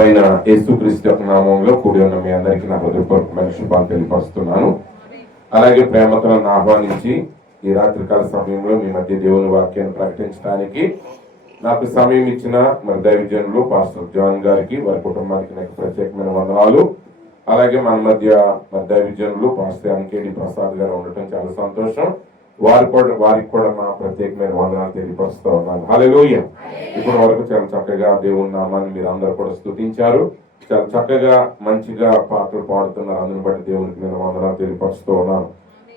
ప్రభువైన యేసుక్రీస్తు యొక్క నామంలో కూడి ఉన్న మీ అందరికీ నా హృదయపూర్వకమైన శుభాలు తెలియపరుస్తున్నాను. అలాగే ప్రేమతో నన్ను ఆహ్వానించి ఈ రాత్రికాల సమయంలో మీ మధ్య దేవుని వాక్యాన్ని ప్రకటించడానికి నాకు సమయం ఇచ్చిన మరి దైవజనులు పాస్టర్ జాన్ గారికి, వారి కుటుంబానికి నాకు ప్రత్యేకమైన వందనాలు. అలాగే మన మధ్య మరి దైవజనులు పాస్టర్ అంకేడి ప్రసాద్ గారు ఉండటం చాలా సంతోషం. వారికి కూడా మా ప్రత్యేకమైన వందనాలు తెలియపరుస్తూ ఉన్నాను. హల్లెలూయా. ఇప్పటి వరకు చాలా చక్కగా దేవుని నామాన్ని మీరు అందరూ కూడా స్తుతించారు. చాలా చక్కగా మంచిగా పాటలు పాడుతున్నారు. అందుని బట్టి దేవునికి నేను వందనాలు తెలియపరుస్తూ ఉన్నాను.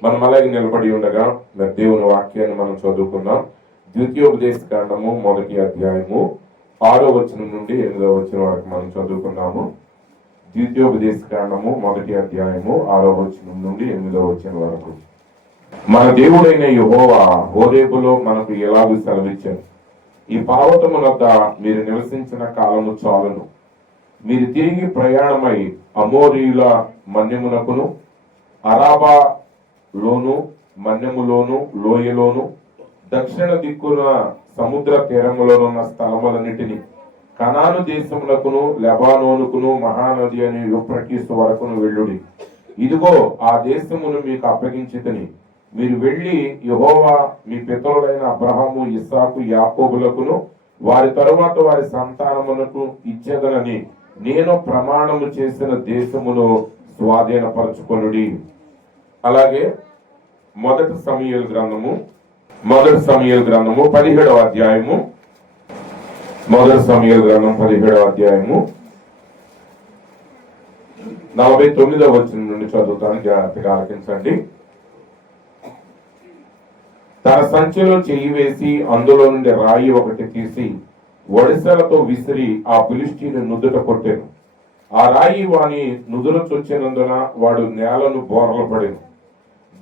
మనం అలాగే నిలబడి ఉండగా మరి దేవుని వాక్యాన్ని మనం చదువుకుందాం. ద్వితీయోపదేశ కాండము 1వ అధ్యాయము 6వ వచనం నుండి 8వ వచనం వరకు మనం చదువుకుందాము. ద్వితీయోపదేశ కాండము 1వ అధ్యాయము 6వ వచనం నుండి 8వ వచనం వరకు. మన దేవుడైన యెహోవా హోరేబులో మనకు ఎలాగూ సెలవిచ్చారు, ఈ పర్వతమునొద్ద మీరు నివసించిన కాలము చాలును. మీరు తిరిగి ప్రయాణమై అమోరీయుల మన్యమునకును అరాబా లోను మన్యములోను లోయలోను దక్షిణ దిక్కున సముద్ర తీరములోనున్న స్థలములన్నిటిని కనాను దేశమునకును లెబానోనుకును మహానది అని యూఫ్రటీసు వరకును వెళ్ళుడి. ఇదిగో ఆ దేశమును మీకు అప్పగించితిని. మీరు వెళ్ళి యెహోవా మీ పితరులైన అబ్రహాము, ఇస్సాకు, యాకోబులకును వారి తరువాత వారి సంతానమునకు ఇచ్చేదనని నేను ప్రమాణము చేసిన దేశమును స్వాధీనపరచుకొనుడి. అలాగే మొదటి సమూయేలు గ్రంథము 17వ అధ్యాయము 17వ అధ్యాయము 49వ వచనం నుండి చదువుతాను, జాగ్రత్తగా ఆలకించండి. తన సంచిలో చెయ్యి వేసి అందులో నుండి రాయి ఒకటి తీసి ఒడిసెలతో విసిరి ఆ ఫిలిష్తీయుని నుదుట కొట్టెను. ఆ రాయి వాని నుదురు చొచ్చినందున వాడు నేలను బోర్ల పడెను.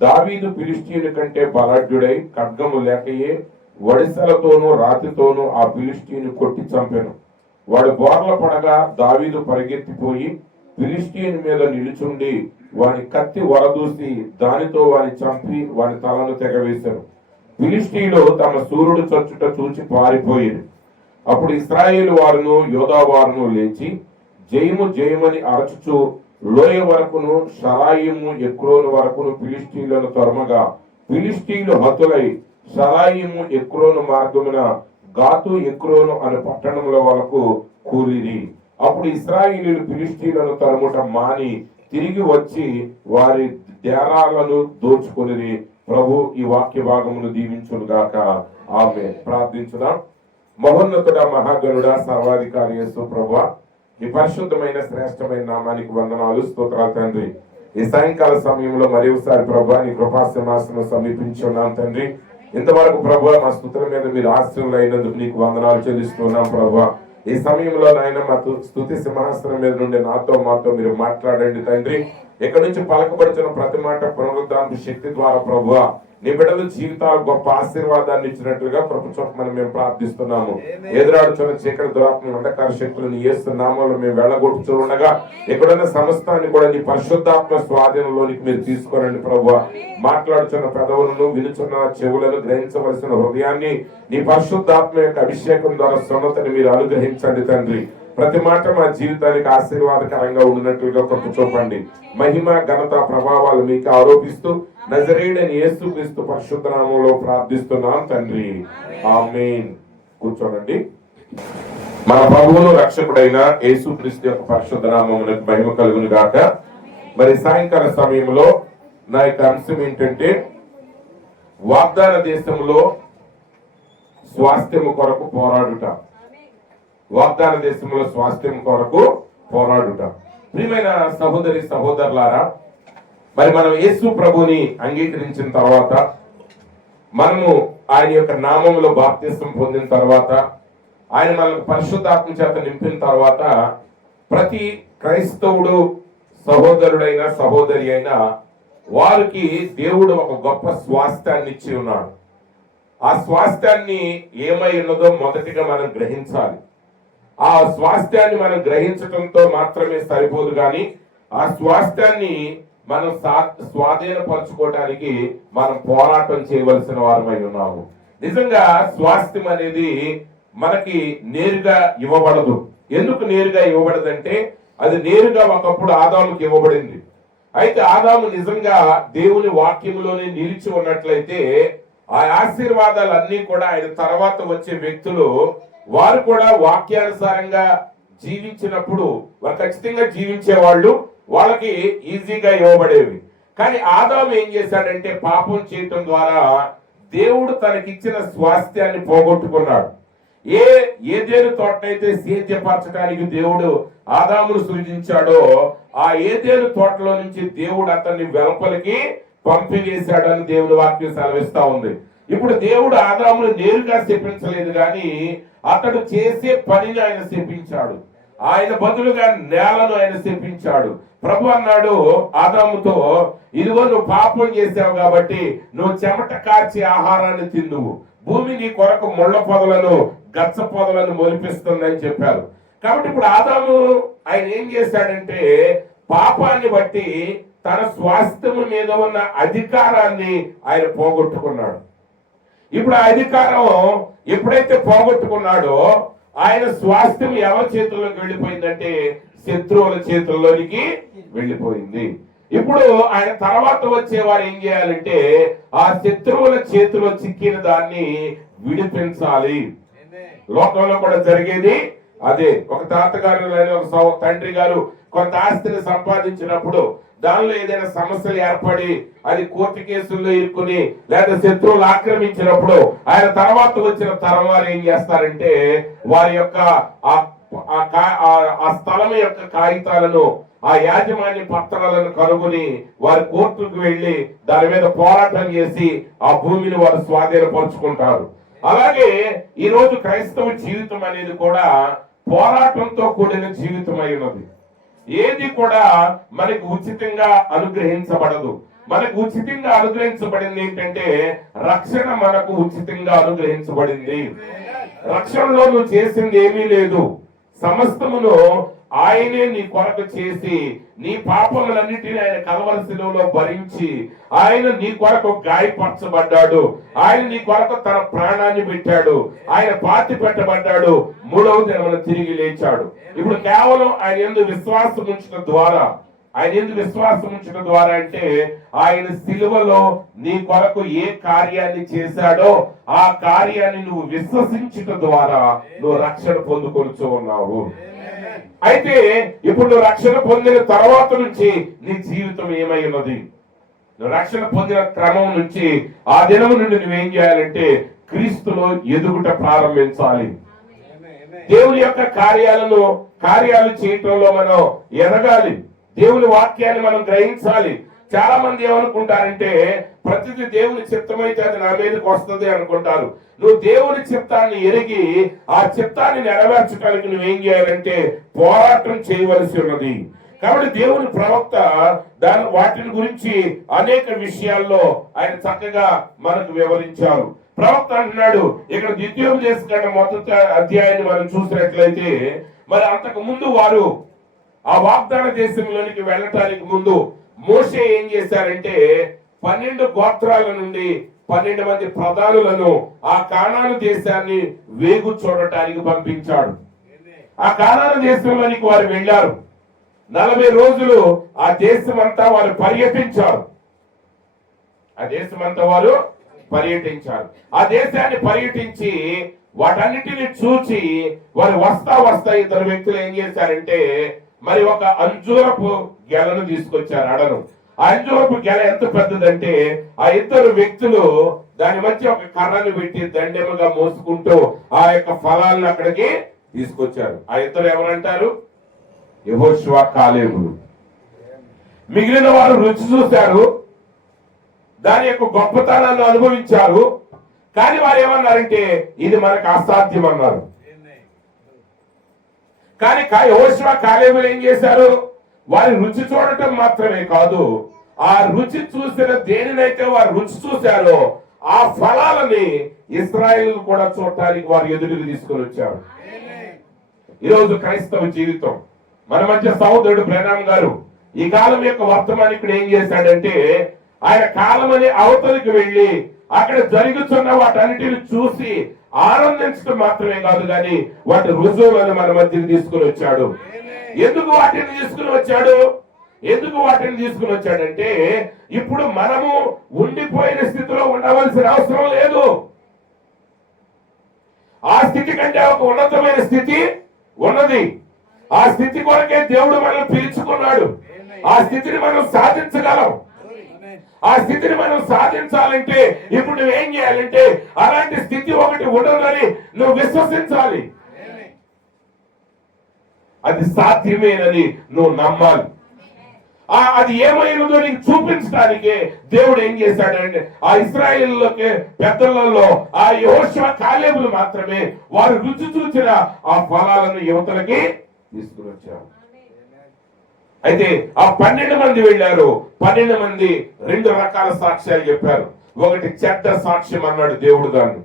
దావీదు ఫిలిష్తీయుని కంటే బలాఢ్యుడై ఖడ్గము లేకయే ఒడిసెలతోనూ రాతితోనూ ఆ ఫిలిష్తీయుని కొట్టి చంపెను. వాడు బోర్ల పడగా దావీదు పరిగెత్తిపోయి ఫిలిష్తీయుని మీద నిలుచుండి వాని కత్తి వరదూసి దానితో వాని చంపి వాని తలను తెగవేశారు. ఫిలిష్తీయులు తమ సూర్యుడు చచ్చుట చూచి పారిపోయారు. అప్పుడు ఇశ్రాయేలు వారును యోధా వారును లేచి జయము జయమని అరచుచు లోయ వరకును షరాయిము ఎక్రోను వరకును ఫిలిష్తీయులను తరుమగా ఫిలిష్తీయులు హతులై షరాయిము ఎక్రోను మార్గమున గాతు ఎక్రోను అనే పట్టణముల వరకు కూలిరి. అప్పుడు ఇశ్రాయేలీయులు ఫిలిష్తీయులను తరుముట మాని తిరిగి వచ్చి వారి డేరాలను దోచుకొనిరి. ప్రభు ఈ వాక్య భాగమును దీవించును గాక. ఆమేన్. ప్రార్థించుదాం. మహోన్నతుడ, మహాగణుడ, సర్వాధికారి యేసు ప్రభువా, ఈ పరిశుద్ధమైన శ్రేష్టమైన నామానికి వందనాలు, స్తోత్రాలు తండ్రి. ఈ సాయంకాల సమయంలో మరొకసారి ప్రభువా నీ కృపా సింహాసనం సమీపించి ఉన్నాం తండ్రి. ఇంతవరకు ప్రభువా మా స్తుతుల మీద మీరు ఆశ్రయులు అయినందుకు నీకు వందనాలు చెల్లిస్తున్నాం ప్రభువా. ఈ సమయంలో నాయన మా స్తుతి సింహాసనం మీద నుండి మాతో మీరు మాట్లాడండి తండ్రి. ఎక్కడి నుంచి పలకబడుతున్న ప్రతి మాట పునరుద్ధారణ శక్తి ద్వారా ప్రభువా నీ బిడ్డల జీవితాలు గొప్ప ఆశీర్వాదాన్ని ఇచ్చినట్లుగా ప్రభుత్వం మేము ప్రార్థిస్తున్నాము. ఎదురాడుచున్న చీకటి దురాత్మ అంధకార శక్తులను యేసు నామములో మేము వెళ్ళగొట్టుచూ ఉండగా ఎక్కడైనా సమస్తాన్ని కూడా నీ పరిశుద్ధాత్మ స్వాధీనంలోనికి మీరు తీసుకోరండి ప్రభువా. మాట్లాడుచున్న పెదవులను, వినుచున్న చెవులను, గ్రహించవలసిన హృదయాన్ని నీ పరిశుద్ధాత్మ యొక్క అభిషేకం ద్వారా సున్నతిని మీరు అనుగ్రహించండి తండ్రి. ప్రతి మాట మా జీవితానికి ఆశీర్వాదకరంగా ఉన్నట్లుగా కృప చూపండి. మహిమ, ఘనత, ప్రభావాలు మీకు ఆరోపిస్తూ నజరేయుడైన యేసుక్రీస్తు పరిశుద్ధ నామములో ప్రార్థిస్తున్నాం తండ్రి. ఆమేన్. కూర్చోనండి. మన ప్రభువును రక్షకుడైన యేసుక్రీస్తు యొక్క పరిశుద్ధ నామమునకు మహిమ కలుగును గాక. మరి సాయంకాల సమయంలో నా యొక్క అంశం ఏంటంటే వాగ్దాన దేశంలో స్వాస్థ్యము కొరకు పోరాడుట. వాగ్దాన దేశంలో స్వాస్థ్యం కొరకు పోరాడుట. ప్రియమైన సహోదరి సహోదరులారా, మరి మనం యేసు ప్రభుని అంగీకరించిన తర్వాత, మనము ఆయన యొక్క నామములో బాప్తిసం పొందిన తర్వాత, ఆయన మనకు పరిశుద్ధాత్మ చేత నింపిన తర్వాత ప్రతి క్రైస్తవుడు సహోదరుడైన సహోదరి అయినా వారికి దేవుడు ఒక గొప్ప స్వాస్థ్యాన్ని ఇచ్చి ఉన్నాడు. ఆ స్వాస్థ్యాన్ని ఏమై ఉన్నదో మొదటిగా మనం గ్రహించాలి. ఆ స్వాస్థ్యాన్ని మనం గ్రహించడంతో మాత్రమే సరిపోదు, కానీ ఆ స్వాస్థ్యాన్ని మనం స్వాధీనపరచుకోవటానికి మనం పోరాటం చేయవలసిన వారమై ఉన్నాము. నిజంగా స్వాస్థ్యం అనేది మనకి నేరుగా ఇవ్వబడదు. ఎందుకు నేరుగా ఇవ్వబడదంటే అది నేరుగా ఒకప్పుడు ఆదాముకి ఇవ్వబడింది. అయితే ఆదాము నిజంగా దేవుని వాక్యములోనే నిలిచి ఉన్నట్లయితే ఆ ఆశీర్వాదాలన్నీ కూడా ఆయన తర్వాత వచ్చే వ్యక్తులు వారు కూడా వాక్యానుసారంగా జీవించినప్పుడు వారు ఖచ్చితంగా జీవించేవాళ్ళు, వాళ్ళకి ఈజీగా ఇవ్వబడేవి. కానీ ఆదాము ఏం చేశాడంటే పాపం చేయటం ద్వారా దేవుడు తనకిచ్చిన స్వాస్థ్యాన్ని పోగొట్టుకున్నాడు. ఏదేను తోటనైతే సేద్యపరచడానికి దేవుడు ఆదామును సృజించాడో ఆ ఏదేను తోటలో నుంచి దేవుడు అతన్ని వెలుపలికి పంపివేశాడని దేవుని వాక్యం సెలవిస్తా ఉంది. ఇప్పుడు దేవుడు ఆదామును నేరుగా శపించలేదు, కానీ అతడు చేసే పనిని ఆయన శపించాడు. ఆయన బదులుగా నేలను ఆయన శపించాడు. ప్రభు అన్నాడు ఆదాముతో, ఇదిగో నువ్వు పాపం చేసావు కాబట్టి నువ్వు చెమట కార్చి ఆహారాన్ని తిందువు, భూమి నీ కొరకు ముళ్ళ పొదలను గచ్చ పొదలను మొలిపిస్తుందని చెప్పారు. కాబట్టి ఇప్పుడు ఆదాము ఆయన ఏం చేశాడంటే పాపాన్ని బట్టి తన స్వాస్థ్యము మీద ఉన్న అధికారాన్ని ఆయన పోగొట్టుకున్నాడు. ఇప్పుడు ఆ అధికారం ఎప్పుడైతే పోగొట్టుకున్నాడో ఆయన స్వాస్థ్యం ఎవరి చేతుల్లోకి వెళ్ళిపోయిందంటే శత్రువుల చేతుల్లోనికి వెళ్ళిపోయింది. ఇప్పుడు ఆయన తర్వాత వచ్చేవారు ఏం చేయాలంటే ఆ శత్రువుల చేతిలో చిక్కిన దాన్ని విడిపించాలి. లోకంలో కూడా జరిగేది అదే. ఒక తాతగారు లేదా ఒక తండ్రి గారు కొంత ఆస్తిని సంపాదించినప్పుడు దానిలో ఏదైనా సమస్యలు ఏర్పడి అది కోర్టు కేసుల్లో ఇరుక్కుని లేదా శత్రువులు ఆక్రమించినప్పుడు ఆయన తర్వాత వచ్చిన తరం వారు ఏం చేస్తారంటే వారి యొక్క ఆ స్థలం యొక్క కాగితాలను ఆ యాజమాన్య పత్రాలను కనుగొని వారి కోర్టుకు వెళ్లి దాని మీద పోరాటం చేసి ఆ భూమిని వారు స్వాధీనపరుచుకుంటారు. అలాగే ఈ రోజు క్రైస్తవ జీవితం అనేది కూడా పోరాటంతో కూడిన జీవితం అయి ఉన్నది. ఏది కూడా మనకు ఉచితంగా అనుగ్రహించబడదు. మనకు ఉచితంగా అనుగ్రహించబడింది ఏంటంటే రక్షణ మనకు ఉచితంగా అనుగ్రహించబడింది. రక్షణలో నువ్వు చేసింది ఏమీ లేదు, సమస్తమును ఆయనే నీ కొరకు చేసి నీ పాపములన్నిటిని ఆయన కల్వరి శిలువలో భరించి ఆయన నీ కొరకు గాయపరచబడ్డాడు. ఆయన నీ కొరకు తన ప్రాణాన్ని పెట్టాడు. ఆయన పాతి పెట్టబడ్డాడు. మూడవ దినమున తిరిగి లేచాడు. ఇప్పుడు కేవలం ఆయన యందు విశ్వాసం ఉంచడం ద్వారా, ఆయన యందు విశ్వాసం ఉంచడం ద్వారా అంటే ఆయన శిలువలో నీ కొరకు ఏ కార్యాన్ని చేశాడో ఆ కార్యాన్ని నువ్వు విశ్వసించడం ద్వారా నువ్వు రక్షణ పొందుకొనుచూ ఉన్నావు. అయితే ఇప్పుడు నువ్వు రక్షణ పొందిన తర్వాత నుంచి నీ జీవితం ఏమై ఉన్నది? నువ్వు రక్షణ పొందిన క్రమం నుంచి ఆ దినం నుండి నువ్వేం చేయాలంటే క్రీస్తులో ఎదుగుట ప్రారంభించాలి. దేవుని యొక్క కార్యాలు చేయటంలో మనం ఎదగాలి. దేవుని వాక్యాన్ని మనం గ్రహించాలి. చాలా మంది ఏమనుకుంటారంటే ప్రతిదీ దేవుని చిత్తమైతే అది నా మీదకి వస్తుంది అనుకుంటారు. నువ్వు దేవుని చిత్తాన్ని ఎరిగి ఆ చిత్తాన్ని నెరవేర్చడానికి నువ్వేం చేయాలంటే పోరాటం చేయవలసి ఉన్నది. కాబట్టి దేవుని ప్రవక్త వాటిని గురించి అనేక విషయాల్లో ఆయన చక్కగా మనకు వివరించారు. ప్రవక్త అంటున్నాడు, ఇక్కడ ద్వితీయోపదేశకాండ మొదటి అధ్యాయాన్ని మనం చూసినట్లయితే మరి అంతకు ముందు వారు ఆ వాగ్దాన దేశంలోనికి వెళ్ళటానికి ముందు మోషే ఏం చేశారంటే 12 గోత్రాల నుండి 12 మంది ప్రధానులను ఆ కానాను దేశాన్ని వేగు చూడటానికి పంపించాడు. ఆ కానాను దేశంలోనికి వారు వెళ్ళారు. 40 రోజులు ఆ దేశమంతా వారు పర్యటించారు. ఆ దేశాన్ని పర్యటించి వాటన్నిటిని చూచి వారు వస్తా ఇద్దరు వ్యక్తులు ఏం చేశారంటే మరి ఒక అంజూరపు గెలను తీసుకొచ్చారు. అడను ఆ అంజూరపు గెల ఎంత పెద్దదంటే ఆ ఇద్దరు వ్యక్తులు దాని మధ్య ఒక కర్రను పెట్టి దండెముగా మోసుకుంటూ ఆ యొక్క ఫలాలను అక్కడికి తీసుకొచ్చారు. ఆ ఇద్దరు ఎవరంటారు? యెహోషువ, కాలేబులు. మిగిలిన వారు రుచి చూశారు, దాని యొక్క గొప్పతనాన్ని అనుభవించారు. కానీ వారు ఏమన్నారంటే ఇది మనకు అసాధ్యం అన్నారు. కానీ యెహోషువ, కాలేబులు ఏం చేశారు? వారి రుచి చూడటం మాత్రమే కాదు, ఆ రుచి చూసిన దేనినైతే వారు రుచి చూశారో ఆ ఫలాలని ఇశ్రాయేలు కూడా చూడటానికి వారు ఎదురుగా తీసుకొని వచ్చారు. ఈరోజు క్రైస్తవ జీవితం మన మధ్య సహోదరుడు బ్రెనామ్ గారు ఈ కాలం యొక్క వర్తమానికుడు ఏం చేశాడంటే ఆయన కాలం అనే అవతలికి వెళ్ళి అక్కడ జరుగుతున్న వాటన్నిటిని చూసి ఆనందించడం మాత్రమే కాదు కానీ వాటి రుజువులను మన మధ్యకి తీసుకుని వచ్చాడు. ఎందుకు వాటిని తీసుకుని వచ్చాడు? ఎందుకు వాటిని తీసుకుని వచ్చాడంటే ఇప్పుడు మనము ఉండిపోయిన స్థితిలో ఉండవలసిన అవసరం లేదు. ఆ స్థితి కంటే ఒక ఉన్నతమైన స్థితి ఉన్నది. ఆ స్థితి కొరకే దేవుడు మనల్ని పిలుచుకున్నాడు. ఆ స్థితిని మనం సాధించగలం. ఆ స్థితిని మనం సాధించాలంటే ఇప్పుడు నువ్వేం చేయాలంటే అలాంటి స్థితి ఒకటి ఉండదని నువ్వు విశ్వసించాలి. అది సాధ్యమేనని నువ్వు నమ్మాలి. అది ఏమైనదో నీకు చూపించడానికి దేవుడు ఏం చేశాడంటే ఆ ఇశ్రాయేలులోకి పెద్దలలో ఆ యెహోషువ కాలేబులు మాత్రమే వారు రుచి చూచిన ఆ ఫలాలను యువతలకి తీసుకుని వచ్చారు. అయితే ఆ 12 మంది వెళ్ళారు. 12 మంది 2 రకాల సాక్ష్యాలు చెప్పారు. ఒకటి చెడ్డ సాక్ష్యం అన్నాడు దేవుడు. దాన్ని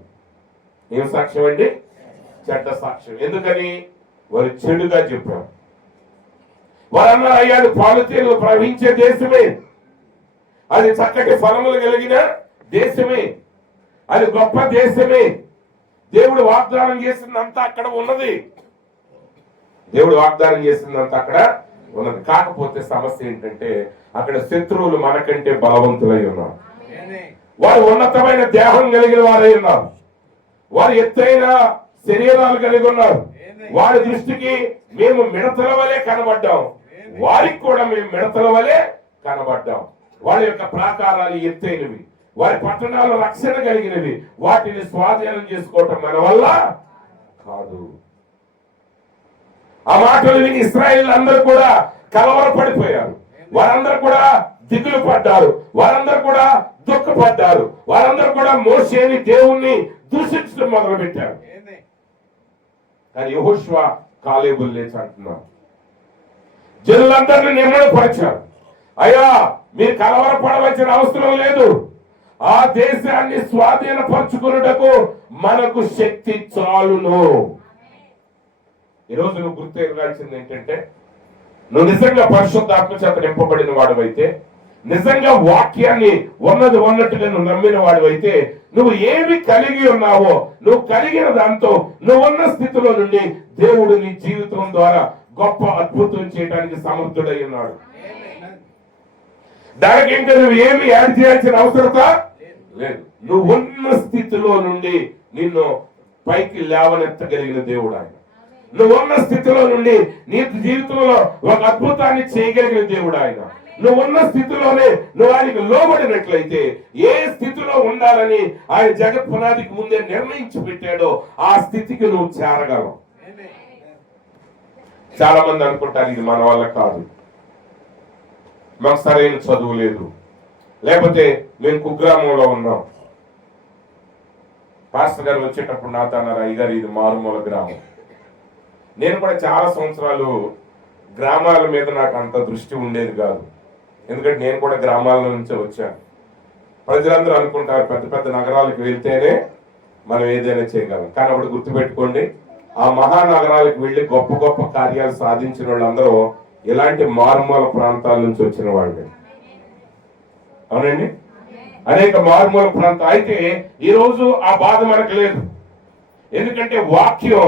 ఏం సాక్ష్యం అండి? చెడ్డ సాక్ష్యం. ఎందుకని? వారు చెడుగా చెప్పారు. వారన్నారు, అయ్యాడు పాలుతీరులు ప్రవహించే దేశమే, అది చక్కటి ఫలములు కలిగిన దేశమే, అది గొప్ప దేశమే, దేవుడు వాగ్దానం చేసిందంతా అక్కడ ఉన్నది. దేవుడు వాగ్దానం చేసిందంతా అక్కడ ఉన్నది. కాకపోతే సమస్య ఏంటంటే అక్కడ శత్రువులు మనకంటే బలవంతులై ఉన్నారు. వారు ఉన్నతమైన దేహం కలిగిన వారై ఉన్నారు. వారు ఎత్తైన శరీరాలు కలిగి ఉన్నారు. వారి దృష్టికి మేము మిడతల వలె కనబడ్డాం, వారికి కూడా మేము మిడతల వలె కనబడ్డాం. వాళ్ళ యొక్క ప్రాకారాలు ఎత్తైనవి, వారి పట్టణాలు రక్షణ కలిగినవి. వాటిని స్వాధీనం చేసుకోవటం మన వల్ల కాదు. ఆ మాటలు విని ఇశ్రాయేలు అందరూ కూడా కలవరపడిపోయారు. వారందరూ కూడా దిగులు పడ్డారు. వారందరూ కూడా దుఃఖపడ్డారు. వారందరూ కూడా మోషేని దేవుణ్ణి దూషించడం మొదలు పెట్టారు. కానీ యెహోషువ కాలేబులు లేచి అంటున్నారు, జనులందరినీ నిమ్మడపరిచారు. అయ్యా, మీరు కలవరపడవలసిన అవసరం లేదు. ఆ దేశాన్ని స్వాధీనపరచుకున్నటకు మనకు శక్తి చాలును. ఈరోజు నువ్వు గుర్తెరగాల్సింది ఏంటంటే, నువ్వు నిజంగా పరిశుద్ధాత్మ చేత నింపబడిన వాడివైతే, నిజంగా వాక్యాన్ని ఉన్నది ఉన్నట్టుగా నువ్వు నమ్మిన వాడివైతే, నువ్వు ఏమి కలిగి ఉన్నావో నువ్వు కలిగిన దాంతో నువ్వున్న స్థితిలో నుండి దేవుడు నీ జీవితం ద్వారా గొప్ప అద్భుతం చేయడానికి సమర్థుడై ఉన్నాడు. దానికి ఇంకా నువ్వు ఏమి యాడ్ చేయాల్సిన అవసరత లేదు. నువ్వు ఉన్న స్థితిలో నుండి నిన్ను పైకి లేవనెత్తగలిగిన దేవుడు ఆయన. నువ్వు ఉన్న స్థితిలో నుండి నీ జీవితంలో ఒక అద్భుతాన్ని చేయగలిగిన దేవుడు ఆయన. నువ్వు ఉన్న స్థితిలోనే నువ్వు ఆయనకు లోబడినట్లయితే ఏ స్థితిలో ఉండాలని ఆయన జగత్ పునాదికి ముందే నిర్ణయించి పెట్టాడో ఆ స్థితికి నువ్వు చేరగలవు. చాలా మంది అనుకుంటారు ఇది మన వల్ల కాదు, మాకు సరైన చదువు లేదు, లేకపోతే మేము కుగ్రామంలో ఉన్నాం. పాస్టర్ గారు వచ్చేటప్పుడు నాతో అన్నారు, అయ్యగారు ఇది మారుమూల గ్రామం. నేను కూడా చాలా సంవత్సరాలు గ్రామాల మీద నాకు అంత దృష్టి ఉండేది కాదు, ఎందుకంటే నేను కూడా గ్రామాల నుంచే వచ్చాను. ప్రజలందరూ అనుకుంటారు పెద్ద పెద్ద నగరాలకు వెళ్తేనే మనం ఏదైనా చేయగలం. కానీ అప్పుడు గుర్తుపెట్టుకోండి, ఆ మహానగరాలకు వెళ్ళి గొప్ప గొప్ప కార్యాలు సాధించిన వాళ్ళందరూ ఇలాంటి మారుమూల ప్రాంతాల నుంచి వచ్చిన వాళ్ళే. అవునండి, అనేక మారుమూల ప్రాంతాలు. అయితే ఈరోజు ఆ బాధ మనకు లేదు, ఎందుకంటే వాక్యం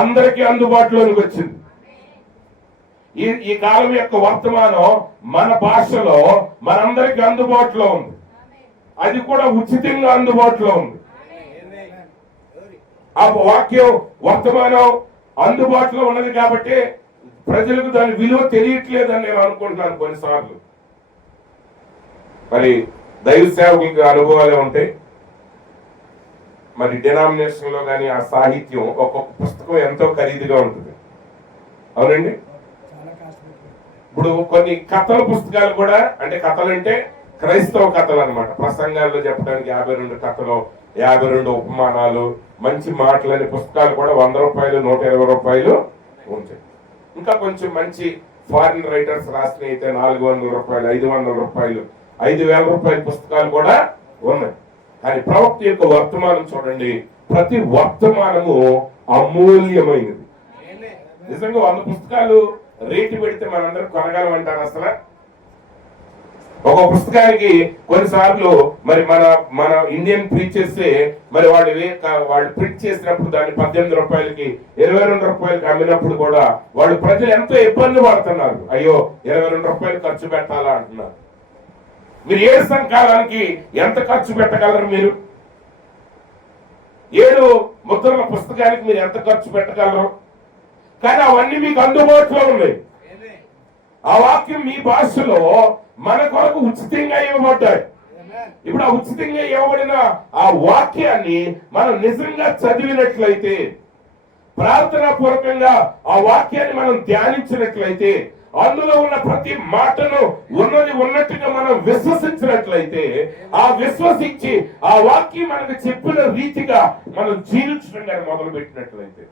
అందరికీ అందుబాటులోకి వచ్చింది. ఈ కాలం యొక్క వర్తమానం మన భాషలో మనందరికీ అందుబాటులో ఉంది. అది కూడా ఉచితంగా అందుబాటులో ఉంది. ఆ వాక్యం వర్తమానం అందుబాటులో ఉన్నది కాబట్టి ప్రజలకు దాని విలువ తెలియట్లేదని నేను అనుకుంటున్నాను కొన్నిసార్లు. మరి దైవ సేవకులకు అనుభవాలే ఉంటాయి. మరి డినామినేషన్ లో కానీ ఆ సాహిత్యం ఒక్కొక్క పుస్తకం ఎంతో ఖరీదుగా ఉంటుంది. అవునండి, ఇప్పుడు కొన్ని కథల పుస్తకాలు కూడా, అంటే కథలు అంటే క్రైస్తవ కథలు అనమాట, ప్రసంగాల్లో చెప్పడానికి 52 కథలు, 52 ఉపమానాలు, మంచి మాటలని పుస్తకాలు కూడా 100 రూపాయలు, 120 రూపాయలు ఉంటాయి. ఇంకా కొంచెం మంచి ఫారిన్ రైటర్స్ రాసిన అయితే 400 రూపాయలు, 500 రూపాయలు, 5000 రూపాయల పుస్తకాలు కూడా ఉన్నాయి. కానీ ప్రవక్త యొక్క వర్తమానం చూడండి, ప్రతి వర్తమానము అమూల్యమైనది. నిజంగా 100 పుస్తకాలు రేటు పెడితే మనందరం కొనగలమంటారు? అసలు ఒక ఇంకో పుస్తకానికి కొన్నిసార్లు మరి మన మన ఇండియన్ ప్రీచర్స్ మరి వాళ్ళు ప్రింట్ చేసినప్పుడు దాన్ని 18 రూపాయలకి 22 రూపాయలకి అమ్మినప్పుడు కూడా వాళ్ళు ప్రజలు ఎంతో ఇబ్బంది పడుతున్నారు. అయ్యో 22 రూపాయలు ఖర్చు పెట్టాలా అంటున్నారు. మీరు 7 సంకాలానికి ఎంత ఖర్చు పెట్టగలరు? మీరు 7 ముద్రల పుస్తకానికి మీరు ఎంత ఖర్చు పెట్టగలరు? కానీ అవన్నీ మీకు అందుబాటులో ఉన్నాయి. ఆ వాక్యం మీ భాషలో మన కొరకు ఉచితంగా ఇవ్వబడ్డాయి. ఇప్పుడు ఆ ఉచితంగా ఇవ్వబడిన ఆ వాక్యాన్ని మనం నిజంగా చదివినట్లయితే, ప్రార్థనా పూర్వకంగా ఆ వాక్యాన్ని మనం ధ్యానించినట్లయితే, అందులో ఉన్న ప్రతి మాటను ఉన్నది ఉన్నట్టుగా మనం విశ్వసించినట్లయితే, ఆ విశ్వసించి ఆ వాక్యం మనకు చెప్పిన రీతిగా మనం జీవించడం మొదలు పెట్టినట్లయితే,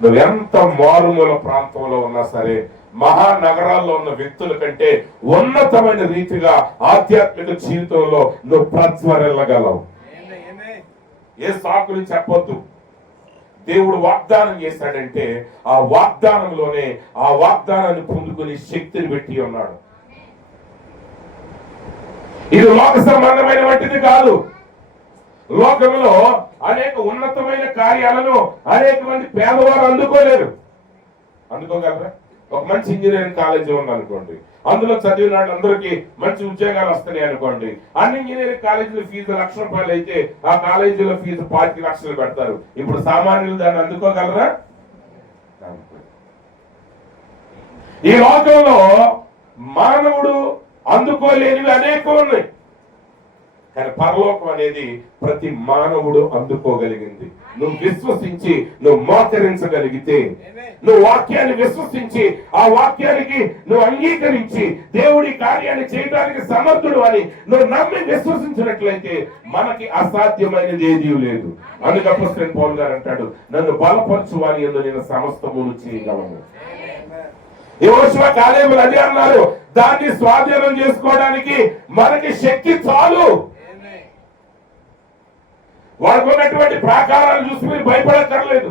నువ్వెంత మారుమూల ప్రాంతంలో ఉన్నా సరే, మహానగరాల్లో ఉన్న వ్యక్తుల కంటే ఉన్నతమైన రీతిగా ఆధ్యాత్మిక జీవితంలో నువ్వు ప్రజ్వరిల్లగలవు. ఏ సాకులు చెప్పొద్దు. దేవుడు వాగ్దానం చేశాడంటే ఆ వాగ్దానంలోనే ఆ వాగ్దానాన్ని పొందుకుని శక్తిని పెట్టి ఉన్నాడు. ఇది లోక సంబంధమైన వంటిది కాదు. లోకంలో అనేక ఉన్నతమైన కార్యాలను అనేక మంది పేదవారు అందుకోలేరు. అందుకోగలరా? ఒక మంచి ఇంజనీరింగ్ కాలేజీ ఉందనుకోండి, అందులో చదివిన వాళ్ళందరికీ మంచి ఉద్యోగాలు వస్తున్నాయి అనుకోండి. అన్ని ఇంజనీరింగ్ కాలేజీల ఫీజు ₹1,00,000 అయితే ఆ కాలేజీలో ఫీజు 25 లక్షలు పెడతారు. ఇప్పుడు సామాన్యులు దాన్ని అందుకోగలరా? ఈ లోకంలో మానవుడు అందుకోలేనివి అనేకం ఉన్నాయి. కానీ పరలోకం అనేది ప్రతి మానవుడు అందుకోగలిగింది. నువ్వు విశ్వసించి నువ్వు మోకరించగలిగితే, నువ్వు వాక్యాన్ని విశ్వసించి ఆ వాక్యానికి నువ్వు అంగీకరించి దేవుడి కార్యాన్ని చేయడానికి సమర్థుడు అని నువ్వు నమ్మి విశ్వసించినట్లయితే మనకి అసాధ్యమైనది ఏదీ లేదు. అందుకే అపోస్తలుడైన పౌలు గారు అంటాడు, నన్ను బలపరచు వాని యందు నేను సమస్తమును చేయగలను. యెహోషువ కాలేబులు అదే అన్నారు, దాన్ని స్వాధీనం చేసుకోవడానికి మనకి శక్తి చాలు. వాళ్ళకు ఉన్నటువంటి ప్రాకారాలు చూసి మీరు భయపడక్కర్లేదు.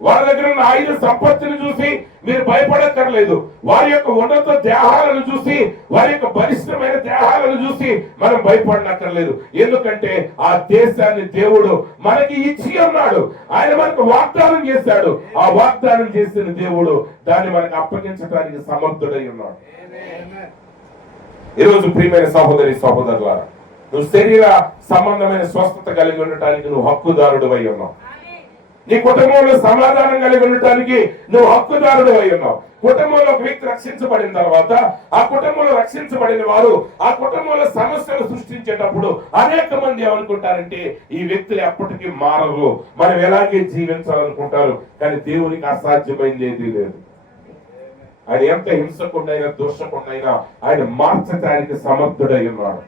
వారి దగ్గర ఉన్న ఆయుధ సంపత్తిని చూసి మీరు భయపడక్కర్లేదు. వారి యొక్క ఉన్నత దేహాలను చూసి, వారి యొక్క బలిష్టమైన దేహాలను చూసి మనం భయపడనక్కర్లేదు. ఎందుకంటే ఆ దేశాన్ని దేవుడు మనకి ఇచ్చి ఉన్నాడు. ఆయన మనకు వాగ్దానం చేశాడు. ఆ వాగ్దానం చేసిన దేవుడు దాన్ని మనకు అప్పగించడానికి సమర్థుడై ఉన్నాడు. ఈరోజు ప్రియమైన సహోదరి సహోదరులారా, నువ్వు శరీర సంబంధమైన స్వస్థత కలిగి ఉండటానికి నువ్వు హక్కుదారుడు అయి ఉన్నావు. నీ కుటుంబంలో సమాధానం కలిగి ఉండటానికి నువ్వు హక్కుదారుడు అయి ఉన్నావు. కుటుంబంలో ఒక వ్యక్తి రక్షించబడిన తర్వాత ఆ కుటుంబంలో రక్షించబడిన వారు ఆ కుటుంబంలో సమస్యలు సృష్టించేటప్పుడు అనేక మంది ఏమనుకుంటారంటే, ఈ వ్యక్తులు ఎప్పటికీ మారరు, మనం ఎలాగే జీవించాలనుకుంటారు. కానీ దేవునికి అసాధ్యమైంది ఏదీ లేదు. ఆయన ఎంత హింసకుండైనా దోషకుండైనా ఆయన మార్చడానికి సమర్థుడై ఉన్నాడు.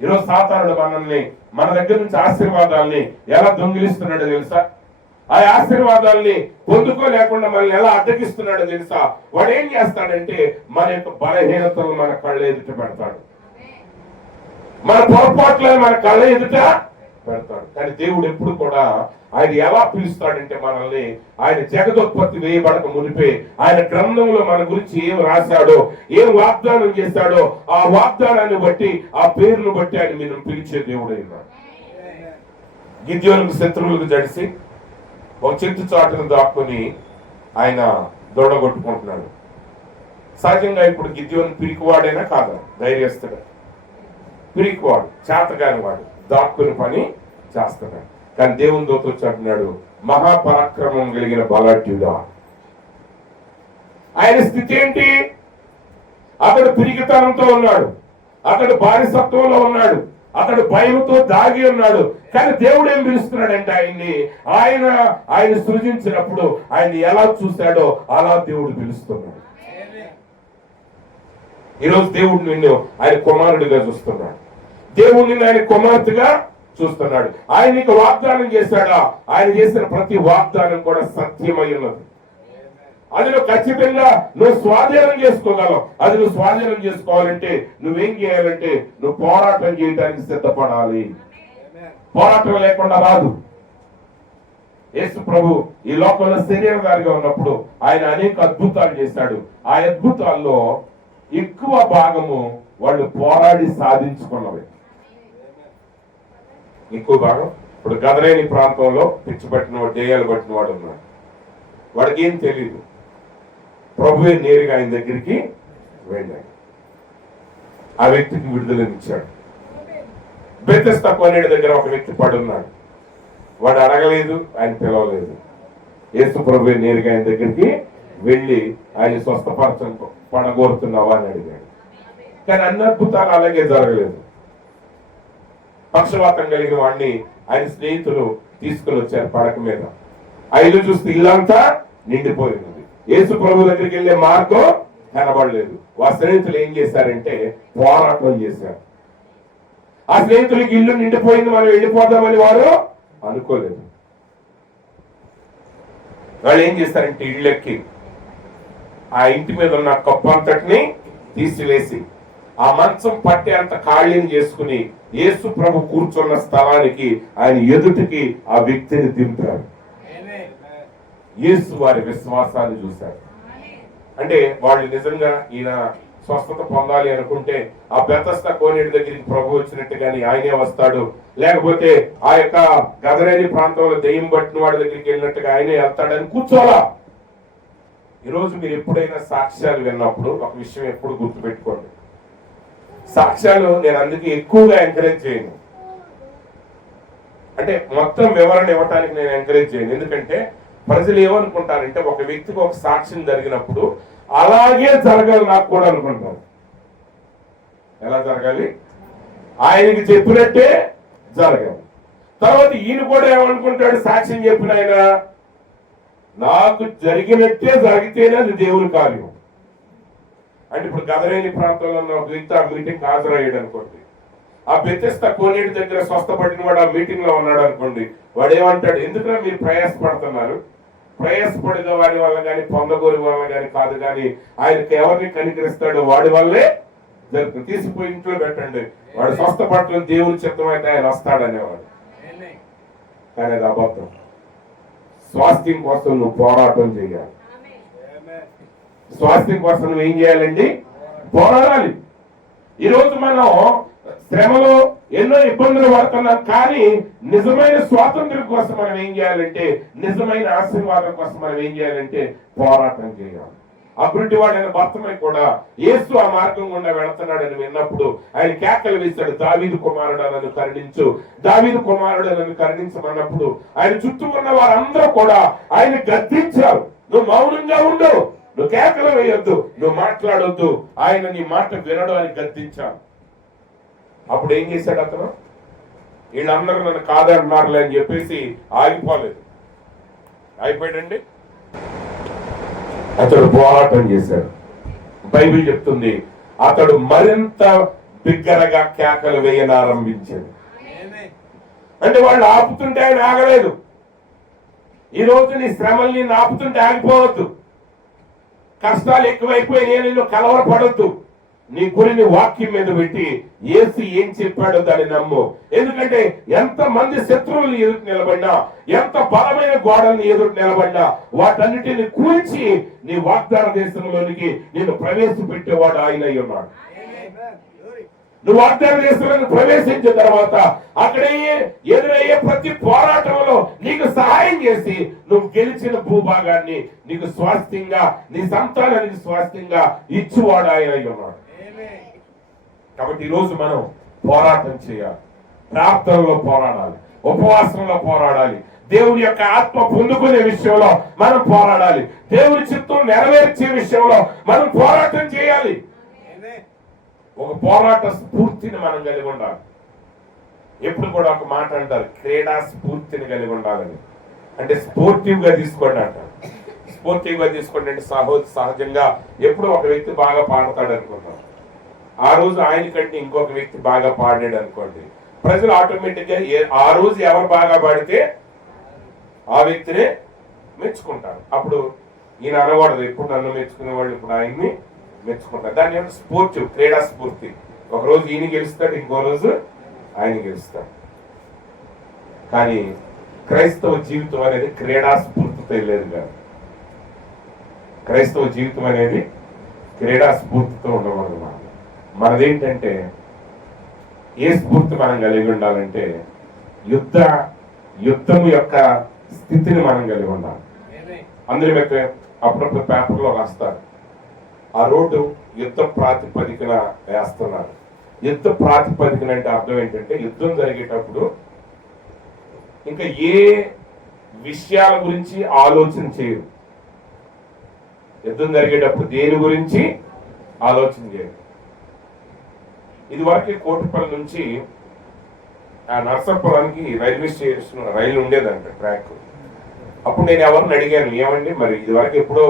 ఈరోజు సాతానుడు మనల్ని, మన దగ్గర నుంచి ఆశీర్వాదాల్ని ఎలా దొంగిలిస్తున్నాడో తెలుసా? ఆ ఆశీర్వాదాల్ని పొందుకోలేకుండా మనల్ని ఎలా అడ్డగిస్తున్నాడో తెలుసా? వాడు ఏం చేస్తాడంటే మన యొక్క బలహీనతలు మన కళ్ళ ఎదుట పెడతాడు, మన పొరపాట్లను మన కళ్ళ ఎదుట పెడతాడు. కానీ దేవుడు ఎప్పుడు కూడా ఆయన ఎలా పిలుస్తాడంటే మనల్ని, ఆయన జగదోత్పత్తి వేయబడక మునిపే ఆయన గ్రంథంలో మన గురించి ఏం రాశాడో, ఏం వాగ్దానం చేశాడో ఆ వాగ్దానాన్ని బట్టి, ఆ పేరును బట్టి ఆయన మీరు పిలిచే దేవుడు అయినాడు. గిద్యోనుకు శత్రువులకు జడిసి ఒక చెట్టు చాటును దాక్కుని ఆయన దొడగొట్టుకుంటున్నాడు. సహజంగా ఇప్పుడు గిద్యోను పిరికివాడైనా కాదు, ధైర్యస్తుడు, పిరికివాడు, చేతగాని వాడు, దాక్కుని పని చేస్తున్నాడు. కానీ దేవుని దూత వచ్చి అంటున్నాడు, మహాపరాక్రమం కలిగిన బలాఢ్యుడా. ఆయన స్థితి ఏంటి? అతడు పిరికితనంతో ఉన్నాడు, అతడు బానిసత్వంలో ఉన్నాడు, అతడు భయంతో దాగి ఉన్నాడు. కానీ దేవుడు ఏం పిలుస్తున్నాడంటే ఆయన సృజించినప్పుడు ఆయన ఎలా చూశాడో అలా దేవుడు పిలుస్తున్నాడు. ఈరోజు దేవుడు నిన్ను ఆయన కుమారుడిగా చూస్తున్నాడు. దేవుడు నిన్ను ఆయన కుమార్తెగా చూస్తున్నాడు. ఆయన నీకు వాగ్దానం చేశాడా? ఆయన చేసిన ప్రతి వాగ్దానం కూడా సత్యమై ఉన్నది. అది నువ్వు ఖచ్చితంగా నువ్వు స్వాధీనం చేసుకోగలవు. అది నువ్వు స్వాధీనం చేసుకోవాలంటే నువ్వేం చేయాలంటే నువ్వు పోరాటం చేయడానికి సిద్ధపడాలి. పోరాటం లేకుండా రాదు. యేసు ప్రభు ఈ లోకంలో శరీరధారిగా ఉన్నప్పుడు ఆయన అనేక అద్భుతాలు చేశాడు. ఆ అద్భుతాల్లో ఎక్కువ భాగము వాళ్ళు పోరాడి సాధించుకున్నవి. ఎక్కువ భాగం ఇప్పుడు గదరేని ప్రాంతంలో పిచ్చి పట్టిన జయాలు పట్టిన వాడు ఉన్నాడు. వాడికి ఏం తెలియదు. ప్రభువే నేరుగా ఆయన దగ్గరికి వెళ్ళాడు. ఆ వ్యక్తికి విడుదలనిచ్చాడు. బెతెస్దా కోనేరు దగ్గర ఒక వ్యక్తి పడున్నాడు. వాడు అడగలేదు, ఆయన పిలవలేదు. యేసు ప్రభువే నేరుగా ఆయన దగ్గరికి వెళ్ళి ఆయన స్వస్థపరచం పడగోరుతున్నావా అని అడిగాడు. కానీ అన్ని అద్భుతాలు అలాగే జరగలేదు. పక్షవాతం కలిగిన వాడిని ఆయన స్నేహితులు తీసుకుని వచ్చారు పడక మీద. ఆ ఇల్లు చూస్తే ఇల్లంతా నిండిపోయినది. యేసు ప్రభు దగ్గరికి వెళ్ళే మార్గం కనబడలేదు. ఆ స్నేహితులు ఏం చేశారంటే పోరాటం చేశారు. ఆ స్నేహితులకి ఇల్లు నిండిపోయింది, మనం వెళ్ళిపోదామని వారు అనుకోలేదు. వాళ్ళు ఏం చేశారంటే ఇళ్ళెక్కి ఆ ఇంటి మీద ఉన్న కప్పు అంతటిని తీసివేసి ఆ మంచం పట్టే అంత ఖాళీని చేసుకుని యేసు ప్రభు కూర్చున్న స్థలానికి ఆయన ఎదుటికి ఆ వ్యక్తిని దింపారు. యేసు వారి విశ్వాసాన్ని చూశారు. అంటే వాళ్ళు నిజంగా ఈయన స్వస్థత పొందాలి అనుకుంటే ఆ బెతెస్దా కోనేరు దగ్గరికి ప్రభు వచ్చినట్టుగాని ఆయనే వస్తాడు, లేకపోతే ఆ యొక్క గదరేని ప్రాంతంలో దెయ్యం పట్టిన వాడి దగ్గరికి వెళ్ళినట్టుగా ఆయనే వెళ్తాడని కూర్చోవాలా. ఈరోజు మీరు ఎప్పుడైనా సాక్ష్యాలు విన్నప్పుడు ఒక విషయం ఎప్పుడు గుర్తుపెట్టుకోండి. సాక్ష్యాలు నేను అందుకే ఎక్కువగా ఎంకరేజ్ చేయను. అంటే మొత్తం వివరణ ఇవ్వటానికి నేను ఎంకరేజ్ చేయను. ఎందుకంటే ప్రజలు ఏమనుకుంటారంటే ఒక వ్యక్తికి ఒక సాక్ష్యం జరిగినప్పుడు అలాగే జరగాలి నాకు కూడా అనుకుంటారు. ఎలా జరగాలి? ఆయనకి చెప్పినట్టే జరగాలి. తర్వాత ఈయన కూడా ఏమనుకుంటాడు, సాక్ష్యం చెప్పిన ఆయన నాకు జరిగినట్టే జరిగితేనే అది దేవుని కార్యం. అంటే ఇప్పుడు గదరేని ప్రాంతంలో ఉన్న ఒక వ్యక్తి ఆ మీటింగ్ హాజరయ్యాడు అనుకోండి. ఆ బెతెస్దా కోనేరు దగ్గర స్వస్థపడిన వాడు ఆ మీటింగ్ లో ఉన్నాడు అనుకోండి. వాడు ఏమంటాడు, ఎందుకంటే మీరు ప్రయాసపడుతున్నారు, ప్రయాసపడిన వాడి వల్ల కానీ పొందగోరి వల్ల కానీ కాదు, కానీ ఆయనకి ఎవరిని కనికరిస్తాడో వాడి వల్లే జరుగుతుంది. తీసిపోయి ఇంట్లో పెట్టండి, వాడు స్వస్థపడటం దేవుని చిత్తమైతే ఆయన వస్తాడనేవాడు. కానీ అది అబద్ధం. స్వాస్థ్యం కోసం నువ్వు పోరాటం చేయాలి. స్వాస్థ్యం కోసం నువ్వు ఏం చేయాలండి? పోరాడాలి. ఈరోజు మనం శ్రమలో ఎన్నో ఇబ్బందులు పడుతున్నాం, కానీ నిజమైన స్వాతంత్ర్యం కోసం మనం ఏం చేయాలంటే, నిజమైన ఆశీర్వాదం కోసం మనం ఏం చేయాలంటే పోరాటం చేయాలి. అభివృద్ధి వాడైన భర్తమై కూడా యేసు ఆ మార్గం గుండా వెళుతున్నాడని విన్నప్పుడు ఆయన కేకలు వేశాడు, దావీదు కుమారుడు నన్ను కరుణించు, దావీదు కుమారుడు నన్ను కరుణించమన్నప్పుడు ఆయన చుట్టూ ఉన్న వారందరూ కూడా ఆయన గద్దించారు. నువ్వు మౌనంగా ఉండు, నువ్వు కేకలు వేయొద్దు, నువ్వు మాట్లాడొద్దు, ఆయన నీ మాట వినడు అని గద్దించాడు. అప్పుడు ఏం చేశాడు అతను? వీళ్ళందరూ నన్ను కాదన్నారులే అని చెప్పేసి ఆగిపోలేదు. అయిపోయాడండి. అతడు పోరాటం చేశాడు. బైబిల్ చెప్తుంది అతడు మరింత బిగ్గరగా కేకలు వేయనారంభించాడు. అంటే వాళ్ళు ఆపుతుంటే ఆయన ఆగలేదు. ఈ రోజు నీ శ్రమల్ని ఆపుతుంటే ఆగిపోవద్దు. కష్టాలు ఎక్కువైపోయి నేను కలవరపడొద్దు. నీ గురిని వాక్యం మీద పెట్టి యేసు ఏం చెప్పాడో దాన్ని నమ్ము. ఎందుకంటే ఎంత మంది శత్రువులు ఎదురు నిలబడినా, ఎంత బలమైన గోడల్ని ఎదురు నిలబడినా వాటన్నిటిని కూల్చి నీ వాగ్దాన దేశంలోనికి నేను ప్రవేశపెట్టేవాడు ఆయన అయి ఉన్నాడు. నువ్వు వాగ్దాన దేశంలో ప్రవేశించిన తర్వాత అక్కడే ఎదురయ్యే ప్రతి పోరాటంలో నీకు సహాయం చేసి నువ్వు గెలిచిన భూభాగాన్ని నీకు స్వాస్థ్యంగా, నీ సంతానానికి స్వాస్థ్యంగా ఇచ్చువాడు ఆయన అయి ఉన్నాడు. కాబట్టి ఈరోజు మనం పోరాటం చేయాలి. ప్రార్థనలో పోరాడాలి, ఉపవాసంలో పోరాడాలి, దేవుని యొక్క ఆత్మ పొందుకునే విషయంలో మనం పోరాడాలి, దేవుని చిత్తం నెరవేర్చే విషయంలో మనం పోరాటం చేయాలి. ఒక పోరాట స్ఫూర్తిని మనం కలిగి ఉండాలి. ఎప్పుడు కూడా ఒక మాట అంటారు, క్రీడా స్ఫూర్తిని కలిగి ఉండాలని. అంటే స్పోర్టివ్ గా తీసుకోండి అంటారు. స్పోర్టివ్ గా తీసుకోండి అంటే సహజంగా ఎప్పుడు ఒక వ్యక్తి బాగా పాడతాడు అనుకుంటారు. ఆ రోజు ఆయన కంటే ఇంకొక వ్యక్తి బాగా పాడాడు అనుకోండి, ప్రజలు ఆటోమేటిక్ గా ఆ రోజు ఎవరు బాగా పాడితే ఆ వ్యక్తినే మెచ్చుకుంటారు. అప్పుడు ఈయన అనకూడదు, ఎప్పుడు నన్ను మెచ్చుకునే వాళ్ళు ఇప్పుడు ఆయన్ని మెచ్చుకుంటారు. దాన్ని ఏమంటే స్పోర్టివ్, క్రీడా స్ఫూర్తి. ఒక రోజు ఈయన గెలుస్తాడు, ఇంకో రోజు ఆయన గెలుస్తాడు. కానీ క్రైస్తవ జీవితం అనేది క్రీడా స్ఫూర్తితో లేదు కాదు. క్రైస్తవ జీవితం అనేది క్రీడా స్ఫూర్తితో ఉండకూడదు. మనదేంటంటే ఏ స్ఫూర్తి మనం కలిగి ఉండాలంటే యుద్ధం యొక్క స్థితిని మనం కలిగి ఉండాలి. అందరి మీద అప్పుడప్పుడు పేపర్లో రాస్తారు, ఆ రోడ్డు యుద్ధ ప్రాతిపదికన వేస్తున్నారు. యుద్ధ ప్రాతిపదికన అంటే అర్థం ఏంటంటే యుద్ధం జరిగేటప్పుడు ఇంకా ఏ విషయాల గురించి ఆలోచన చేయరు. యుద్ధం జరిగేటప్పుడు దేని గురించి ఆలోచన చేయరు. ఇది వరకు కోటిపల్లి నుంచి ఆ నర్సాపురానికి రైల్వే స్టేషన్ రైలు ఉండేదంట, ట్రాక్. అప్పుడు నేను ఎవరిని అడిగాను, ఏమండి మరి ఇది వరకు ఎప్పుడో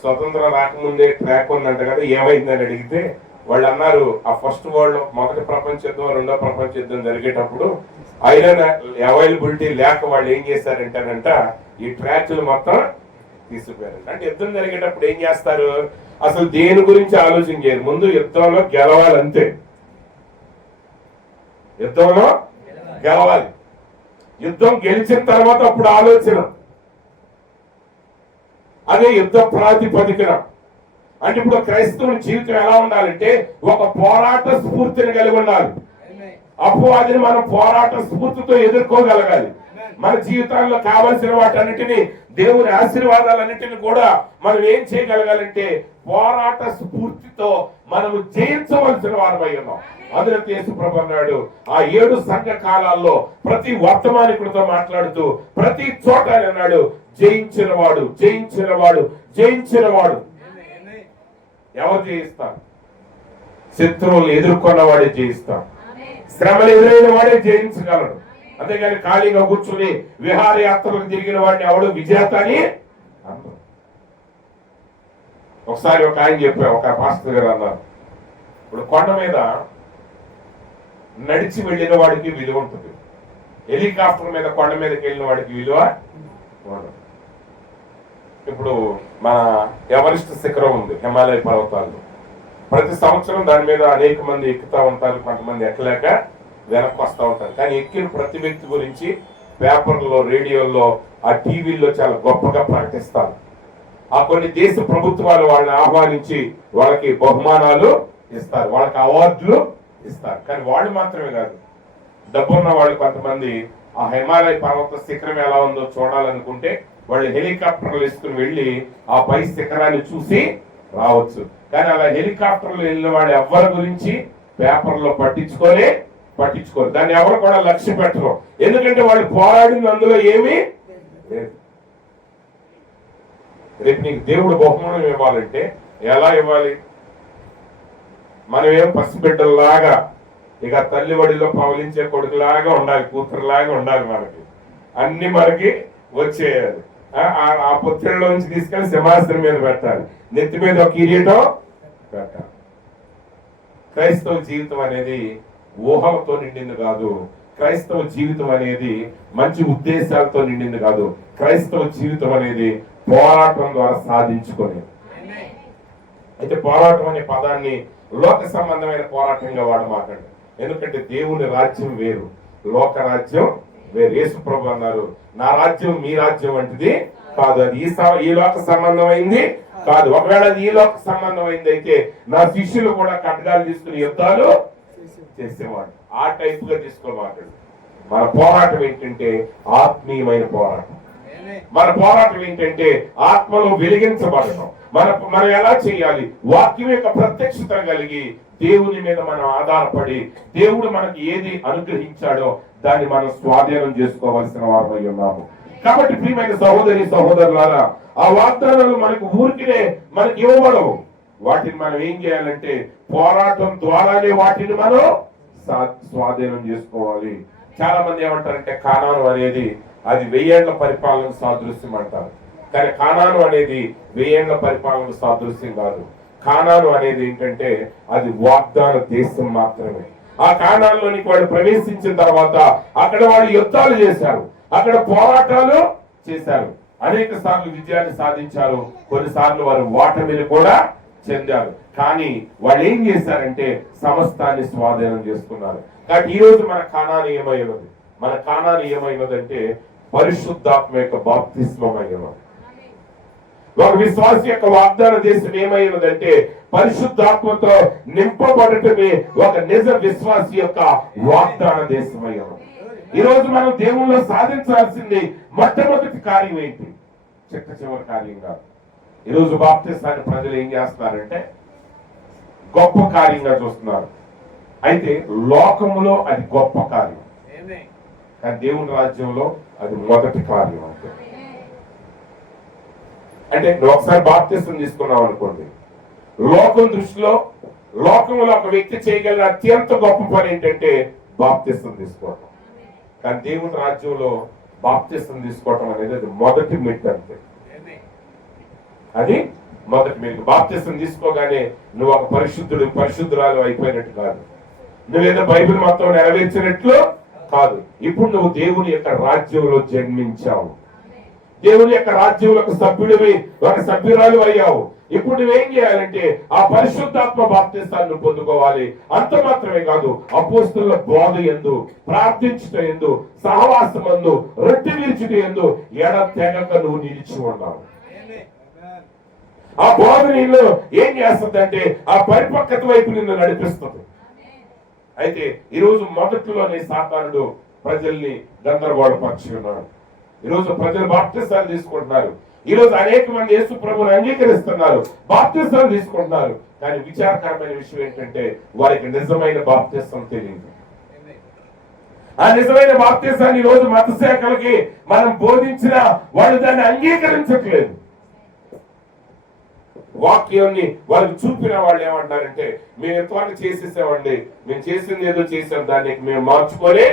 స్వతంత్రం రాకముందే ట్రాక్ ఉందంట కదా, ఏమైందని అడిగితే వాళ్ళు అన్నారు, ఆ ఫస్ట్ వరల్డ్ మొదటి ప్రపంచ యుద్ధం రెండో ప్రపంచ యుద్ధం జరిగేటప్పుడు ఐరన్ అవైలబిలిటీ లేక వాళ్ళు ఏం చేశారంటేనంట ఈ ట్రాక్లు మొత్తం తీసుకుపోయారంట. అంటే యుద్ధం జరిగేటప్పుడు ఏం చేస్తారు, అసలు దేని గురించి ఆలోచన చేయరు. ముందు యుద్ధంలో గెలవాలంతే, యుద్ధంలో గెలవాలి. యుద్ధం గెలిచిన తర్వాత అప్పుడు ఆలోచన. అదే యుద్ధ ప్రాతిపదికన. అంటే ఇప్పుడు క్రైస్తవుని జీవితం ఎలా ఉండాలంటే ఒక పోరాట స్ఫూర్తిని కలిగి ఉండాలి. అపవాదిని మనం పోరాట స్ఫూర్తితో ఎదుర్కోగలగాలి. మన జీవితాల్లో కావలసిన వాటన్నిటిని, దేవుని ఆశీర్వాదాలన్నిటిని కూడా మనం ఏం చేయగలగాలంటే పోరాట స్ఫూర్తితో మనము జయించవలసిన వారమై ఉన్నాం. అందులో యేసుప్రభు అన్నాడు, ఆ 7 సంఘ కాలాల్లో ప్రతి వర్తమానికుడితో మాట్లాడుతూ ప్రతి చోట అన్నాడు, జయించినవాడు జయించినవాడు జయించినవాడు. ఎవరు జయిస్తారు? శత్రువులు ఎదుర్కొన్నవాడే జయిస్తాడు. శ్రమలు ఎదురైన వాడే జయించగలడు. అంతేగాని ఖాళీగా కూర్చుని విహారయాత్రలకు తిరిగిన వాడిని ఎవడు విజేత అని అన్నారు. ఒకసారి ఒక ఆయన చెప్పారు, ఒక పాస్టర్ గారు అన్నారు, ఇప్పుడు కొండ మీద నడిచి వెళ్ళిన వాడికి విలువ ఉంటుంది, హెలికాప్టర్ మీద కొండ మీదకి వెళ్ళిన వాడికి విలువ ఉండదు. ఇప్పుడు మన ఎవరెస్ట్ శిఖరం ఉంది, హిమాలయ పర్వతాలు. ప్రతి సంవత్సరం దాని మీద అనేక మంది ఎక్కుతా ఉంటారు, కొంతమంది ఎక్కలేక వెనక్కి వస్తూ ఉంటారు. కానీ ఎక్కిన ప్రతి వ్యక్తి గురించి పేపర్లో, రేడియోలో, ఆ టీవీల్లో చాలా గొప్పగా ప్రకటిస్తారు. ఆ కొన్ని దేశ ప్రభుత్వాలు వాళ్ళని ఆహ్వానించి వాళ్ళకి బహుమానాలు ఇస్తారు, వాళ్ళకి అవార్డులు ఇస్తారు. కానీ వాళ్ళు మాత్రమే కాదు, డబ్బున్న వాళ్ళు కొంతమంది ఆ హిమాలయ పర్వత శిఖరం ఎలా ఉందో చూడాలనుకుంటే వాళ్ళు హెలికాప్టర్లు వేసుకుని వెళ్ళి ఆ పై శిఖరాన్ని చూసి రావచ్చు. కానీ అలా హెలికాప్టర్లు వెళ్ళిన వాళ్ళు ఎవరి గురించి పేపర్లో పట్టించుకోరు. దాన్ని ఎవరు కూడా లక్ష్య పెట్టరు. ఎందుకంటే వాళ్ళు పోరాడిన అందులో ఏమీ లేదు. రేపు నీకు దేవుడు బహుమానం ఇవ్వాలంటే ఎలా ఇవ్వాలి? మనమేం పసిబిడ్డల్లాగా ఇక తల్లి వడిలో పవలించే కొడుకులాగా ఉండాలి, కూతురులాగా ఉండాలి. మనకి అన్ని మనకి వచ్చేయాలి. ఆ పుత్రుల్లోంచి తీసుకెళ్లి సింహాసనం మీద పెట్టాలి, నెత్తి మీద ఒక కిరీటం పెట్టాలి. క్రైస్తవ జీవితం అనేది ఊహలతో నిండింది కాదు. క్రైస్తవ జీవితం అనేది మంచి ఉద్దేశాలతో నిండింది కాదు. క్రైస్తవ జీవితం అనేది పోరాటం ద్వారా సాధించుకునేది. అయితే పోరాటం అనే పదాన్ని లోక సంబంధమైన పోరాటంగా వాడమాకండి. ఎందుకంటే దేవుని రాజ్యం వేరు, లోక రాజ్యం వేరు. యేసుప్రభు అన్నారు, నా రాజ్యం మీ రాజ్యం వంటిది కాదు, అది ఈ లోక సంబంధమైంది కాదు. ఒకవేళ అది ఈ లోక సంబంధమైంది అయితే నా శిష్యులు కూడా ఖడ్గాలు తీసుకుని యుద్ధాలు చేసేవాడు. ఆ టైప్ గా తీసుకోవాలి. మన పోరాటం ఏంటంటే ఆత్మీయమైన పోరాటం. మన పోరాటం ఏంటంటే ఆత్మలో వెలిగించబడటం. మనం ఎలా చేయాలి? వాక్యం యొక్క ప్రత్యక్షత కలిగి దేవుని మీద మనం ఆధారపడి దేవుడు మనకి ఏది అనుగ్రహించాడో దాన్ని మనం స్వాధీనం చేసుకోవాల్సిన వారమై ఉన్నాము. కాబట్టి ప్రియమైన సహోదరి సహోదరులారా, ఆ వాగ్దానాలు మనకు ఊరికినే మనకి ఇవ్వబడవు. వాటిని మనం ఏం చేయాలంటే పోరాటం ద్వారానే వాటిని మనం స్వాధీనం చేసుకోవాలి. చాలా మంది ఏమంటారంటే కానాను అనేది అది 1000 ఏళ్ల పరిపాలన సాదృశ్యం అంటారు. కానీ కానాను అనేది 1000 ఏళ్ల పరిపాలన సాదృశ్యం కాదు. కానాను అనేది ఏంటంటే అది వాగ్దాన దేశం మాత్రమే. ఆ కానాన్లోనికి వాళ్ళు ప్రవేశించిన తర్వాత అక్కడ వాళ్ళు యుద్ధాలు చేశారు, అక్కడ పోరాటాలు చేశారు, అనేక సార్లు విజయాన్ని సాధించారు, కొన్నిసార్లు వారు ఓటమిని కూడా చెందారు. కానీ వాళ్ళు ఏం చేశారంటే సమస్తాన్ని స్వాధీనం చేసుకున్నారు. కానీ ఈ రోజు మన కానాను ఏమైనది? మన కానాను ఏమైనదంటే పరిశుద్ధాత్మ యొక్క బాప్తిస్మం అయినది. ఒక విశ్వాస యొక్క వాగ్దాన దేశం ఏమైనదంటే పరిశుద్ధాత్మతో నింపబడటమే ఒక నిజ విశ్వాసి యొక్క వాగ్దాన దేశమై ఉన్నది. ఈ రోజు మనం దేవుల్లో సాధించాల్సింది మొట్టమొదటి కార్యం ఏంటి? చిట్ట చివరి కార్యం కాదు. ఈరోజు బాప్తిస్తాన్ని ప్రజలు ఏం చేస్తున్నారంటే గొప్ప కార్యంగా చూస్తున్నారు. అయితే లోకములో అది గొప్ప కార్యం, కానీ దేవుని రాజ్యంలో అది మొదటి కార్యం. అంటే ఒకసారి బాప్తిస్తం తీసుకున్నాం అనుకోండి, లోకం దృష్టిలో లోకంలో ఒక వ్యక్తి చేయగలిగిన అత్యంత గొప్ప పని ఏంటంటే బాప్తిస్తం తీసుకోవటం. కానీ దేవుని రాజ్యంలో బాప్తిస్తం తీసుకోవటం అనేది అది మొదటి మెట్టు. అంతే, అది మొదటి మెట్టు. బాప్తిస్తం తీసుకోగానే నువ్వు ఒక పరిశుద్ధురాలు అయిపోయినట్టు కాదు, నువ్వేదో బైబిల్ మొత్తం నెరవేర్చినట్లు కాదు. ఇప్పుడు నువ్వు దేవుని యొక్క రాజ్యంలో జన్మించావు, దేవుని యొక్క రాజ్యంలో ఒక సభ్యుడివి, ఒక సభ్యురాలు అయ్యావు. ఇప్పుడు నువ్వేం చేయాలంటే ఆ పరిశుద్ధాత్మ బాప్తిస్తాన్ని పొందుకోవాలి. అంత మాత్రమే కాదు, అపోస్తుల బోధ యందు, ప్రార్థించుట యందు, సహవాసం యందు, రొట్టె విరుచుట యందు ఎడతెగక నువ్వు నిలిచి ఉన్నావు. ఆ బోధ నిన్ను ఏం చేస్తుందంటే ఆ పరిపక్వత వైపు నిన్ను నడిపిస్తుంది. అయితే ఈరోజు మొదట్లోనే సాతానుడు ప్రజల్ని గందరగోళపరిచి ఉన్నాడు. ఈరోజు ప్రజలు బాప్తిస్తాలు తీసుకుంటున్నారు. ఈరోజు అనేక మంది యేసు ప్రభువుని అంగీకరిస్తున్నారు, బాప్తిస్తాలు తీసుకుంటున్నారు. కానీ విచారకరమైన విషయం ఏంటంటే వారికి నిజమైన బాప్తిస్తం తెలియదు. ఆ నిజమైన బాప్తిస్తాన్ని ఈ రోజు మత శాఖలకి మనం బోధించినా వాళ్ళు దాన్ని అంగీకరించట్లేదు. వాక్యాన్ని వాళ్ళకి చూపిన వాళ్ళు ఏమంటారంటే మేము ఎంతవరకు చేసేసామండి, మేము చేసింది ఏదో చేసాం, దాన్ని మేము మార్చుకోలే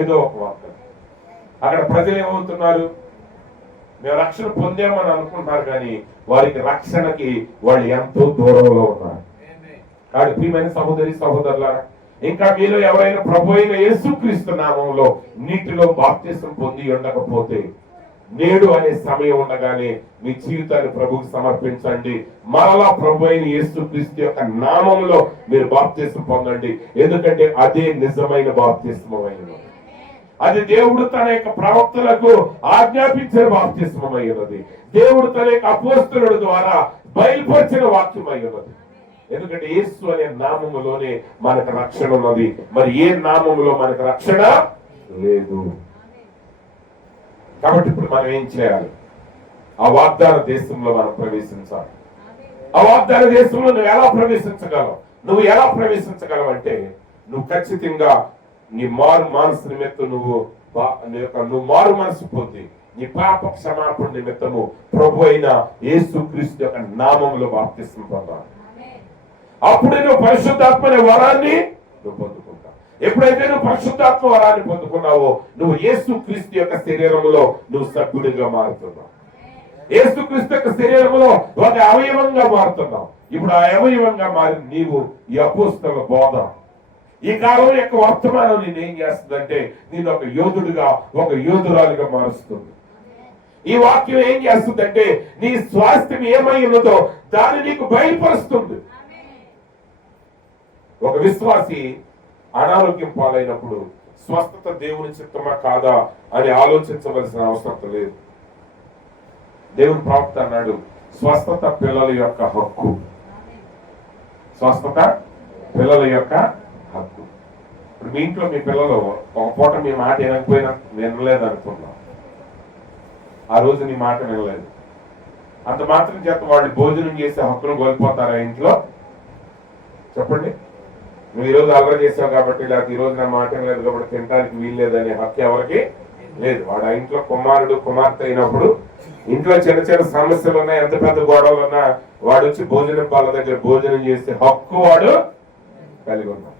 ఏదో ఒక వాక్యం. అక్కడ ప్రజలు ఏమవుతున్నారు, మేము రక్షణ పొందామని అనుకుంటున్నారు, కానీ వారికి రక్షణకి వాళ్ళు ఎంతో దూరంలో ఉన్నారు. కాబట్టి ప్రియమైన సహోదరి సహోదరులారా, ఇంకా మీలో ఎవరైనా ప్రభు అయిన యేసుక్రీస్తు నామంలో నీటిలో బాప్తిసం పొంది ఉండకపోతే నేడు అనే సమయం ఉండగానే మీ జీవితాన్ని ప్రభువుకి సమర్పించండి. మరలా ప్రభు అయిన యేసుక్రీస్తు యొక్క నామంలో మీరు బాప్తిసం పొందండి. ఎందుకంటే అదే నిజమైన బాప్తిస్మమైనది. అది దేవుడు తన యొక్క ప్రవక్తలకు ఆజ్ఞాపించిన బాప్తిస్మమైనది. దేవుడు తన యొక్క అపోస్తలుల ద్వారా బయలుపరిచిన వాక్యమైనది. ఎందుకంటే యేసు అనే నామములోనే మనకు రక్షణ ఉన్నది. మరి ఏ నామములో మనకు రక్షణ లేదు. కాబట్టి ఇప్పుడు మనం ఏం చేయాలి? ఆ వాగ్దాన దేశంలో మనం ప్రవేశించాలి. ఆ వాగ్దాన దేశంలో నువ్వు ఎలా ప్రవేశించగలవు? నువ్వు ఎలా ప్రవేశించగలవు అంటే నువ్వు ఖచ్చితంగా నీ మారు మనసు నిమిత్తం నువ్వు మారు మనసు పొంది నీ పాప క్షమాపణ నిమిత్తము ప్రభు అయిన యేసుక్రీస్తు యొక్క నామంలో బాప్తిస్మం పొందాలి. అప్పుడే నువ్వు పరిశుద్ధాత్మ అనే వరాన్ని నువ్వు పొందుకుంటావు. ఎప్పుడైతే నువ్వు పరిశుద్ధాత్మ వరాన్ని పొందుకున్నావో నువ్వు యేసుక్రీస్తు యొక్క శరీరంలో నువ్వు సభ్యుడిగా మారుతున్నావు. యేసుక్రీస్తు యొక్క శరీరంలో ఒక అవయవంగా మారుతున్నావు. ఇప్పుడు ఆ అవయవంగా మారి నీవు ఈ అపోస్తల బోధ, ఈ కాలం యొక్క వర్తమానం నేను ఏం చేస్తుందంటే నేను ఒక యోధుడిగా, ఒక యోధురాలుగా మారుస్తుంది. ఈ వాక్యం ఏం చేస్తుందంటే నీ స్వాస్థ్యం ఏమై ఉన్నదో దాన్ని నీకు బయలుపరుస్తుంది. ఒక విశ్వాసి అనారోగ్యం పాలైనప్పుడు స్వస్థత దేవుని చిత్తమా కాదా అని ఆలోచించవలసిన అవసరం లేదు. దేవుని ప్రవక్త అన్నాడు, స్వస్థత పిల్లల యొక్క హక్కు. స్వస్థత పిల్లల యొక్క హక్కు. ఇప్పుడు మీ ఇంట్లో మీ పిల్లలు ఒక పూట మీ మాట వినలేదు అనుకున్నాం, ఆ రోజు నీ మాట వినలేదు, అంత మాత్రం చేత వాళ్ళు భోజనం చేసే హక్కును కోల్పోతారా ఇంట్లో? చెప్పండి. నువ్వు ఈరోజు అల్లరి చేసావు కాబట్టి, లేకపోతే ఈ రోజు నా మాట లేదు కాబట్టి తినడానికి వీల్లేదనే హక్కు ఎవరికి లేదు. వాడు ఆ ఇంట్లో కుమారుడు కుమార్తె అయినప్పుడు ఇంట్లో చిన్న చిన్న సమస్యలు ఉన్నా, ఎంత పెద్ద గొడవలు ఉన్నా వాడు వచ్చి భోజనం పాల దగ్గర భోజనం చేసే హక్కు వాడు కలిగి ఉన్నాడు.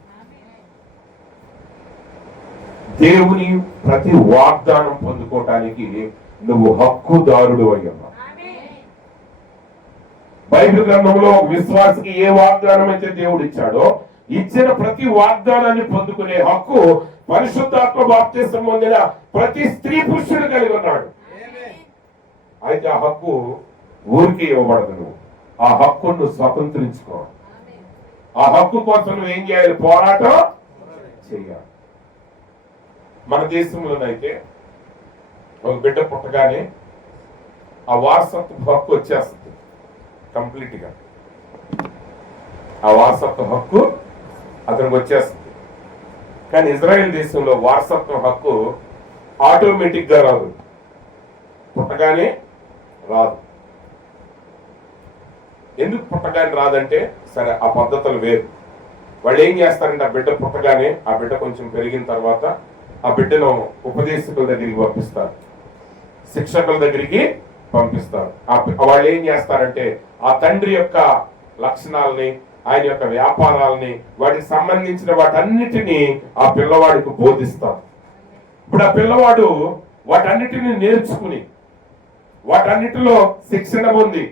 దేవుని ప్రతి వాగ్దానం పొందుకోవటానికి నువ్వు హక్కుదారుడు అయ్యమ్మా. బైబిల్ గ్రంథంలో విశ్వాసికి ఏ వాగ్దానం అయితే దేవుడు ఇచ్చాడో ఇచ్చిన ప్రతి వాగ్దానాన్ని పొందుకునే హక్కు పరిశుద్ధాత్మ బాప్తిసం పొందిన ప్రతి స్త్రీ పురుషుడు కలిగి ఉన్నాడు. అయితే ఆ హక్కు ఊరికి ఇవ్వబడదు. నువ్వు ఆ హక్కును స్వతంత్రించుకో. ఆ హక్కు కోసం నువ్వు ఏం చేయాలి? పోరాటం చేయాలి. మన దేశంలోనైతే ఒక బిడ్డ పుట్టగానే ఆ వారసత్వ హక్కు వచ్చేస్తుంది కంప్లీట్ గా. ఆ వారసత్వ హక్కు అతనికి వచ్చేస్తుంది. కానీ ఇజ్రాయెల్ దేశంలో వారసత్వ హక్కు ఆటోమేటిక్ గా రాదు, పుట్టగానే రాదు. ఎందుకు పుట్టగానే రాదంటే, సరే ఆ పద్ధతులు వేరు. వాళ్ళు ఏం చేస్తారంటే, ఆ బిడ్డ పుట్టగానే ఆ బిడ్డ కొంచెం పెరిగిన తర్వాత ఆ బిడ్డను ఉపదేశకుల దగ్గరికి పంపిస్తారు, శిక్షకుల దగ్గరికి పంపిస్తారు. వాళ్ళు ఏం చేస్తారంటే, ఆ తండ్రి యొక్క లక్షణాలని, ఆయన యొక్క వ్యాపారాలని, వాటికి సంబంధించిన వాటన్నిటినీ ఆ పిల్లవాడికి బోధిస్తారు. ఇప్పుడు ఆ పిల్లవాడు వాటన్నిటిని నేర్చుకుని వాటన్నిటిలో శిక్షణ పొంది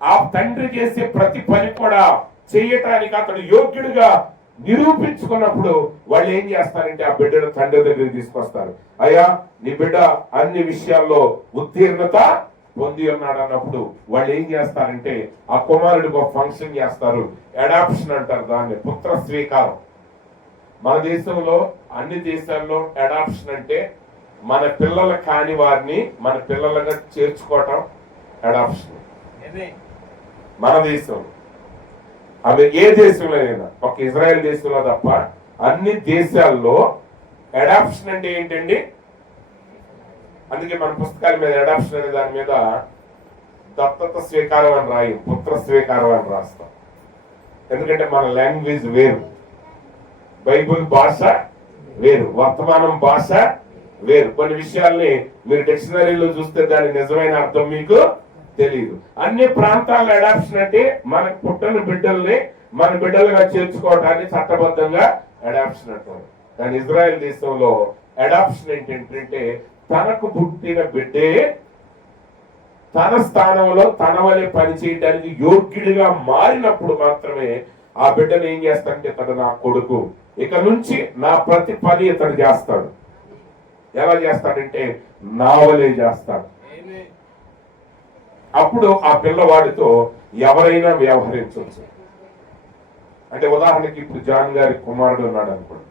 ఆ తండ్రి చేసే ప్రతి పని కూడా చేయటానికి అతడు యోగ్యుడిగా నిరూపించుకున్నప్పుడు వాళ్ళు ఏం చేస్తారంటే, ఆ బిడ్డను తండ్రి దగ్గరికి తీసుకొస్తారు. అయ్యా, నీ బిడ్డ అన్ని విషయాల్లో ఉత్తీర్ణత పొంది ఉన్నాడు అన్నప్పుడు వాళ్ళు ఏం చేస్తారంటే, ఆ కుమారుడికి ఒక ఫంక్షన్ చేస్తారు. అడాప్షన్ అంటారు దాన్ని, పుత్ర స్వీకారం. మన దేశంలో, అన్ని దేశాల్లో అడాప్షన్ అంటే మన పిల్లలు కాని వారిని మన పిల్లలుగా చేర్చుకోవటం అడాప్షన్. మన దేశంలో, అవి ఏ దేశంలో అయినా, ఒక ఇజ్రాయెల్ దేశంలో తప్ప అన్ని దేశాల్లో అడాప్షన్ అంటే ఏంటండి? అందుకే మన పుస్తకాల మీద అడాప్షన్ అనే దాని మీద దత్తత స్వీకారం అని రాయి, పుత్ర స్వీకారం అని రాస్తాం. ఎందుకంటే మన లాంగ్వేజ్ వేరు, బైబుల్ భాష వేరు, వర్తమానం భాష వేరు. కొన్ని విషయాల్ని మీరు డిక్షనరీలో చూస్తే దాని నిజమైన అర్థం మీకు తెలియదు. అన్ని ప్రాంతాల అడాప్షన్ అంటే మనకు పుట్టిన బిడ్డల్ని మన బిడ్డలుగా చేర్చుకోవటాన్ని చట్టబద్ధంగా అడాప్షన్ అంటారు. కానీ ఇజ్రాయెల్ దేశంలో అడాప్షన్ ఏంటంటే, తనకు పుట్టిన బిడ్డే తన స్థానంలో తన వలె పని చేయడానికి యోగ్యుడిగా మారినప్పుడు మాత్రమే ఆ బిడ్డను ఏం చేస్తాడంటే, ఇతడు నా కొడుకు, ఇక నుంచి నా ప్రతి పని ఇతడు చేస్తాడు. ఎలా చేస్తాడంటే, నా వలె చేస్తాడు. అప్పుడు ఆ పిల్లవాడితో ఎవరైనా వ్యవహరించవచ్చు. అంటే ఉదాహరణకి ఇప్పుడు జాన్ గారి కుమారుడు ఉన్నాడు అనుకోండి.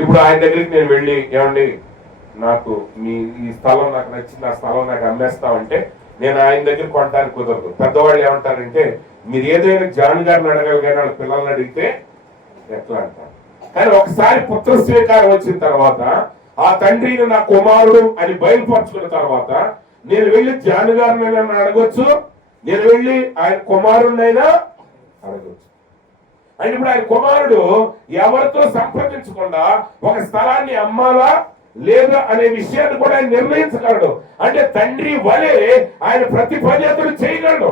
ఇప్పుడు ఆయన దగ్గరికి నేను వెళ్ళి, ఏమండి నాకు మీ ఈ స్థలం నాకు నచ్చింది, ఆ స్థలం నాకు అమ్మేస్తామంటే నేను ఆయన దగ్గర కొనడానికి కుదరదు. పెద్దవాళ్ళు ఏమంటారంటే, మీరు ఏదైనా జాన్ గారిని అడగాలి కానీ వాళ్ళ పిల్లల్ని అడిగితే ఎట్లా అంటారు. కానీ ఒకసారి పుత్ర స్వీకారం వచ్చిన తర్వాత, ఆ తండ్రిని నా కుమారుడు అని బయలుపరుచుకున్న తర్వాత, నేను వెళ్ళి జాన్ గారినైనా అడగొచ్చు, నేను వెళ్ళి ఆయన కుమారుడినైనా అడగొచ్చు. అంటే ఇప్పుడు ఆయన కుమారుడు ఎవరితో సంప్రదించకుండా ఒక స్థలాన్ని అమ్మాలా లేదా అనే విషయాన్ని కూడా ఆయన నిర్ణయించగలడు. అంటే తండ్రి వలె ఆయన ప్రతి పని అతడు చేయగలడు.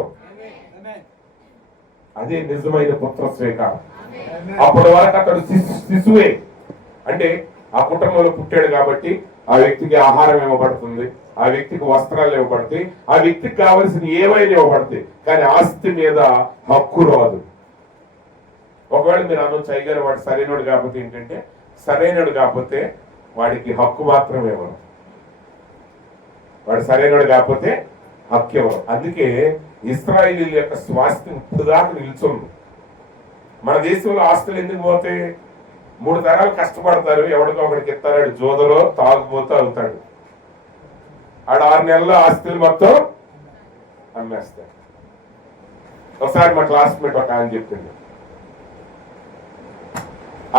అదే నిజమైన పుత్ర స్వీకారం. అప్పటి వరకు అతడు శిశువే. అంటే ఆ కుటుంబంలో పుట్టాడు కాబట్టి ఆ వ్యక్తికి ఆహారం ఇవ్వబడుతుంది, ఆ వ్యక్తికి వస్త్రాలు ఇవ్వబడతాయి, ఆ వ్యక్తికి కావలసిన ఏవైనా ఇవ్వబడతాయి. కానీ ఆస్తి మీద హక్కు రాదు. ఒకవేళ మీరు అనొచ్చు, అయ్యగారు వాడు సరైనడు కాకపోతే ఏంటంటే, సరైనడు కాకపోతే వాడికి హక్కు మాత్రమే ఇవ్వరు, వాడు సరైనడు కాకపోతే హక్కు ఇవ్వరు. అందుకే ఇశ్రాయేలీయుల యొక్క స్వాస్థ్యం ఇప్పుడు దాకా నిల్చుంది. మన దేశంలో ఆస్తులు ఎందుకు పోతాయి? 3 తరాలు కష్టపడతారు, ఎవడికో ఒకడికి ఇస్తారు, జోదలో తాగుపోతూ అవుతాడు, ఆడు 6 నెలల్లో ఆస్తులు మొత్తం అమ్మేస్తాడు. ఒకసారి మా క్లాస్మేట్ ఒక ఆయన చెప్పింది,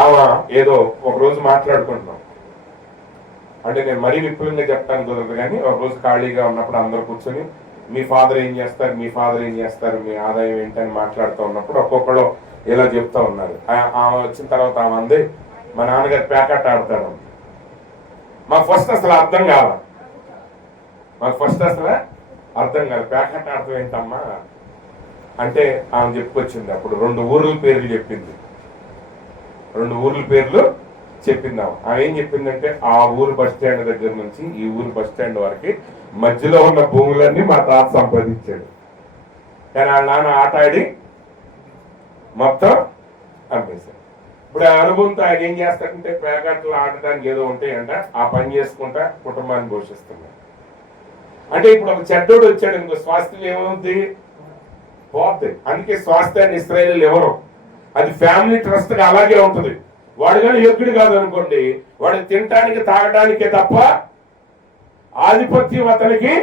ఆమె ఏదో ఒక రోజు మాట్లాడుకుంటున్నాం, అంటే నేను మరీ విపులంగా చెప్తాను కుదరదు కానీ, ఒక రోజు ఖాళీగా ఉన్నప్పుడు అందరూ కూర్చొని మీ ఫాదర్ ఏం చేస్తారు, మీ ఫాదర్ ఏం చేస్తారు, మీ ఆదాయం ఏంటని మాట్లాడుతూ ఉన్నప్పుడు ఒక్కొక్కడు ఇలా చెప్తా ఉన్నారు. ఆమె వచ్చిన తర్వాత ఆమె అంది, మా నాన్నగారు ప్యాకెట్ ఆడతాడు. మాకు ఫస్ట్ అసలు అర్థం కాదు, ప్యాకెట్ ఆడతాం ఏంటమ్మా అంటే ఆమె చెప్పుకొచ్చింది. అప్పుడు 2 ఊర్ల పేర్లు చెప్పింది, 2 ఊర్ల పేర్లు చెప్పింది. ఆమె ఏం చెప్పిందంటే, ఆ ఊరు బస్ స్టాండ్ దగ్గర నుంచి ఈ ఊరు బస్ స్టాండ్ వరకు మధ్యలో ఉన్న భూములన్నీ మా తాత సంపాదించాడు, కానీ వాళ్ళ నాన్న ఆట ఆడి మొత్తం అమ్మేశాడు. ఇప్పుడు ఆ అనుభవంతో ఆయన ఏం చేస్తాడంటే, ప్యాకెట్లు ఆడటానికి ఏదో ఉంటాయంట, ఆ పని చేసుకుంటా కుటుంబాన్ని పోషిస్తున్నాడు. అంటే ఇప్పుడు ఒక చెడ్డోడు వచ్చాడు ఇంకో, స్వాస్థ్యం ఏమవుతుంది? పోతుంది. అందుకే స్వాస్థ్యాన్ని ఇశ్రాయేలీయులు ఎవరు, అది ఫ్యామిలీ ట్రస్ట్ గా అలాగే ఉంటుంది. వాడు కానీ యోగ్యుడు కాదు అనుకోండి, వాడు తినటానికి తాగడానికే తప్ప ఆధిపత్యం అతనికి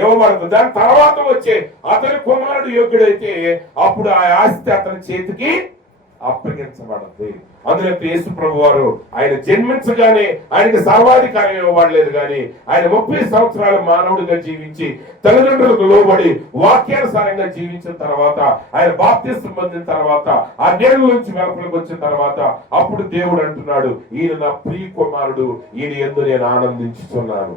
ఇవ్వబడుతుంది. దాని తర్వాత వచ్చే అతని కుమారుడు యోగ్యుడైతే అప్పుడు ఆ ఆస్తి అతని చేతికి అప్పగించబడద్ది. అందులో యేసు ప్రభు వారు ఆయన జన్మించగానే ఆయనకి సర్వాధికారం ఇవ్వబడలేదు, కానీ ఆయన 30 సంవత్సరాలు మానవుడిగా జీవించి తల్లిదండ్రులకు లోబడి వాక్యానుసారంగా జీవించిన తర్వాత, ఆయన బాప్తిస్మం పొందిన తర్వాత, ఆ నేల నుంచి వెలుపలకు వచ్చిన తర్వాత అప్పుడు దేవుడు అంటున్నాడు, ఈయన నా ప్రియ కుమారుడు, ఈయన యందు నేను ఆనందించుతున్నాను.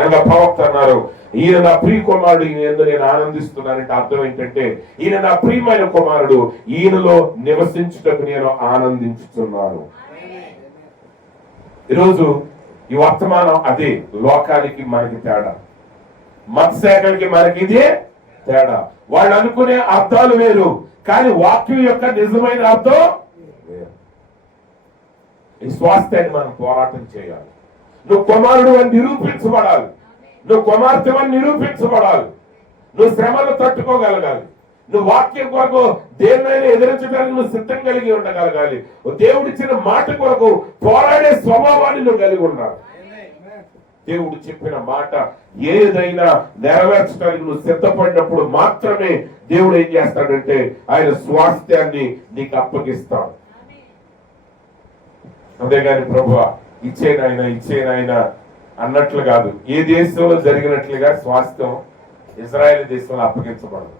అనగా ప్రవక్త అన్నారు, ఈయన నా ప్రియ కుమారుడు, ఈయన యందు నేను ఆనందిస్తున్నానంటే అర్థం ఏంటంటే, ఈయన నా ప్రియమైన కుమారుడు, ఈయనలో నివసించుటకు నేను ఆనందించుతున్నాను. ఈరోజు ఈ వర్తమానం అదే. లోకానికి మనకి తేడా, మత్స్యకులకి మనకి ఇదే తేడా. వాళ్ళు అనుకునే అర్థాలు వేరు, కానీ వాక్యం యొక్క నిజమైన అర్థం వేరు. ఈ స్వాస్థ్యాన్ని మనం పోరాటం చేయాలి. నువ్వు కుమారుడు అని నిరూపించబడాలి, నువ్వు కుమార్తె అని నిరూపించబడాలి, నువ్వు శ్రమలు తట్టుకోగలగాలి, నువ్వు వాక్యం కొరకు దేన్నైనా ఎదిరించడానికి నువ్వు సిద్ధం కలిగి ఉండగలగాలి. దేవుడిచ్చిన మాట కొరకు పోరాడే స్వభావాన్ని నువ్వు కలిగి ఉండాలి. దేవుడు చెప్పిన మాట ఏదైనా నెరవేర్చడానికి నువ్వు సిద్ధపడినప్పుడు మాత్రమే దేవుడు ఏం చేస్తాడంటే ఆయన స్వాస్థ్యాన్ని నీకు అప్పగిస్తాడు. అంతేగాని ప్రభువా ఇచ్చేనాయన అన్నట్లు కాదు. ఏ దేశంలో జరిగినట్లుగా స్వాస్థ్యం ఇజ్రాయెల్ దేశంలో అప్పగించబడదు.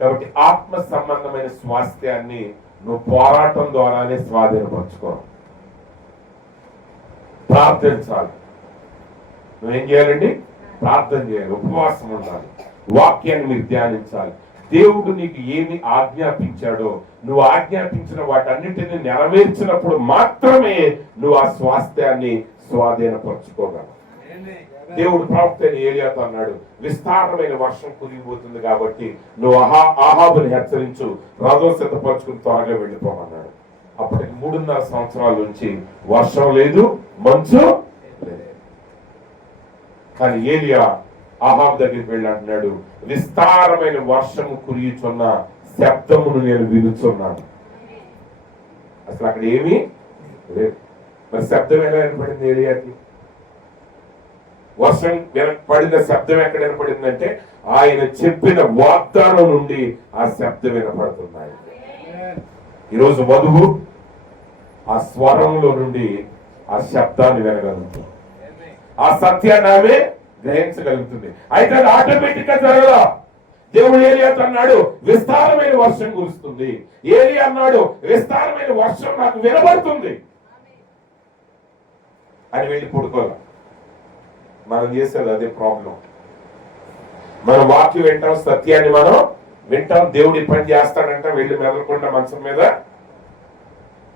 కాబట్టి ఆత్మ సంబంధమైన స్వాస్థ్యాన్ని నువ్వు పోరాటం ద్వారానే స్వాధీనపరచుకో. ప్రార్థించాలి. నువ్వేం చేయాలండి? ప్రార్థన చేయాలి, ఉపవాసం ఉండాలి, వాక్యాన్ని మీరు ధ్యానించాలి. దేవుడు నీకు ఏమి ఆజ్ఞాపించాడో నువ్వు ఆజ్ఞాపించిన వాటన్నిటిని నెరవేర్చినప్పుడు మాత్రమే నువ్వు ఆ స్వాస్థ్యాన్ని స్వాధీనపరచుకోగలవు. దేవుడు ప్రవక్త ఏలియాతో అన్నాడు, విస్తారమైన వర్షం కురిగిపోతుంది కాబట్టి నువ్వు ఆహాబుని హెచ్చరించు, రథం సిద్ధపరచుకుని త్వరగా వెళ్ళిపోమన్నాడు. అప్పటికి 3.5 సంవత్సరాల నుంచి వర్షం లేదు, మంచు లేదు. కానీ ఏలియా ఆహాబు దగ్గరికి వెళ్ళి అంటున్నాడు, విస్తారమైన వర్షము కురియుచున్న శబ్దమును నేను వినుచున్నాను. అసలు అక్కడ ఏమీ లేదు. మరి శబ్దం ఎలా వినపడింది ఏలియాకి? వర్షం పడిన శబ్దం ఎక్కడ వినపడిందంటే ఆయన చెప్పిన వాగ్దానం నుండి ఆ శబ్దం వినపడుతున్నాయి. ఈరోజు వధువు ఆ స్వరంలో నుండి ఆ శబ్దాన్ని వినగలుగుతుంది, ఆ సత్యాన్ని ఆమె గ్రహించగలుగుతుంది. అయితే అది ఆటోమేటిక్ గా జరగదా? దేవుడు ఏలియాతో అన్నాడు, విస్తారమైన వర్షం కురుస్తుంది. ఏలియా అన్నాడు, విస్తారమైన వర్షం నాకు వినబడుతుంది అని వెళ్ళి పడుకోవాలి. మనం చేసేది అదే ప్రాబ్లం. మనం వాక్యం వింటాం, సత్యాన్ని మనం వింటాం, దేవుడి పని చేస్తాడంట, వెళ్ళి మెదలకుండా మంచం మీద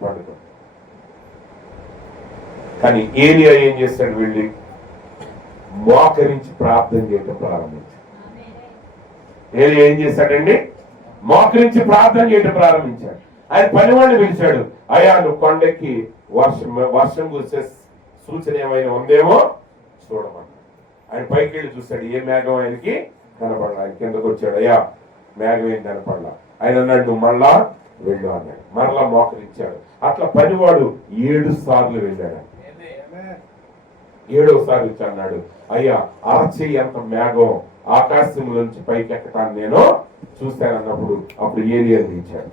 పడుకో. కానీ ఏలియా ఏం చేస్తాడు? వెళ్ళి మోకరించి ప్రార్థన చేయడం ప్రారంభించాడు. ఏలియా ఏం చేశాడండి? మోకరించి ప్రార్థన చేయడం ప్రారంభించాడు. ఆయన పనివాడిని పిలిచాడు, అయ్యా నువ్వు కొండకి వర్షం కురిసే సూచన ఏమైనా ఉందేమో చూడమన్నాడు. ఆయన పైకి వెళ్ళి చూశాడు, ఏ మేఘం ఆయనకి కనపడలా. ఆయన కిందకు వచ్చాడు, అయ్యా మేఘం ఏం కనపడలా. ఆయన అన్నాడు, నువ్వు మళ్ళా వెళ్ళు అన్నాడు. మరలా మోకరించాడు. అట్లా పనివాడు 7 సార్లు వెళ్ళాడు. 7వసారి వచ్చి అన్నాడు, అయ్యా అరచేయి అంత మేఘం ఆకాశం నుంచి పైకి ఎక్కటాన్ని నేను చూశానన్నప్పుడు అప్పుడు ఏలియాని పిలిచాడు.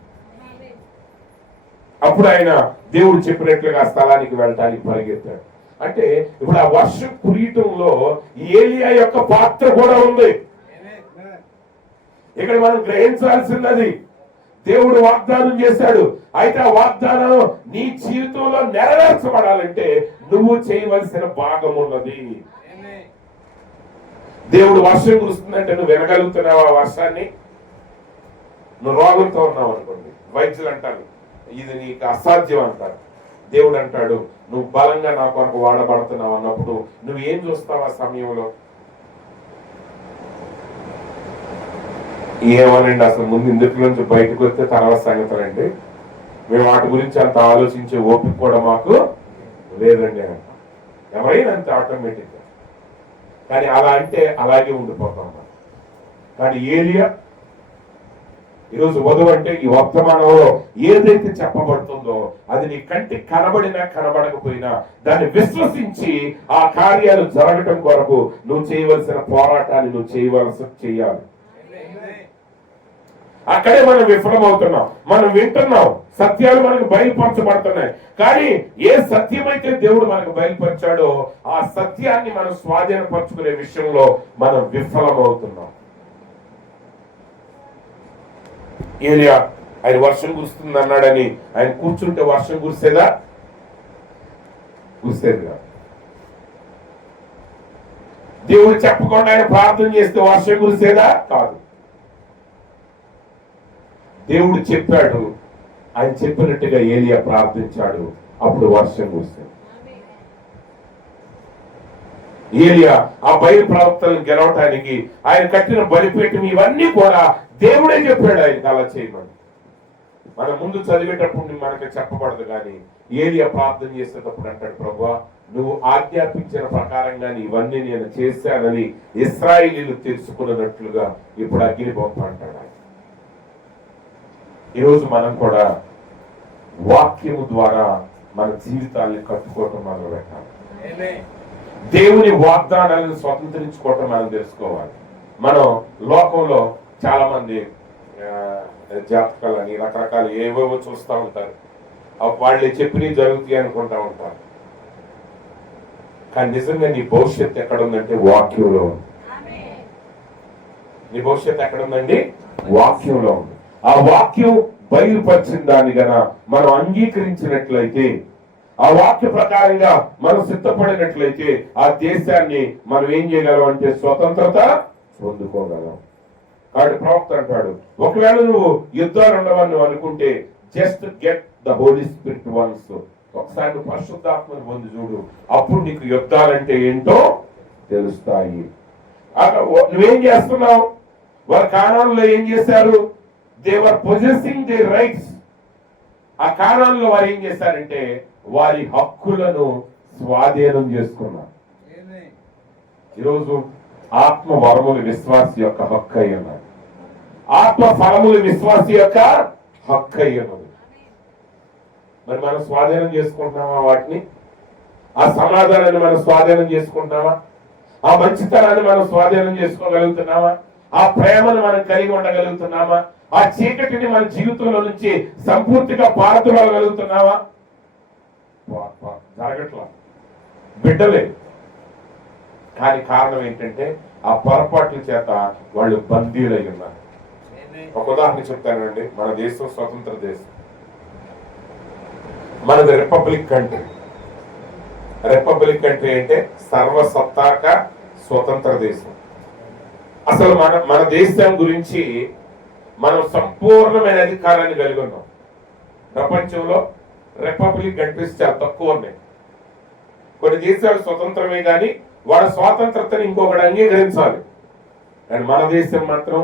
అప్పుడు ఆయన దేవుడు చెప్పినట్లుగా స్థలానికి వెళ్ళటానికి పరిగెత్తాడు. అంటే ఇప్పుడు ఆ వర్షం కురియటంలో ఏలియా యొక్క పాత్ర కూడా ఉంది. ఇక్కడ మనం గ్రహించాల్సినది, దేవుడు వాగ్దానం చేశాడు. అయితే ఆ వాగ్దానం నీ జీవితంలో నెరవేర్చబడాలంటే నువ్వు చేయవలసిన భాగం ఉన్నది. దేవుడు వర్షం కురుస్తుందంటే నువ్వు వినగలుగుతున్నావు ఆ వర్షాన్ని? నువ్వు రోగంతో ఉన్నావు అనుకోండి, వైద్యులు అంటారు ఇది నీకు అసాధ్యం అంటారు. దేవుడు అంటాడు, నువ్వు బలంగా నా కొరకు వాడబడుతున్నావు అన్నప్పుడు నువ్వు ఏం చూస్తావు ఆ సమయంలో? ఏమనండి, అసలు ముందు ఇందులో నుంచి బయటకు వస్తే తర్వాత సంగతులండి, మేము వాటి గురించి అంత ఆలోచించే ఓపిక కూడా మాకు లేదండి అంట. ఎవరైనా అంతే ఆటోమేటిక్గా. కానీ అలా అంటే అలాగే ఉండిపోతాం. కానీ ఏలియా ఈరోజు వధువు అంటే ఈ వర్తమానంలో ఏదైతే చెప్పబడుతుందో అది నీ కంటికి కనబడినా కనబడకపోయినా దాన్ని విశ్వసించి ఆ కార్యాలు జరగటం కొరకు నువ్వు చేయవలసిన పోరాటాన్ని నువ్వు చేయాలి. అక్కడే మనం విఫలమవుతున్నాం. మనం వింటున్నాం, సత్యాలు మనకు బయలుపరచబడుతున్నాయి, కానీ ఏ సత్యమైతే దేవుడు మనకు బయలుపరిచాడో ఆ సత్యాన్ని మనం స్వాధీనపరచుకునే విషయంలో మనం విఫలమవుతున్నాం. ఏలియా ఆయన వర్షం కురుస్తుంది అన్నాడని ఆయన కూర్చుంటే వర్షం కురిసేదా? కురిసేదిగా. దేవుడు చెప్పకుండా ఆయన ప్రార్థన చేస్తే వర్షం కురిసేదా? కాదు. దేవుడు చెప్పాడు, ఆయన చెప్పినట్టుగా ఏలియా ప్రార్థించాడు, అప్పుడు వర్షం కురిసింది. ఏలియా ఆ బయలు ప్రవక్తలను గెలవటానికి ఆయన కట్టిన బలిపీఠం ఇవన్నీ కూడా దేవుడే చెప్పాడు ఆయనకి అలా చేయమని. మనం ముందు చదివేటప్పుడు మనకి చెప్పబడదు, కానీ ఏలియా ప్రార్థన చేసేటప్పుడు అంటాడు, ప్రభువా నువ్వు ఆజ్ఞాపించిన ప్రకారంగానే ఇవన్నీ నేను చేశానని ఇశ్రాయేలీయులు తెలుసుకున్నట్లుగా ఇప్పుడు అగ్ని పంపు అంటాడు ఆయన. ఈరోజు మనం కూడా వాక్యము ద్వారా మన జీవితాన్ని కట్టుకోవటం మొదలు పెట్టాలి. దేవుని వాగ్దానాలను స్వతంత్రించుకోవటం మనం తెలుసుకోవాలి. మనం లోకంలో చాలా మంది జాతకాలని రకరకాలు ఏవేవో చూస్తూ ఉంటారు, వాళ్ళే చెప్పినవి జరుగుతాయి అనుకుంటా ఉంటారు. కానీ నిజంగా నీ భవిష్యత్తు ఎక్కడుందంటే వాక్యంలో ఉంది. నీ భవిష్యత్తు ఎక్కడుందండి? వాక్యంలో ఉంది. ఆ వాక్యం బయలుపరిచిన దాన్ని గన మనం అంగీకరించినట్లయితే, ఆ వాక్య ప్రకారంగా మనం సిద్ధపడినట్లయితే ఆ దేశాన్ని మనం ఏం చేయగలం అంటే స్వతంత్రత పొందుకోగలం. కాబట్టి ప్రవక్త అంటాడు, ఒకవేళ నువ్వు యుద్ధాలు ఉండవని నువ్వు అనుకుంటే just get the Holi spirit once. ఒకసారి నువ్వు పరిశుద్ధాత్మను పొంది చూడు, అప్పుడు నీకు యుద్ధాలంటే ఏంటో తెలుస్తాయి. నువ్వేం చేస్తున్నావు? వారి కానాల్లో ఏం చేశారు? They were possessing they rights. ఆ కానాల్లో వారు ఏం చేశారంటే వారి హక్కులను స్వాధీనం చేసుకున్నారు. ఈరోజు ఆత్మ వరములు విశ్వాసి యొక్క హక్కు అయి ఉన్నది. ఆత్మ ఫలములు విశ్వాసి యొక్క హక్కు అయి ఉన్నది. మరి మనం స్వాధీనం చేసుకుంటున్నామా వాటిని? ఆ సమాధానాన్ని మనం స్వాధీనం చేసుకుంటున్నామా? ఆ మంచితనాన్ని మనం స్వాధీనం చేసుకోగలుగుతున్నామా? ఆ ప్రేమను మనం కలిగి ఉండగలుగుతున్నామా? ఆ చీకటిని మన జీవితంలో నుంచి సంపూర్తిగా పారదోలగలుగుతున్నావా? జరగట్లా, బిడ్డలే. కానీ కారణం ఏంటంటే ఆ పొరపాట్ల చేత వాళ్ళు బందీలై ఉన్నారు. ఒక ఉదాహరణ చెప్తానండి. మన దేశం స్వతంత్ర దేశం, మనది రిపబ్లిక్ కంట్రీ. రిపబ్లిక్ కంట్రీ అంటే సర్వసత్తాక స్వతంత్ర దేశం. అసలు మన దేశం గురించి మనం సంపూర్ణమైన అధికారాన్ని కలిగి ఉన్నాం. ప్రపంచంలో రిపబ్లిక్ కంట్రీస్ చాలా తక్కువ ఉన్నాయి. కొన్ని దేశాలు స్వతంత్రమే కానీ వాళ్ళ స్వాతంత్రతని ఇంకొకటి అంగీకరించాలి. కానీ మన దేశం మాత్రం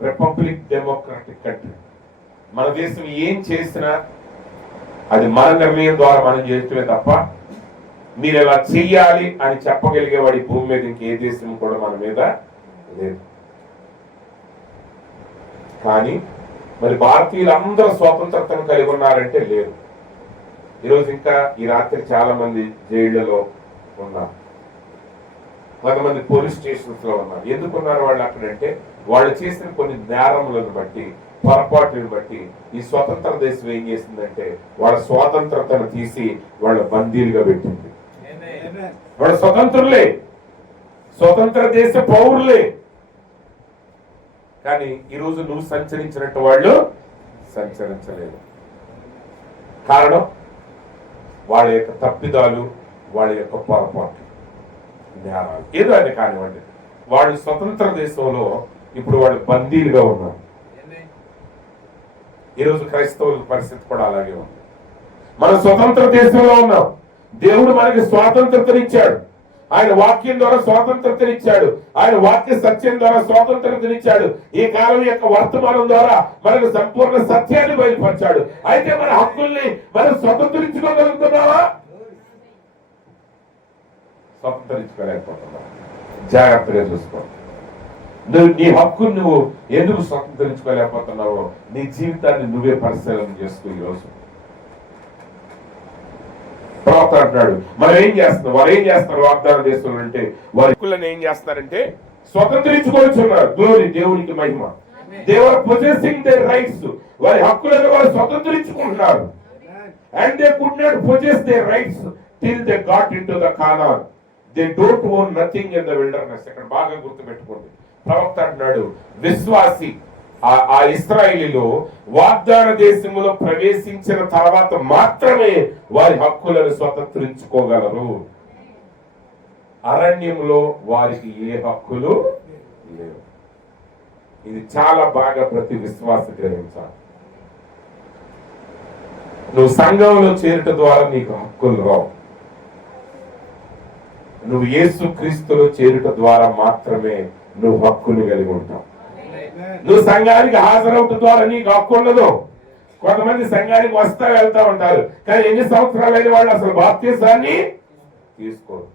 రిపబ్లిక్ డెమోక్రాటిక్ కంట్రీ. మన దేశం ఏం చేసినా అది మన నిర్ణయం ద్వారా మనం చేయటమే తప్ప మీరు ఎలా చెయ్యాలి అని చెప్పగలిగేవాడి భూమి మీద ఇంకే దేశం కూడా మన మీద లేదు. కానీ మరి భారతీయులందరూ స్వాతంత్రతను కలిగి ఉన్నారంటే లేదు. ఈరోజు ఇంకా ఈ రాత్రి చాలా మంది జైళ్లలో ఉన్నారు, కొంతమంది పోలీస్ స్టేషన్స్ లో ఉన్నారు. ఎందుకున్నారు వాళ్ళు అక్కడంటే వాళ్ళు చేసిన కొన్ని నేరములను బట్టి, పొరపాటును బట్టి ఈ స్వతంత్ర దేశం ఏం చేసిందంటే వాళ్ళ స్వాతంత్రతను తీసి వాళ్ళ బందీలుగా పెట్టింది. వాళ్ళ స్వతంత్రులే, స్వతంత్ర దేశ పౌరులే, కానీ ఈరోజు నువ్వు సంచరించినట్టు వాళ్ళు సంచరించలేదు. కారణం వాళ్ళ యొక్క తప్పిదాలు, వాళ్ళ యొక్క పొరపాటు, నేరాలు, ఏదో అని కానివ్వండి. వాళ్ళు స్వతంత్ర దేశంలో ఇప్పుడు వాళ్ళు బందీలుగా ఉన్నారు. ఈరోజు క్రైస్తవుల పరిస్థితి కూడా అలాగే ఉంది. మనం స్వతంత్ర దేశంలో ఉన్నాం. దేవుడు మనకి స్వాతంత్రతనిచ్చాడు. ఆయన వాక్యం ద్వారా స్వాతంత్రతనిచ్చాడు. ఆయన వాక్య సత్యం ద్వారా స్వాతంత్రతనిచ్చాడు. ఈ కాలం యొక్క వర్తమానం ద్వారా మనకు సంపూర్ణ సత్యాన్ని బయలుపరిచాడు. అయితే మన హక్కుల్ని మనం స్వతంత్రించుకోగలుగుతున్నావా? స్వతంత్రించుకోలేకపోతున్నాం. జాగ్రత్తగా చూసుకోండి. నీ హక్కును నువ్వు ఎందుకు స్వతంత్రించుకోలేకపోతున్నావో నీ జీవితాన్ని నువ్వే పరిశీలన చేసుకో. ఈరోజు ప్రవక్త అంటున్నాడు, వారు ఏం చేస్తారు వాగ్దాన దేశంలో అంటే వారి హక్కులను ఏం చేస్తారంటే స్వతంత్రించుకోవచ్చున్నారు. గ్లోరీ, దేవునికి మహిమ. They are possessing their rights. వారి హక్కులను వారు స్వతంత్రించుకుంటున్నారు. And they could not possess their rights till they got into the Canaan. They don't own nothing in the wilderness. ఇక్కడ బాగా గుర్తుపెట్టుకోండి. ప్రవక్త అంటున్నాడు, విశ్వాసి ఆ ఇశ్రాయేలీలో వాగ్దాన దేశంలో ప్రవేశించిన తర్వాత మాత్రమే వారి హక్కులను స్వతంత్రించుకోగలరు. అరణ్యంలో వారికి ఏ హక్కులు లేవు. ఇది చాలా బాగా ప్రతి విశ్వాస గ్రహించాలి. నువ్వు సంఘంలో చేరుట ద్వారా నీకు హక్కులు రావు. నువ్వు యేసు క్రీస్తులో చేరుట ద్వారా మాత్రమే నువ్వు హక్కులు కలిగి ఉంటావు. నువ్వు సంఘానికి హాజరవుట ద్వారా నీకు హక్కు ఉండదు. కొంతమంది సంఘానికి వస్తా వెళ్తా ఉంటారు, కానీ ఎన్ని సంవత్సరాలైన వాళ్ళు అసలు బాప్తీసాన్ని తీసుకోరు.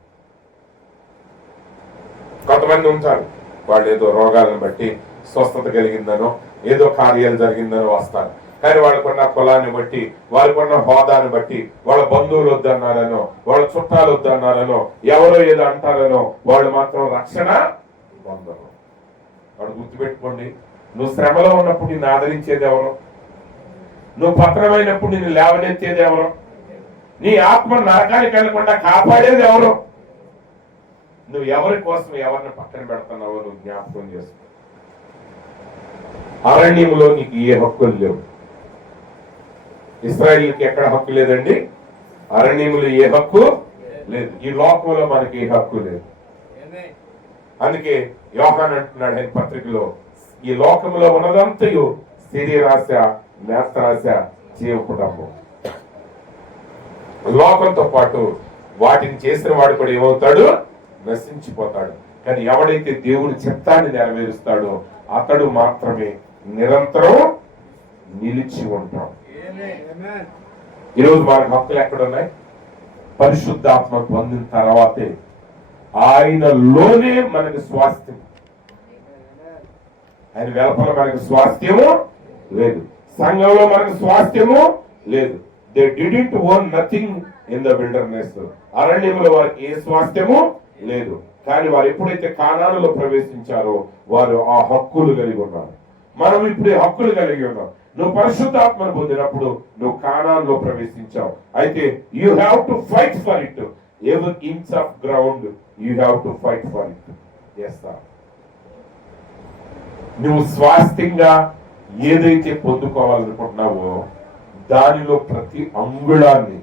కొంతమంది ఉంటారు, వాళ్ళు ఏదో రోగాలను బట్టి స్వస్థత కలిగిందనో ఏదో కార్యాలు జరిగిందనో వస్తారు. కానీ వాళ్ళకున్న కులాన్ని బట్టి, వాళ్ళకున్న హోదాని బట్టి, వాళ్ళ బంధువులు వద్దన్నారనో, వాళ్ళ చుట్టాలు వద్దన్నారనో, ఎవరో ఏదో అంటారనో వాళ్ళు మాత్రం రక్షణ పొందరు. వాడు గుర్తుపెట్టుకోండి, నువ్వు శ్రమలో ఉన్నప్పుడు నిన్ను ఆదరించేది ఎవరు? నువ్వు పత్రమైనప్పుడు నిన్ను లేవనెత్తేది ఎవరు? నీ ఆత్మ నరకానికి వెళ్లకుండా కాపాడేది ఎవరు? నువ్వు ఎవరి కోసం ఎవరిని పక్కన పెడుతున్నావో నువ్వు జ్ఞాపకం చేసుకో. అరణ్యంలో నీకు ఏ హక్కులు లేవు. ఇశ్రాయేలుకి ఎక్కడ హక్కు లేదండి? అరణ్యంలో ఏ హక్కు లేదు. ఈ లోకంలో మనకి ఏ హక్కు లేదు. అందుకే యోహాను అంటున్నాడు ఆయన పత్రికలో, ఈ లోకంలో ఉన్నదంతయు శరీరాశ, నేత్రాశ, జీవకుడంబం. లోకంతో పాటు వాటిని చేసిన వాడు కూడా ఏమవుతాడు? నశించిపోతాడు. కానీ ఎవడైతే దేవుని చిత్తాన్ని నెరవేరుస్తాడో అతడు మాత్రమే నిరంతరం నిలిచి ఉంటాం. ఈరోజు మనకు హక్కులు ఎక్కడున్నాయి? పరిశుద్ధాత్మ పొందిన తర్వాతే ఆయనలోనే మనకి స్వాస్థ్యం. ఆయన వెలుపల మనకి స్వాస్థ్యము లేదు, సంఘంలో మనకి స్వాస్థ్యము లేదు. They didn't own nothing in the wilderness. అరణ్యంలో వారికి ఏ స్వాస్థ్యము లేదు. కానీ వారు ఎప్పుడైతే కానానులో ప్రవేశించారో వారు ఆ హక్కులు కలిగి ఉన్నారు. మనం ఇప్పుడు హక్కులు కలిగి ఉన్నాం. నువ్వు పరిశుద్ధాత్మను పొందినప్పుడు నువ్వు కానానులో ప్రవేశించావు. అయితే you have to fight for it. Every inch of ground you have to fight for it. చేస్తావు. నువ్వు స్వాస్థ్యంగా ఏదైతే పొందుకోవాలనుకుంటున్నావో దానిలో ప్రతి అంగుళాన్ని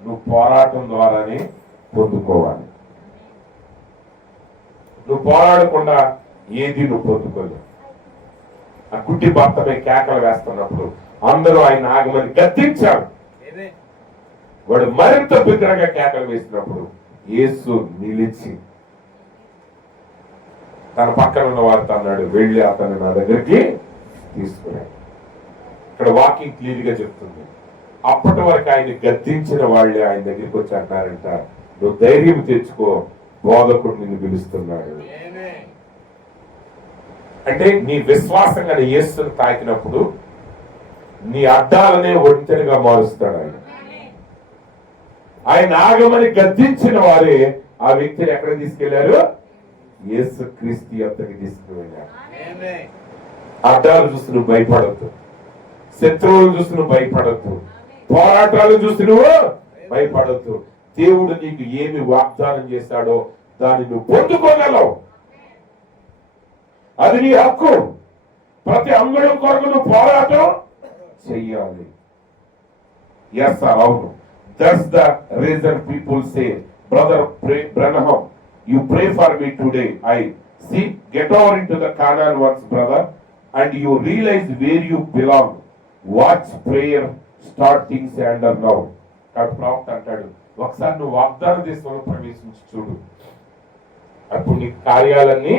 నువ్వు పోరాటం ద్వారానే పొందుకోవాలి. నువ్వు పోరాడకుండా ఏది నువ్వు పొందుకోలేవు. ఆ గుడ్డి భర్తపై కేకలు వేస్తున్నప్పుడు అందరూ ఆయన ఆగమని గద్దించారు. వాడు మరింత బిగ్గరగా కేకలు వేసినప్పుడు యేసు నిలిచి తన పక్కన ఉన్న వారితో అన్నాడు, వెళ్ళి అతను నా దగ్గరికి తీసుకున్నాడు. ఇక్కడ వాకింగ్ క్లియర్ గా చెప్తుంది. అప్పటి వరకు ఆయన గద్దించిన వాళ్ళే ఆయన దగ్గరికి వచ్చి అంటారంట, నువ్వు ధైర్యం తెచ్చుకో, బోధకుడు నిన్ను పిలుస్తున్నాడు. అంటే నీ విశ్వాసంగా నీ యేసుని తాకినప్పుడు నీ అడ్డాలనే ఒంటరిగా మారుస్తాడు ఆయన. ఆయన ఆగమని గద్దించిన వారే ఆ వ్యక్తిని ఎక్కడ తీసుకెళ్లారు? యేసు క్రీస్తు యొద్దకు తీసుకువెళ్ళారు. అడ్డాలు చూసి నువ్వు భయపడద్దు, శత్రువులు చూసి నువ్వు భయపడద్దు, పోరాటాలు చూసి నువ్వు భయపడద్దు. దేవుడు నీకు ఏమి వాగ్దానం చేశాడో దాన్ని నువ్వు పొందుకోగలవు. అది నీ హక్కు. ప్రతి అంగుళం కొరకు నువ్వు పోరాటం చెయ్యాలి. ఎస్ సార్, అవును. That's the reason people say, brother Branham, you pray for me today. I see, get over into the Canaan once, brother, and you realize where you belong. Watch prayer, start things and now. కాబట్టి ప్రవక్త అంటాడు, ఒకసారి నువ్వు వాగ్దాన దేశంలో ప్రవేశించి చూడు, అప్పుడు నీ కార్యాలన్నీ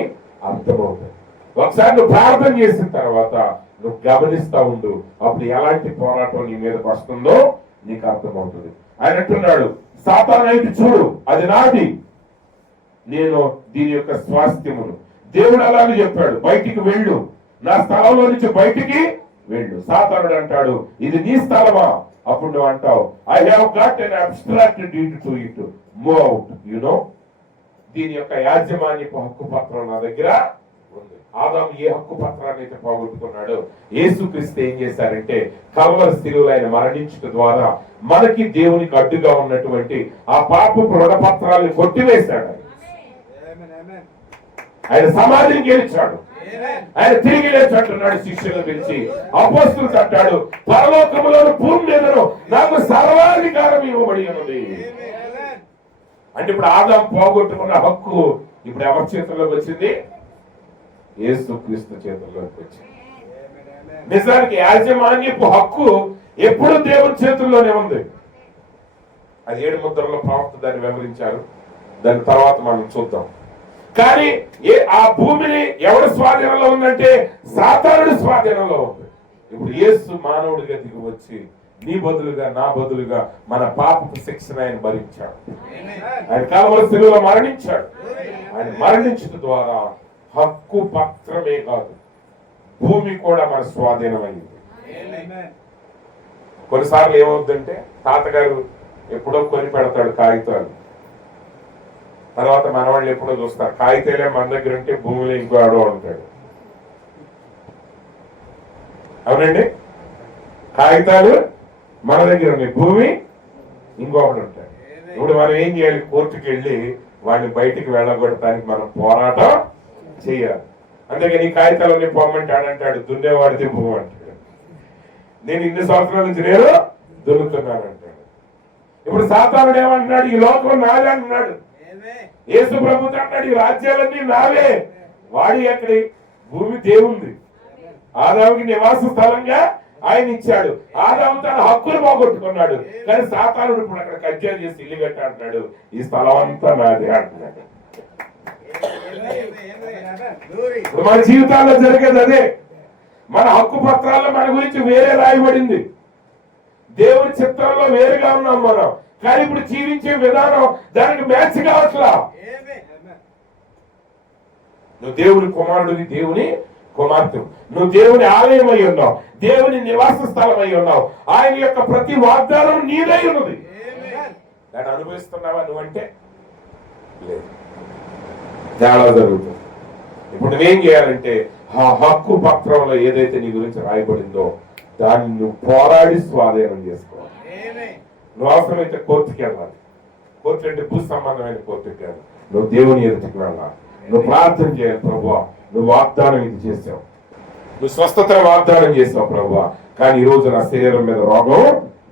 అర్థమవుతాయి. ఒకసారి నువ్వు ప్రార్థన చేసిన తర్వాత నువ్వు గమనిస్తా ఉండు, అప్పుడు ఎలాంటి పోరాటం నీ మీదకి వస్తుందో నీకు అర్థమవుతుంది. ఆయన అంటున్నాడు, సాతాను అయితే చూడు, అది నాది, నేను దీని యొక్క స్వాస్థ్యమును, దేవుడు అలాగే చెప్పాడు, బయటికి వెళ్ళు, నా స్థలంలో నుంచి బయటికి వెళ్ళు. సాతానుడు అంటాడు, ఇది నీ స్థలమా? అప్పుడు నువ్వు అంటావు, I have got an abstract deed to it, move out. You know, దీని యొక్క యాజమాన్యపు హక్కు పత్రం నా దగ్గర ఉంది. ఆదాము ఏ హక్కు పత్రాన్ని అయితే పోగొట్టుకున్నాడో, యేసుక్రీస్తు ఏం చేశారంటే కల్వరి శిలువలో ఆయన మరణించడం ద్వారా మనకి దేవునికి అడ్డుగా ఉన్నటువంటి ఆ పాపపు రుణపత్రాలను కొట్టివేశాడు. ఆయన సమాధిని గెలిచాడు, ఆయన తిరిగి లేచంటున్నాడు. శిష్యులను పిలిచి అపోస్తులకు అంటాడు, పరలోకములోను భూమి మీదను నాకు సర్వాధికారం ఇవ్వబడి ఉన్నది. అంటే ఇప్పుడు ఆదాము పోగొట్టుకున్న హక్కు ఇప్పుడు ఎవరి చేతుల్లోకి వచ్చింది? యేసుక్రీస్తు చేతుల్లోకి వచ్చింది. నిజానికి యాజమాన్యపు హక్కు ఎప్పుడు దేవుని చేతుల్లోనే ఉంది. అది 7 ముద్రలో ప్రవక్త దాన్ని వివరించారు, దాని తర్వాత మనం చూద్దాం. కానీ ఆ భూమిని ఎవరి స్వాధీనంలో ఉందంటే సాతానుడి స్వాధీనంలో ఉంది. ఇప్పుడు యేసు మానవుడిగా దిగి వచ్చి నీ బదులుగా నా బదులుగా మన పాపపు శిక్షణ ఆయన భరించాడు. ఆయన కల్వరి శిలువలో మరణించాడు. ఆయన మరణించడం ద్వారా హక్కు పత్రమే కాదు, భూమి కూడా మన స్వాధీనమైంది. కొన్నిసార్లు ఏమవుతుందంటే తాతగారు ఎప్పుడో కొని పెడతాడు కాగితాలు, తర్వాత మనవాళ్ళు ఎప్పుడో చూస్తారు కాగితాలే మన దగ్గర ఉంటే భూమిలో ఇంకో ఆడో ఉంటాడు. అవునండి, కాగితాలు మన దగ్గర ఉన్నాయి, భూమి ఇంకొకటి ఉంటాడు. ఇప్పుడు మనం ఏం చేయాలి? కోర్టుకి వెళ్ళి వాడిని బయటికి వెళ్ళగొట్టడానికి మనం పోరాటం చేయాలి. అందుకని ఈ కాగితాలన్నీ పొమ్మంటాడంటాడు, దున్నేవాడితే భూమి అంటాడు. నేను ఇన్ని సంవత్సరాల నుంచి నేను దున్నుతున్నాను అంటాడు. ఇప్పుడు సాతానుడు ఏమంటున్నాడు? ఈ లోకం నాదే అంటున్నాడు. యేసు ప్రభుత్వం అంటాడు, ఈ రాజ్యాలన్నీ నావే. వాడి ఎక్కడి? భూమి దేవుంది. ఆదాముకి నివాస స్థలంగా ఆయన ఇచ్చాడు. ఆదాము తన హక్కులు పోగొట్టుకున్నాడు. కానీ సాతానుడు ఇప్పుడు అక్కడ కబ్జా చేసి ఇల్లు కట్ట అంటున్నాడు, ఈ స్థలం అంతా నాదే అంటున్నాడు. ఇప్పుడు మన జీవితాల్లో జరిగేది అదే. మన హక్కు పత్రాల్లో మన గురించి వేరే రాయబడింది, దేవుని చిత్రంలో వేరుగా ఉన్నాం మనం. కానీ ఇప్పుడు జీవించే విధానం దానికి మ్యాచ్ కావట్లా. నువ్వు దేవుని కుమారుడివి, దేవుని కుమార్తె, నువ్వు దేవుని ఆలయం అయి ఉన్నావు, దేవుని నివాస స్థలం అయి ఉన్నావు. ఆయన యొక్క ప్రతి వాగ్దానం నీదై ఉన్నది. దాన్ని అనుభవిస్తున్నావా నువ్వంటే? లేదు, తేడా జరుగుతుంది. ఇప్పుడు నువ్వేం చేయాలంటే ఆ హక్కు పత్రంలో ఏదైతే నీ గురించి రాయబడిందో దాన్ని నువ్వు పోరాడి స్వాధీనం చేసుకోవాలి. నువ్వు అవసరమైతే కోర్టుకి వెళ్ళాలి. కోర్టు అంటే భూ సంబంధమైన కోర్టుకి కాదు, నువ్వు దేవుని ఎదుటికి వెళ్ళాలి. నువ్వు ప్రార్థన చేయాలి, ప్రభువా నువ్వు వాగ్దానం ఇది చేసావు, నువ్వు స్వస్థత వాగ్దానం చేసావు ప్రభువా, కానీ ఈ రోజు నా శరీరం మీద రోగం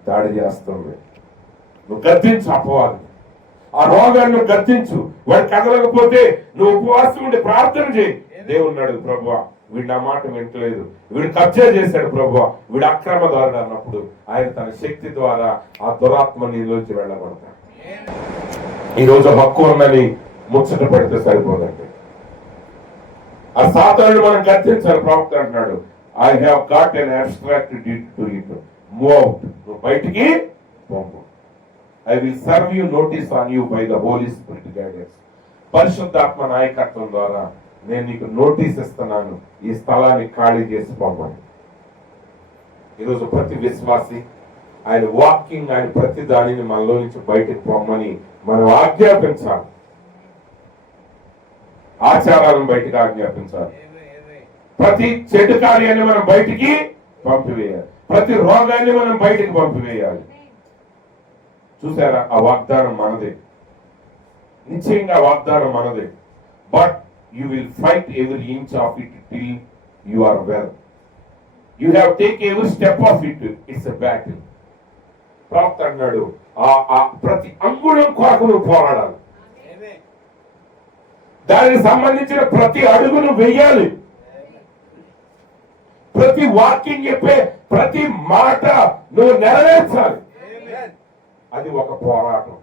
దాడి చేస్తుంది. నువ్వు గద్దించు అపవాదిని, ఆ రోగాన్ని నువ్వు గద్దించు. వాడు కదలకపోతే నువ్వు ఉపవాసం ఉండి ప్రార్థన చేయి. దేవుని అడుగు, ప్రభువా వీడు నా మాట వింటలేదు, వీడు కబ్జా చేశాడు ప్రభువా, వీడు అక్రమదారుడు అన్నప్పుడు ఆయన తన శక్తి ద్వారా ఆ దురాత్మ నీలోంచి వెళ్ళబడతాడు. ఈ రోజు హక్కు ఉందని ముచ్చట పెడితే సరిపోదండి. ఆ సాతానుడు మనం గర్తించాలి. ప్రవక్త అంటున్నాడు, I have got an abstract deed to it, move out. నువ్వు బయటికి పంపు. I will serve you notice on you by the Holi Spirit guidance. పరిశుద్ధాత్మ నాయకత్వం ద్వారా నేను నీకు నోటీస్ ఇస్తున్నాను, ఈ స్థలాన్ని ఖాళీ చేసి పంపండి. ఈరోజు ప్రతి విశ్వాసి ఆయన వాకింగ్, ఆయన ప్రతి దానిని మనలో నుంచి బయటకు పొమ్మని మనం ఆజ్ఞాపించాలి. ఆచారాలను బయటకు ఆజ్ఞాపించాలి. ప్రతి చెడు కార్యాన్ని మనం బయటికి పంపివేయాలి. ప్రతి రోగాన్ని మనం బయటికి పంపివేయాలి. చూసారా, ఆ వాగ్దానం మనదే, నిశ్చయంగా వాగ్దానం మనదే. But you will fight every inch of it till you are well. You have taken every step of it. It's a battle. ప్రవక్త అన్నాడు, ప్రతి అంగుళం కొరకు నువ్వు పోరాడాలి. దానికి సంబంధించిన ప్రతి అడుగును వెయ్యాలి. ప్రతి వాక్యం చెప్పే ప్రతి మాట నువ్వు నెరవేర్చాలి. అది ఒక పోరాటం.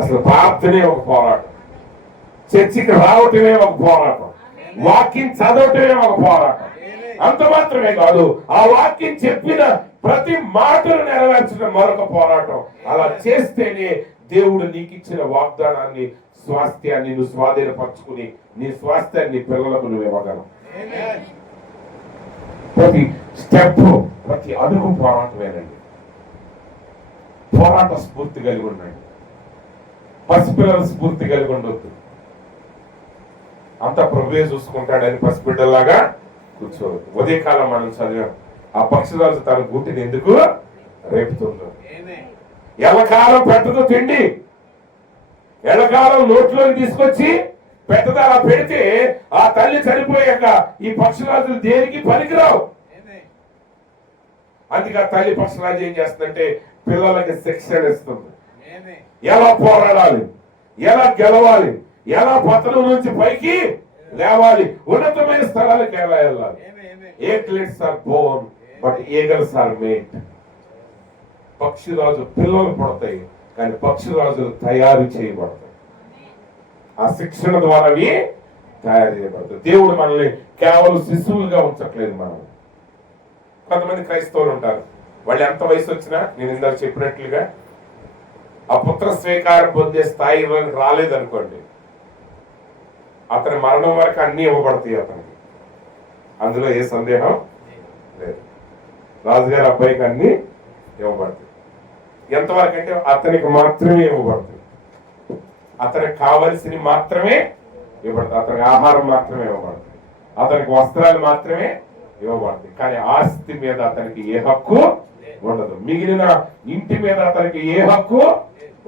అసలు ప్రార్థనే ఒక పోరాటం, చర్చికి రావటమే ఒక పోరాటం, వాక్యం చదవటమే ఒక పోరాటం. అంత మాత్రమే కాదు, ఆ వాక్యం చెప్పిన ప్రతి మాటను నెరవేర్చడం మరొక పోరాటం. అలా చేస్తేనే దేవుడు నీకు ఇచ్చిన వాగ్దానాన్ని స్వాస్థ్యాన్ని నువ్వు స్వాధీనపరచుకుని నీ స్వాస్థ్యాన్ని నీ పిల్లలకు నువ్వు ఇవ్వగలవు. ప్రతి స్టెప్, ప్రతి అడుగు పోరాటమేనండి. పోరాట స్ఫూర్తి కలిగి ఉండండి. పసిపిల్లల స్ఫూర్తి కలిగి ఉండొద్దు. అంతా ప్రభువే చూసుకుంటాడని పసిబిడ్డలాగా కూర్చోవద్దు. ఉదయకాలం మనం చదివాం, ఆ పక్షిరాజు తన గూటిని ఎందుకు రేపుతుందో. ఎల్లకాలం పెట్టదు తిండి, ఎల్లకాలం నోట్లోకి తీసుకొచ్చి పెట్టదు. అలా పెడితే ఆ తల్లి చనిపోయాక ఈ పక్షిరాజులు దేనికి పనికిరావు. అందుకే ఆ తల్లి పక్షిరాజు ఏం చేస్తుందంటే పిల్లలకి శిక్షణ ఇస్తుంది. ఎలా పోరాడాలి, ఎలా గెలవాలి, ఎలా పతనం నుంచి పైకి లేవాలి, ఉన్నతమైన స్థలాలకు ఎలా వెళ్ళాలి. Eaglets are born but eagles are made. పక్షిరాజు పిల్లలు పడతాయి కానీ పక్షిరాజులు తయారు చేయబడతాయి. ఆ శిక్షణ ద్వారా తయారు చేయబడతాయి. దేవుడు మనల్ని కేవలం శిశువులుగా ఉంచట్లేదు. మనం కొంతమంది క్రైస్తవులు ఉంటారు, వాళ్ళు ఎంత వయసు వచ్చినా నేను ఇందాక చెప్పినట్లుగా ఆ పుత్ర స్వీకారం పొందే స్థాయిలో రాలేదనుకోండి, అతని మరణం వరకు అన్ని ఇవ్వబడతాయి అతనికి. అందులో ఏ సందేహం లేదు. రాజుగారి అబ్బాయికి అన్ని ఇవ్వబడతాయి. ఎంతవరకు అంటే అతనికి మాత్రమే ఇవ్వబడుతుంది, అతనికి కావలసినవి మాత్రమే ఇవ్వబడుతుంది, అతనికి ఆహారం మాత్రమే ఇవ్వబడుతుంది, అతనికి వస్త్రాలు మాత్రమే ఇవ్వబడుతుంది. కానీ ఆస్తి మీద అతనికి ఏ హక్కు ఉండదు. మిగిలిన ఇంటి మీద అతనికి ఏ హక్కు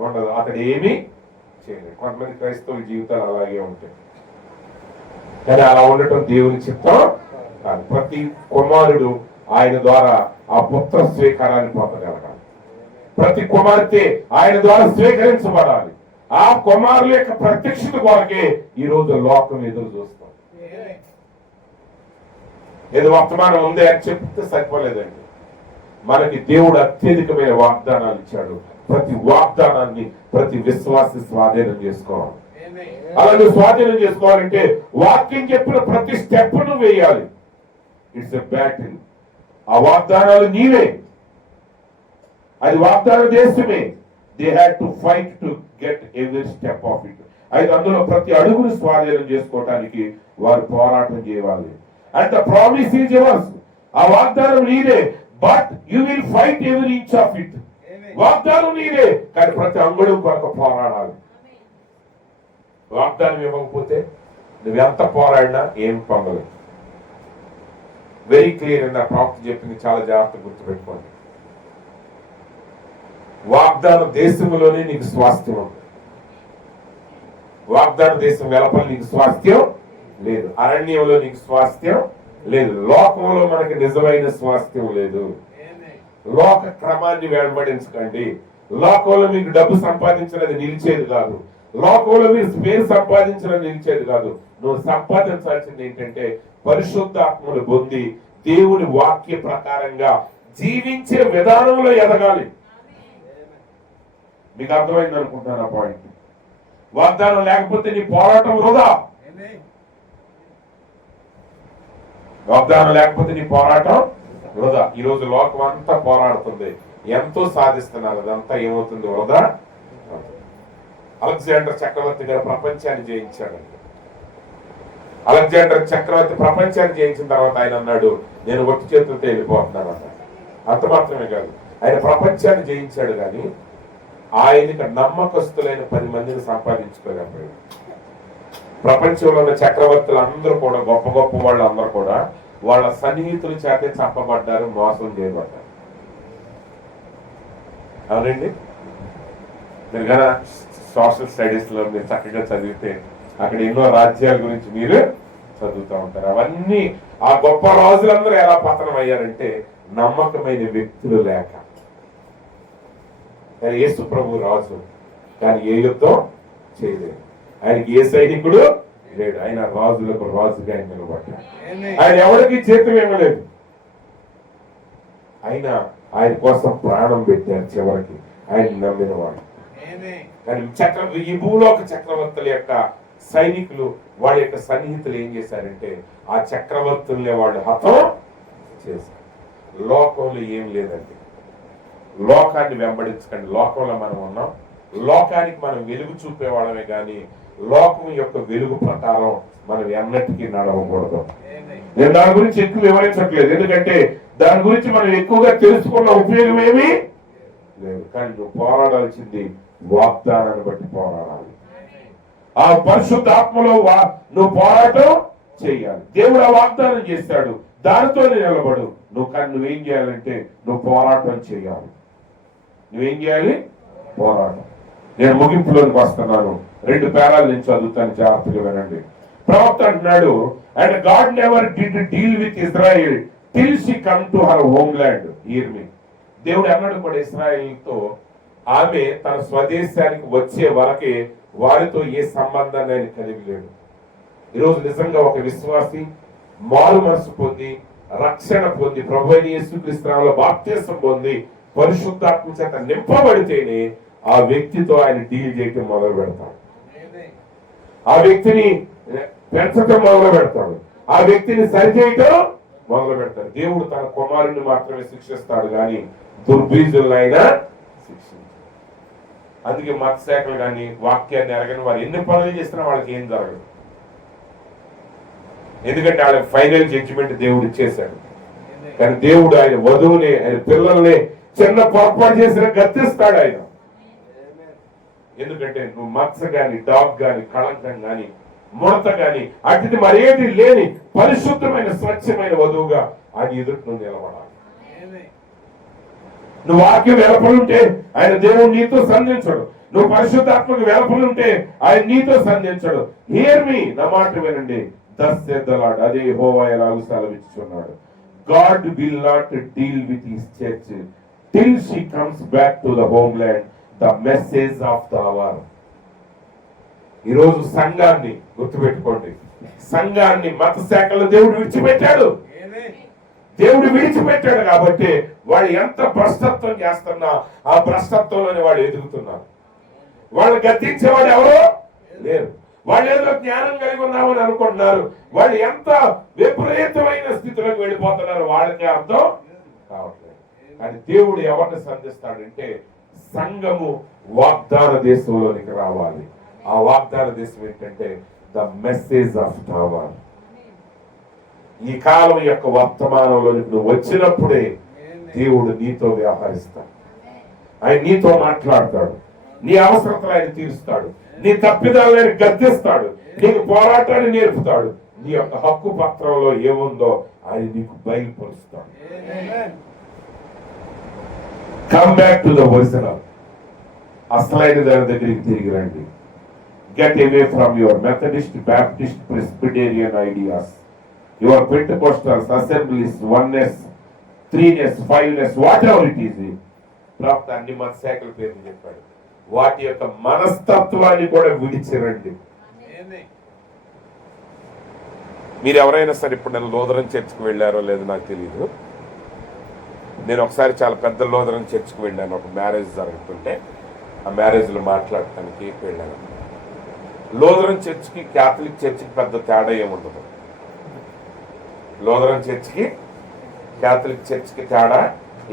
ఉండదు. అతడు ఏమీ చేయలేదు. కొంతమంది క్రైస్తవుల జీవితాలు అలాగే ఉంటాయి. కానీ అలా ఉండటం దేవుని చిత్తం కాదు. ప్రతి కుమారుడు ఆయన ద్వారా ఆ పుత్ర స్వీకారాన్ని పొందగలగాలి. ప్రతి కుమార్తె ఆయన ద్వారా స్వీకరించబడాలి. ఆ కుమారుల యొక్క ప్రత్యక్షత కొరకే ఈ రోజు లోకం ఎదురు చూస్తాం. ఏదో వర్తమానం ఉంది అని చెప్తే సరిపోలేదండి. మనకి దేవుడు అత్యధికమైన వాగ్దానాలు ఇచ్చాడు. ప్రతి వాగ్దానాన్ని ప్రతి విశ్వాసి స్వాధీనం చేసుకోవాలి. అలా నువ్వు స్వాధీనం చేసుకోవాలంటే వాక్యం చెప్పిన ప్రతి స్టెప్ ను వేయాలి. It's a battle. ఆ వాగ్దానాలు నీవే, అది వాగ్దాన దేశమే. They had to fight to get every step of it. అయితే అందులో ప్రతి అడుగును స్వాధీనం చేసుకోవటానికి వారు పోరాటం చేయాలి. And the promise is yours. ఆ వాగ్దానం నీదే, but you will fight every inch of it. వాగ్దానం నీదే కానీ ప్రతి అంగుళం కొరకు పోరాడాలి. వాగ్దానం ఇవ్వకపోతే నువ్వెంత పోరాడినా ఏం పొందలేదు. వెరీ క్లియర్ అని నా ప్రవక్త చెప్పింది, చాలా జాగ్రత్తగా గుర్తుపెట్టుకోండి. వాగ్దాన దేశంలోనే నీకు స్వాస్థ్యం ఉంది. వాగ్దాన దేశం వెలపల నీకు స్వాస్థ్యం లేదు. అరణ్యంలో నీకు స్వాస్థ్యం లేదు. లోకంలో మనకి నిజమైన స్వాస్థ్యం లేదు. లోక క్రమాన్ని వెంబడించకండి. లోకంలో మీకు డబ్బు సంపాదించినది నిలిచేది కాదు. లోకంలో మీరు పేరు సంపాదించినది నిలిచేది కాదు. నువ్వు సంపాదించాల్సింది ఏంటంటే పరిశుద్ధాత్మను పొంది దేవుని వాక్య ప్రకారంగా జీవించే విధానంలో ఎదగాలి. మీకు అర్థమైంది అనుకుంటున్నాను ఆ పాయింట్. వాగ్దానం లేకపోతే నీ పోరాటం వృధా. వాగ్దానం లేకపోతే నీ పోరాటం వృధా. ఈ రోజు లోకం అంతా పోరాడుతుంది, ఎంతో సాధిస్తున్నారు, అదంతా ఏమవుతుంది? వృధా. అలెగ్జాండర్ చక్రవర్తి గారు ప్రపంచాన్ని జయించాడండి. అలెగ్జాండర్ చక్రవర్తి ప్రపంచాన్ని జయించిన తర్వాత ఆయన అన్నాడు, నేను ఒట్టి చేతులతో వెళ్ళిపోతున్నాను అన్నాడు. అంత మాత్రమే కాదు, ఆయన ప్రపంచాన్ని జయించాడు కానీ ఆయనకి నమ్మకస్తులైన 10 మందిని సంపాదించుకోలేకపోయాడు. ప్రపంచంలో ఉన్న చక్రవర్తులు అందరూ కూడా, గొప్ప గొప్ప వాళ్ళు అందరూ కూడా వాళ్ళ సన్నిహితుల చేతే చంపబడ్డారు, మోసం చేయబడ్డారు. అవునండి. మీరు కదా సోషల్ స్టడీస్ లో మీరు చక్కగా చదివితే అక్కడ ఎన్నో రాజ్యాల గురించి మీరు చదువుతూ ఉంటారు. అవన్నీ ఆ గొప్ప రాజులందరూ ఎలా పతనం అయ్యారంటే నమ్మకమైన వ్యక్తులు లేక. కానీ యేసు ప్రభు రాజు, కానీ ఏ యుద్ధం చేయలేదు. ఆయనకి ఏ సైనికుడు లేడు. ఆయన రాజులకు రాజుగా ఆయన నిలబడ్డాడు. ఆయన ఎవరికి జీతం ఇవ్వలేదు. ఆయన కోసం ప్రాణం పెట్టారు చివరికి ఆయన నమ్మిన వాడు. కానీ ఈ భూలోక చక్రవర్తుల యొక్క సైనికులు, వాళ్ళ యొక్క సన్నిహితులు ఏం చేశారంటే ఆ చక్రవర్తుల్ని వాళ్ళు హతం చేశారు. లోకంలో ఏం లేదండి. లోకాన్ని వెంబడించకండి. లోకంలో మనం ఉన్నాం, లోకానికి మనం వెలుగు చూపేవాళ్ళమే కానీ లోకం యొక్క వెలుగు ప్రకారం మనం ఎన్నటికీ నడవకూడదు. నేను దాని గురించి ఎక్కువ వివరించట్లేదు, ఎందుకంటే దాని గురించి మనం ఎక్కువగా తెలుసుకున్న ఉపయోగం ఏమీ లేదు. కానీ నువ్వు పోరాడాల్సింది వాగ్దానాన్ని బట్టి పోరాడాలి. ఆ పరిశుద్ధాత్మలో నువ్వు పోరాటం చేయాలి. దేవుడు ఆ వాగ్దానం చేశాడు, దానితో నిలబడు. నువ్వేం చేయాలంటే నువ్వు పోరాటం చేయాలి. నువ్వేం చేయాలి? పోరాటం. నేను ముగింపులోకి వస్తున్నాను. 2 పేరాలు నేను చదువుతాను, జాగ్రత్తగా వినండి. ప్రవక్త అంటున్నాడు, and God never did deal with Israel till she come to her home land. Hear me. దేవుడు అన్నాడు కూడా ఇశ్రాయేలుతో, ఆమె తన స్వదేశానికి వచ్చే వరకే వారితో ఏ సంబంధాన్ని ఆయన కలిగి లేడు. ఈరోజు నిజంగా ఒక విశ్వాసి మారు మనసు పొంది, రక్షణ పొంది, ప్రభువైన యేసుక్రీస్తు నామములో బాప్తిసం పొంది, పరిశుద్ధాత్మ చేత నింపబడితేనే ఆ వ్యక్తితో ఆయన డీల్ చేయటం మొదలు పెడతాడు. ఆ వ్యక్తిని పెంచటం మొదలు పెడతాడు. ఆ వ్యక్తిని సరిచేయటం మొదలు పెడతాడు. దేవుడు తన కుమారుని మాత్రమే శిక్షిస్తాడు, కానీ దుర్బీజులైనా శిక్షించాడు. అందుకే మత శాఖలు కానీ వాక్యాన్ని ఎరగని వారు ఎన్ని పనులు చేసినా వాళ్ళకి ఏం జరగదు. ఎందుకంటే వాళ్ళకి ఫైనల్ జడ్జిమెంట్ దేవుడు ఇచ్చేశాడు. కానీ దేవుడు ఆయన వధువుని, ఆయన పిల్లల్ని చిన్న పొరపాటు చేసిన గర్తిస్తాడు ఆయన. ఎందుకంటే నువ్వు మత్స గాని, డాగ్ గాని, కళంకం గాని, ముడత గాని అటుది మరేది లేని పరిశుద్ధమైన స్వచ్ఛమైన వధువుగా ఆయన ఎదుటి నువ్వు నిలబడాలి. నువ్వు వాక్యం వెలపలుంటే ఆయన దేవుడు నీతో సంధించడు. నువ్వు పరిశుద్ధాత్మకు వెలపలుంటే ఆయన నీతో సంధించడు. హియర్ మీ, నా మాట వినండి. దస్ సెడ్ ది లార్డ్, అదే యెహోవా ఎలాగూ సెలవిస్తున్నాడు. God will not deal with his church till she comes back to the homeland, the message of the hour. ఈరోజు సంఘాన్ని గుర్తుపెట్టుకోండి. సంఘాన్ని మత శాఖలో దేవుడు విడిచిపెట్టాడు. దేవుడు విడిచిపెట్టాడు కాబట్టి వాడు ఎంత భ్రష్టత్వం చేస్తున్నా ఆ భ్రష్టత్వంలోనే వాడు ఎదుగుతున్నారు. వాళ్ళు గద్దించేవాడు ఎవరో లేరు. వాళ్ళు ఏదో జ్ఞానం కలిగి ఉన్నామని అనుకుంటున్నారు. వాళ్ళు ఎంత విపరీతమైన స్థితిలోకి వెళ్ళిపోతున్నారు వాళ్ళకే అర్థం కావట్లేదు. కానీ దేవుడు ఎవరిని సంధిస్తాడంటే సంఘము వాగ్దాన దేశంలోనికి రావాలి. ఆ వాగ్దాన దేశం ఏంటంటే ద మెసేజ్ ఆఫ్ టవర్. ఈ కాలం యొక్క వర్తమానంలోనికి నువ్వు వచ్చినప్పుడే దేవుడు నీతో వ్యవహరిస్తాడు. ఆయన నీతో మాట్లాడతాడు. నీ అవసరతలు ఆయన తీరుస్తాడు. నీ తప్పిదాలను గద్దిస్తాడు. నీకు పోరాటాన్ని నేర్పుతాడు. నీ యొక్క హక్కు పత్రంలో ఏముందో ఆయన నీకు బయలుపరుస్తాడు. Come back to the original. అసలైన దాని దగ్గరికి తిరిగి రండి. Get away from your Methodist, Baptist, Presbyterian ideas, your Pentecostals, assemblies, oneness, threeness, fiveness, whatever it is. ప్రవక్త అన్ని మత శాఖల పేర్లు చెప్పాడు. వాటి యొక్క మనస్తత్వాన్ని కూడా విడిచిరండి. మీరు ఎవరైనా సరే, ఇప్పుడు నేను లోదరన్ చర్చ్కి వెళ్ళారో లేదో నాకు తెలియదు. నేను ఒకసారి చాలా పెద్ద లోదరన్ చర్చ్కి వెళ్ళాను. ఒక మ్యారేజ్ జరుగుతుంటే ఆ మ్యారేజ్లో మాట్లాడటానికి వెళ్ళాను. లోదరన్ చర్చ్కి క్యాథలిక్ చర్చ్కి పెద్ద తేడా ఏముండదు. లోదరన్ చర్చ్కి క్యాథలిక్ చర్చ్కి తేడా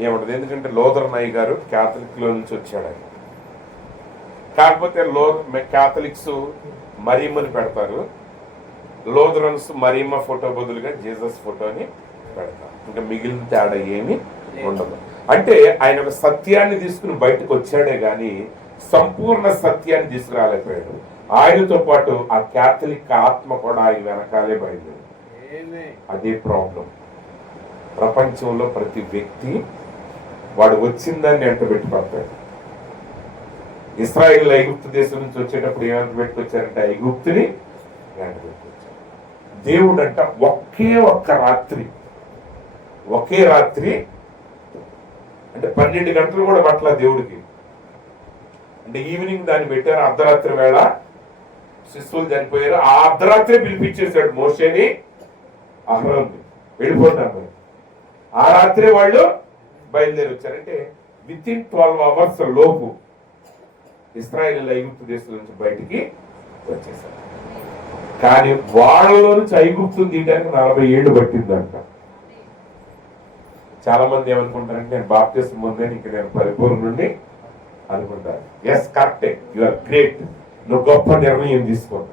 ఏముండదు. ఎందుకంటే లోదరన్ అయ్య గారు క్యాథలిక్లో నుంచి వచ్చాడు. ఆయన కాకపోతే క్యాథలిక్స్ మరియమ్మని పెడతారు, లోదరన్స్ మరియమ్మ ఫోటో బదులుగా జీసస్ ఫోటోని పెడతారు. ఇంకా మిగిలిన తేడా ఏమి ఉండదు. అంటే ఆయన ఒక సత్యాన్ని తీసుకుని బయటకు వచ్చాడే గాని సంపూర్ణ సత్యాన్ని తీసుకురాలేకపోయాడు. ఆయనతో పాటు ఆ క్యాథలిక్ ఆత్మ కూడా ఆయన వెనకాలే బయలుదేరి. అదే ప్రాబ్లం. ప్రపంచంలో ప్రతి వ్యక్తి వాడు వచ్చిందాన్ని ఎంట పెట్టి పడతాడు. ఇశ్రాయేలు ఐగుప్తు దేశం నుంచి వచ్చేటప్పుడు ఏమంత పెట్టుకొచ్చారంటే ఐగుప్తుని వెంట పెట్టుకొచ్చారు. దేవుడు అంట ఒకే రాత్రి అంటే 12 గంటలు కూడా పట్ల దేవుడికి. అంటే ఈవినింగ్ దాన్ని పెట్టారు. అర్ధరాత్రి వేళ శిశువులు చనిపోయారు. ఆ అర్ధరాత్రి పిలిపించేశాడు మోషేని, అహరోన్ని, వెళ్ళిపోతారు. ఆ రాత్రి వాళ్ళు బయలుదేరి వచ్చారంటే విత్ ఇన్ 12 అవర్స్ లోపు ఇశ్రాయేలు ఐగుప్తు దేశం నుంచి బయటికి వచ్చేసారు. కానీ వాళ్ళలో నుంచి ఐగుప్తుని తీయడానికి 40 ఏళ్ళు పట్టిందంట. చాలా మంది ఏమనుకుంటారంటే నేను బాప్తిసం ముందే ఇంక నేను పరిపూర్ణుడిని అనుకుంటారు. ఎస్, కరెక్టే, యు ఆర్ గ్రేట్. నువ్వు గొప్ప నిర్ణయం తీసుకున్నావు,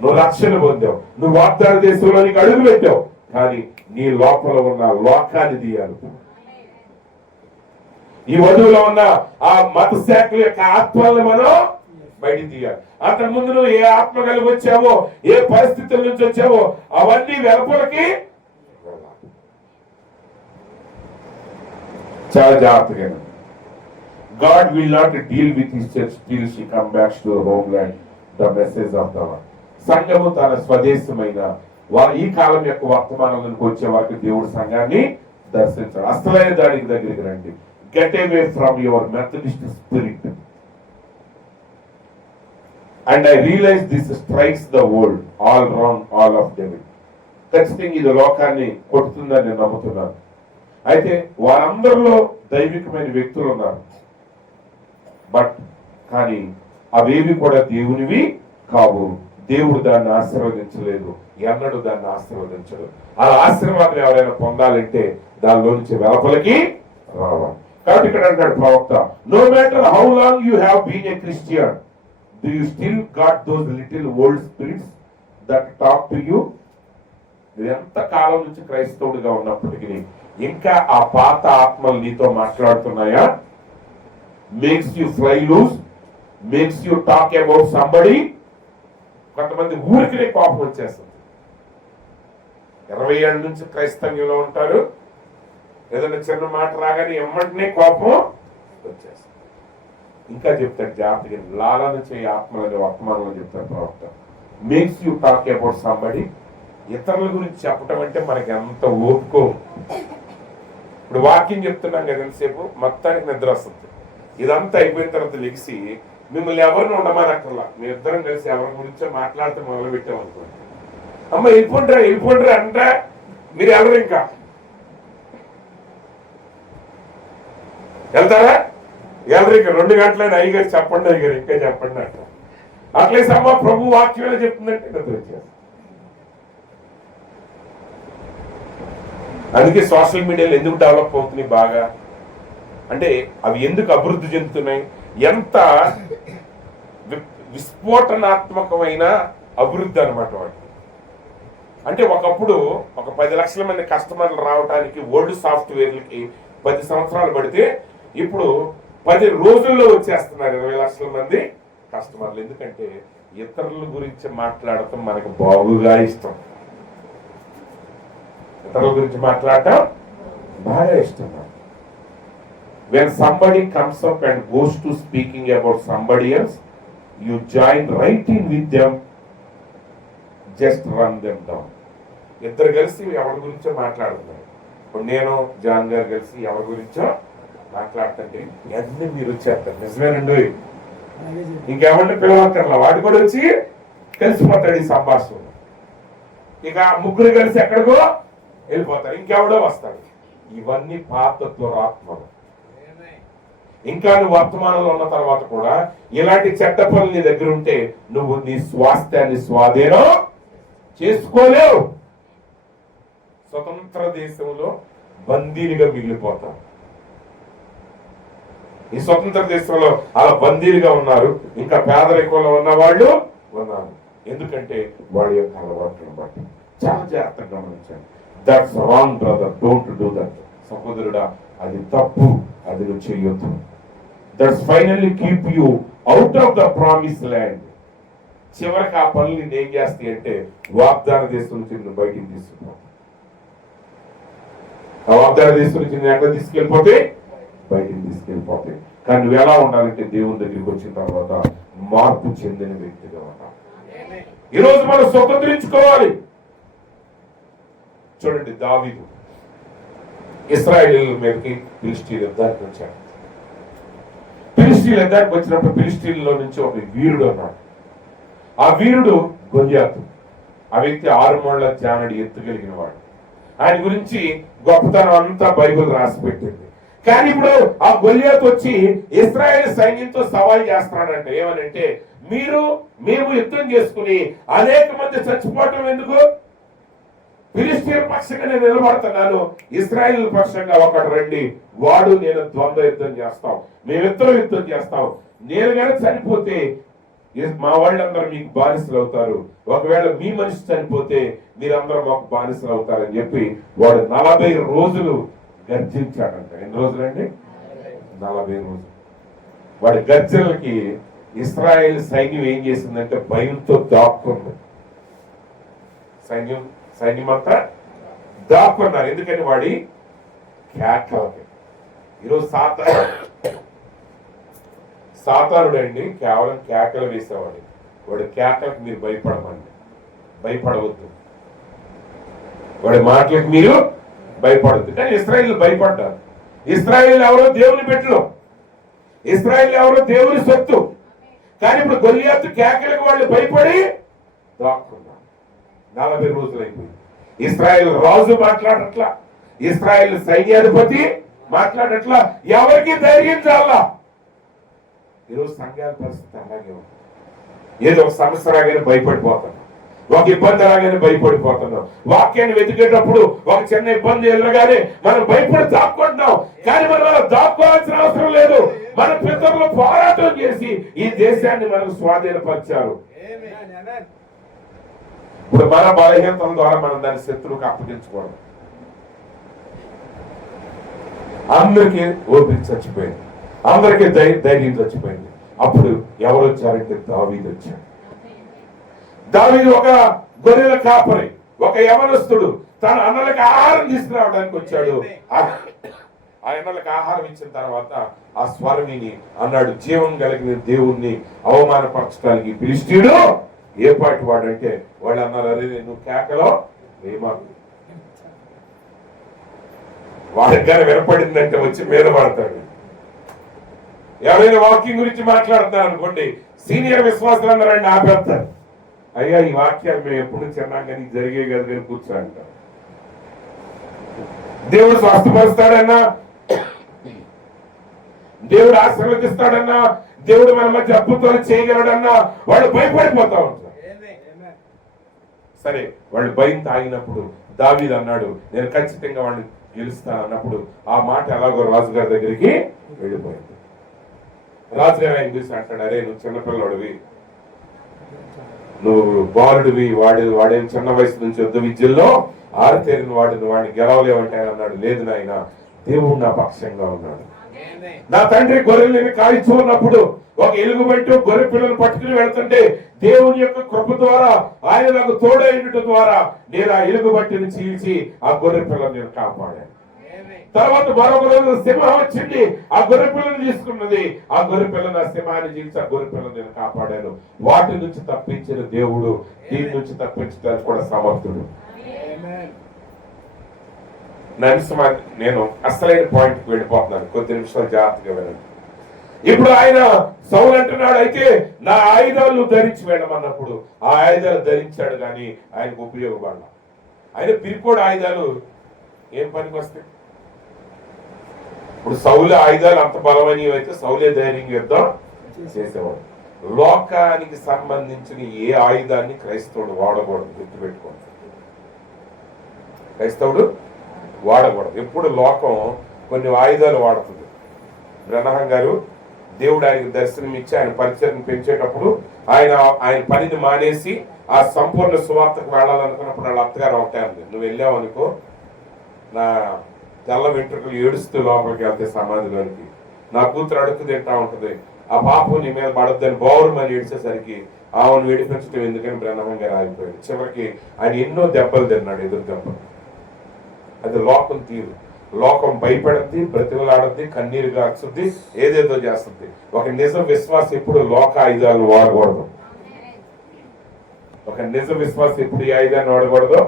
నువ్వు రక్షణ పొందావు, నువ్వు వాగ్దాన దేశంలో నీకు అడుగు పెట్టావు. కానీ నీ లోపల ఉన్న లోకాన్ని తీయాలి. ఈ వధువులో ఉన్న ఆ మత శాఖల యొక్క ఆత్మలను మనం బయటికి తీయాలి. అంతకు ముందు నువ్వు ఏ ఆత్మ కలిగి వచ్చావో, ఏ పరిస్థితుల నుంచి వచ్చావో అవన్నీ వెలుపలకి చాలా జాగ్రత్తగా. God will not deal with his church till she come back to her homeland, the message of the Lord. సంఘము తన స్వదేశమైన వారు ఈ కాలం యొక్క వర్తమానంలోకి వచ్చే వారికి దేవుడు సంఘాన్ని దర్శించాడు. అసలైన దానికి దగ్గరికి రండి. Get away from your Methodist spirit. And I realize this strikes the world all wrong, all of them. ఖచ్చితంగా ఇది లోకాన్ని కొడుతుందని నేను నమ్ముతున్నాను. అయితే వారందరిలో దైవికమైన వ్యక్తులు ఉన్నారు, బట్ కానీ అవేవి కూడా దేవునివి కావు. దేవుడు దాన్ని ఆశీర్వదించలేదు, ఎన్నడూ దాన్ని ఆశీర్వదించడు. ఆ ఆశీర్వాదం ఎవరైనా పొందాలంటే దానిలో నుంచి వెలపలికి రావాలి. కాబట్టి ఇక్కడ అంటాడు ప్రవక్త, no matter how long you have been a Christian, do you still got those little old spirits that talk to you? ఎంత కాలం నుంచి క్రైస్తవుడిగా ఉన్నప్పటికీ ఇంకా ఆ పాత ఆత్మలు నీతో మాట్లాడుతున్నాయా? Makes you fly loose, makes you talk about somebody. కొంతమంది ఊరికినే కోపం వచ్చేస్తుంది. 20 ఏళ్ళ నుంచి క్రైస్తవ్యంలో ఉంటారు, ఏదైనా చిన్న మాట రాగానే ఎమ్మటినే కోపం వచ్చేస్తుంది. ఇంకా చెప్తాడు జాగ్రత్తగా, లాలన చేయ ఆత్మలని వర్తమానంలో చెప్తాడు ప్రవక్త. Makes you talk about somebody. ఇతరుల గురించి చెప్పటం అంటే మనకి ఎంత ఓపుకో. ఇప్పుడు వాకింగ్ చెప్తున్నాం కదా ఎంతసేపు, మొత్తానికి నిద్ర వస్తుంది. ఇదంతా అయిపోయిన తర్వాత లెగిసి మిమ్మల్ని ఎవరిని ఉండమనక్కర్లా, మీ ఇద్దరం కలిసి ఎవరి గురించో మాట్లాడితే మొదలు పెట్టామనుకోండి, అమ్మ వెళ్ళిపోండ్రా అంటే మీరు ఎవరు ఇంకా వెళ్తారా? ఎవరు ఇంకా 2 గంటలైనా అయ్యగారు చెప్పండి, అయ్యగారు ఇంకా చెప్పండి అంట. అట్లేసి అమ్మ ప్రభు వాక్యం చెప్తుందంటే నిద్ర వచ్చేది. అందుకే సోషల్ మీడియాలో ఎందుకు డెవలప్ అవుతున్నాయి బాగా అంటే, అవి ఎందుకు అభివృద్ధి చెందుతున్నాయి, ఎంత విస్ఫోటనాత్మకమైన అభివృద్ధి అనమాట వాటి. అంటే ఒకప్పుడు ఒక 10 లక్షల మంది కస్టమర్లు రావడానికి ఓల్డ్ సాఫ్ట్వేర్లకి 10 సంవత్సరాలు పడితే ఇప్పుడు 10 రోజుల్లో వచ్చేస్తున్నారు 20 లక్షల మంది కస్టమర్లు. ఎందుకంటే ఇతరుల గురించి మాట్లాడటం మనకు బాగుగా ఇష్టం, ఇతరుల గురించి మాట్లాడటం బాగా ఇష్టం. When somebody comes up and goes to speaking about somebody else, you join right in with them, just run them down. ఇద్దరు కలిసి ఎవరి గురించో మాట్లాడుతున్నారు. ఇప్పుడు నేను జాన్ గారు కలిసి ఎవరి గురించో మాట్లాడుతుంటే అన్ని మీరు వచ్చేస్తారు. నిజమేనండి, ఇంకేమంటే పిలవక్కర్లా, వాడు కూడా వచ్చి కలిసిపోతాడు ఈ సంభాషణ. ఇక ముగ్గురు కలిసి ఎక్కడికో వెళ్ళిపోతారు, ఇంకెవడో వస్తాడు. ఇవన్నీ పాతత్వ ఆత్మలు. ఇంకా నువ్వు వర్తమానంలో ఉన్న తర్వాత కూడా ఇలాంటి చెడ్డ పనులు నీ దగ్గర ఉంటే నువ్వు నీ స్వాస్థ్యాన్ని స్వాధీనం చేసుకోలేవు. స్వతంత్ర దేశంలో బందీలుగా మిగిలిపోతావు. ఈ స్వతంత్ర దేశంలో అలా బందీలుగా ఉన్నారు, ఇంకా పేదరికంలో ఉన్న వాళ్ళు ఉన్నారు. ఎందుకంటే వాడి యొక్క అలవాట్లను బట్టి. చాలా జాగ్రత్తగా గమనించండి. That's wrong brother, don't do that. సహోదరుడా, అది తప్పు, అది నువ్వు చేయొద్దు. That's finally keep you out of the promise land. చివరికి ఆ పనులు ఏం చేస్తాయి అంటే వాగ్దాన దేశం నుంచి నువ్వు బయటికి తీసుకున్నావు. ఆ వాగ్దాన దేశం నుంచి నేను ఎక్కడ తీసుకెళ్ళిపోతే బయటికి తీసుకెళ్ళిపోతాయి. కానీ నువ్వు ఎలా ఉండాలంటే దేవుని దగ్గరికి వచ్చిన తర్వాత మార్పు చెందిన వ్యక్తిగా ఉండాలి. ఈరోజు మనం స్వతంత్రించుకోవాలి. చూడండి, దావీదు ఇశ్రాయేలీయుల మీదకి ఫిలిష్తీయుల యుద్ధానికి వచ్చాడు. ఫిలిష్తీయుల యుద్ధానికి వచ్చినప్పుడు ఫిలిష్తీయులలో నుంచి ఒక వీరుడు అన్నాడు. ఆ వీరుడు గొల్యాతు. ఆ వ్యక్తి 6 మూళ్ళ జానడి ఎత్తుగలిగిన వాడు. ఆయన గురించి గొప్పతనం అంతా బైబిల్ రాసి పెట్టింది. కానీ ఇప్పుడు ఆ గొల్యాతు వచ్చి ఇశ్రాయేల్ సైన్యంతో సవాల్ చేస్తున్నాడంటే ఏమనంటే, మేము యుద్ధం చేసుకుని అనేక మంది చచ్చిపోవటం ఎందుకు? ఫిలిష్తీయుల పక్షంగా నేను నిలబడుతున్నాను, ఇశ్రాయేల్ పక్షంగా ఒకటి రండి, వాడు నేను ద్వంద్వ యుద్ధం చేస్తాం, మేమిద్దరం యుద్ధం చేస్తాం. నేను కనుక చనిపోతే మా వాళ్ళందరూ మీకు బానిసలు అవుతారు, ఒకవేళ మీ మనిషి చనిపోతే మీరందరూ మాకు బానిసలు అవుతారని చెప్పి వాడు 40 రోజులు గర్జించాడంట. ఎన్ని రోజులండి? 40 రోజులు. వాడి గర్జనలకి ఇశ్రాయేల్ సైన్యం ఏం చేసిందంటే భయంతో దాక్కుంది. సైన్యం అంతా దాక్కున్నారు. ఎందుకని? వాడి కేకలకి. ఈరోజు సాతానుడు అండి కేవలం కేకలు వేసేవాడు. వాడి కేకలకు మీరు భయపడవద్దు. వాడి మాటలకు మీరు భయపడద్దు. కానీ ఇశ్రాయేలు భయపడ్డారు. ఇశ్రాయేలు ఎవరో దేవుని బిడ్డలు, ఇశ్రాయేలు ఎవరో దేవుని సొత్తు. కానీ ఇప్పుడు గొల్లియాతు కేకలకు వాళ్ళు భయపడి దాక్కున్నారు. 40 రోజులు అయిపోయింది. ఇశ్రాయేల్ రాజు మాట్లాడట్లా, ఇశ్రాయేల్ సైన్యాధిపతి మాట్లాడట్లా, ఎవరికి ధైర్యం చాలా. ఈరోజు సంఘాల పరిస్థితి అలాగే ఉంది. ఏదో ఒక సమస్య రాగానే భయపడిపోతున్నాం, ఒక ఇబ్బంది రాగానే భయపడిపోతున్నాం. వాక్యాన్ని వెతికేటప్పుడు ఒక చిన్న ఇబ్బంది ఎల్లగానే మనం భయపడి దాక్కుంటున్నాం. కానీ మనం అలా దాక్కోవాల్సిన అవసరం లేదు. మన పితరులు పోరాటం చేసి ఈ దేశాన్ని మనకు స్వాధీనపరిచారు. ఇప్పుడు మన బలహీనతల ద్వారా మనం దాని శత్రువుకి అప్పగించుకోవడం. అందరికీ ఓపిక చచ్చిపోయింది, అందరికీ ధైర్యం చచ్చిపోయింది. అప్పుడు ఎవరు వచ్చారంటే దావీదు వచ్చాడు. దావీదు ఒక గొర్రెల కాపరి, ఒక యవనస్తుడు. తన అన్నలకు ఆహారం తీసుకురావడానికి వచ్చాడు. ఆ అన్నలకు ఆహారం ఇచ్చిన తర్వాత ఆ స్వరమిని అన్నాడు, జీవం కలిగిన దేవుణ్ణి అవమానపరచడానికి ఫిలిష్తీయుడు ఏ పాటి వాడంటే వాళ్ళు అన్నారు, అరే నువ్వు కేకలో ఏమాకు. వాడికి కానీ వినపడిందంటే వచ్చి మీద పడతాడు. ఎవరైనా వాక్యం గురించి మాట్లాడతారు అనుకోండి, సీనియర్ విశ్వాసులు అన్నారండి ఆపేస్తారు. అయ్యా ఈ వాక్యాలు మేము ఎప్పుడు చిన్నాం కానీ జరిగే కదా మీరు కూర్చో అంటారు. దేవుడు స్వస్థపరుస్తాడన్నా, దేవుడు ఆశీర్వదిస్తాడన్నా, దేవుడు మన మధ్య అద్భుతాలు చేయగలడన్నా వాళ్ళు భయపడిపోతా ఉంటారు. సరే వాళ్ళు భయం తాగినప్పుడు దావీదు అన్నాడు, నేను ఖచ్చితంగా వాడిని గెలుస్తాను అన్నప్పుడు ఆ మాట ఎలాగో రాజుగారి దగ్గరికి వెళ్ళిపోయింది. రాజుగారు ఆయన చూసి అంటాడు, అరే నువ్వు చిన్నపిల్లడివి, నువ్వు బాలుడివి, వాడేం చిన్న వయసు నుంచి యుద్ధ విద్యల్లో ఆరితేరిన వాడిని, వాడిని గెలవలేవంటే ఆయన అన్నాడు, లేదు నాయన దేవుడు నా పక్షంగా ఉన్నాడు. నా తండ్రి గొర్రెల్ని కాయిస్తూ ఉన్నప్పుడు ఒక ఎలుగుబంటి గొర్రె పిల్లలు పట్టుకుని వెళ్తుంటే దేవుని యొక్క కృప ద్వారా ఆయన నాకు తోడైనటం ద్వారా నేను ఆ ఎలుగుబంటిని చీల్చి ఆ గొర్రె పిల్లని నేను కాపాడాను. తర్వాత మరొక రోజు సింహం వచ్చింది, ఆ గొర్రె పిల్లని తీసుకున్నది, ఆ గొర్రె పిల్లని ఆ సింహాన్ని చీల్చి ఆ గొర్రె పిల్లని నేను కాపాడాను. వాటి నుంచి తప్పించిన దేవుడు దీని నుంచి తప్పించడానికి కూడా సమర్థుడు. నేను అసలైన పాయింట్కి వెళ్ళిపోతున్నాను, కొద్ది నిమిషాలు జాగ్రత్తగా వినండి. ఇప్పుడు ఆయన సౌలు అంటున్నాడు, అయితే నా ఆయుధాలు ధరించి వెళ్ళమన్నప్పుడు ఆ ఆయుధాలు ధరించాడు కానీ ఆయనకు ఉపయోగపడాల. ఆయన పిరికోడు ఆయుధాలు ఏం పనికి వస్తాయి? ఇప్పుడు సౌలు ఆయుధాలు అంత బలమైనవి అయితే సౌలే ధైర్యంగా యుద్ధం చేసేవాడు. లోకానికి సంబంధించిన ఏ ఆయుధాన్ని క్రైస్తవుడు వాడకూడదు, గుర్తుపెట్టుకోండి. క్రైస్తవుడు వాడకూడదు. ఎప్పుడు లోకం కొన్ని ఆయుధాలు వాడుతుంది. బ్రహ్మం గారు దేవుడు ఆయనకు దర్శనం ఇచ్చి ఆయన పరిచయం పెంచేటప్పుడు ఆయన పనిని మానేసి ఆ సంపూర్ణ సువార్తకు వెళ్ళాలనుకున్నప్పుడు వాళ్ళ అత్తగారు ఒకటే అంది, నువ్వు వెళ్ళావు అనుకో నా తెల్ల వెంట్రుకలు ఏడుస్తూ లోపలికి వెళ్తే సమాధిలోనికి, నా కూతురు అడుక్కు తింటా ఉంటది, ఆ పాపం నీ మీద పడద్దని బౌరమని ఏడ్చేసరికి ఆమెను విడిపించడం ఎందుకని బ్రహ్మం గారు ఆగిపోయాడు. చివరికి ఆయన ఎన్నో దెబ్బలు తిన్నాడు, ఎదురు దెబ్బలు. అది లోకం తీరు. లోకం భయపడద్ది, బ్రతిమలాడద్ది, కన్నీరు గార్చుద్ది, ఏదేదో చేస్తుంది. ఒక నిజ విశ్వాసం ఎప్పుడు లోక ఆయుధాలను వాడకూడదు. ఒక నిజ విశ్వాసం ఎప్పుడు ఈ ఆయుధాన్ని వాడకూడదు,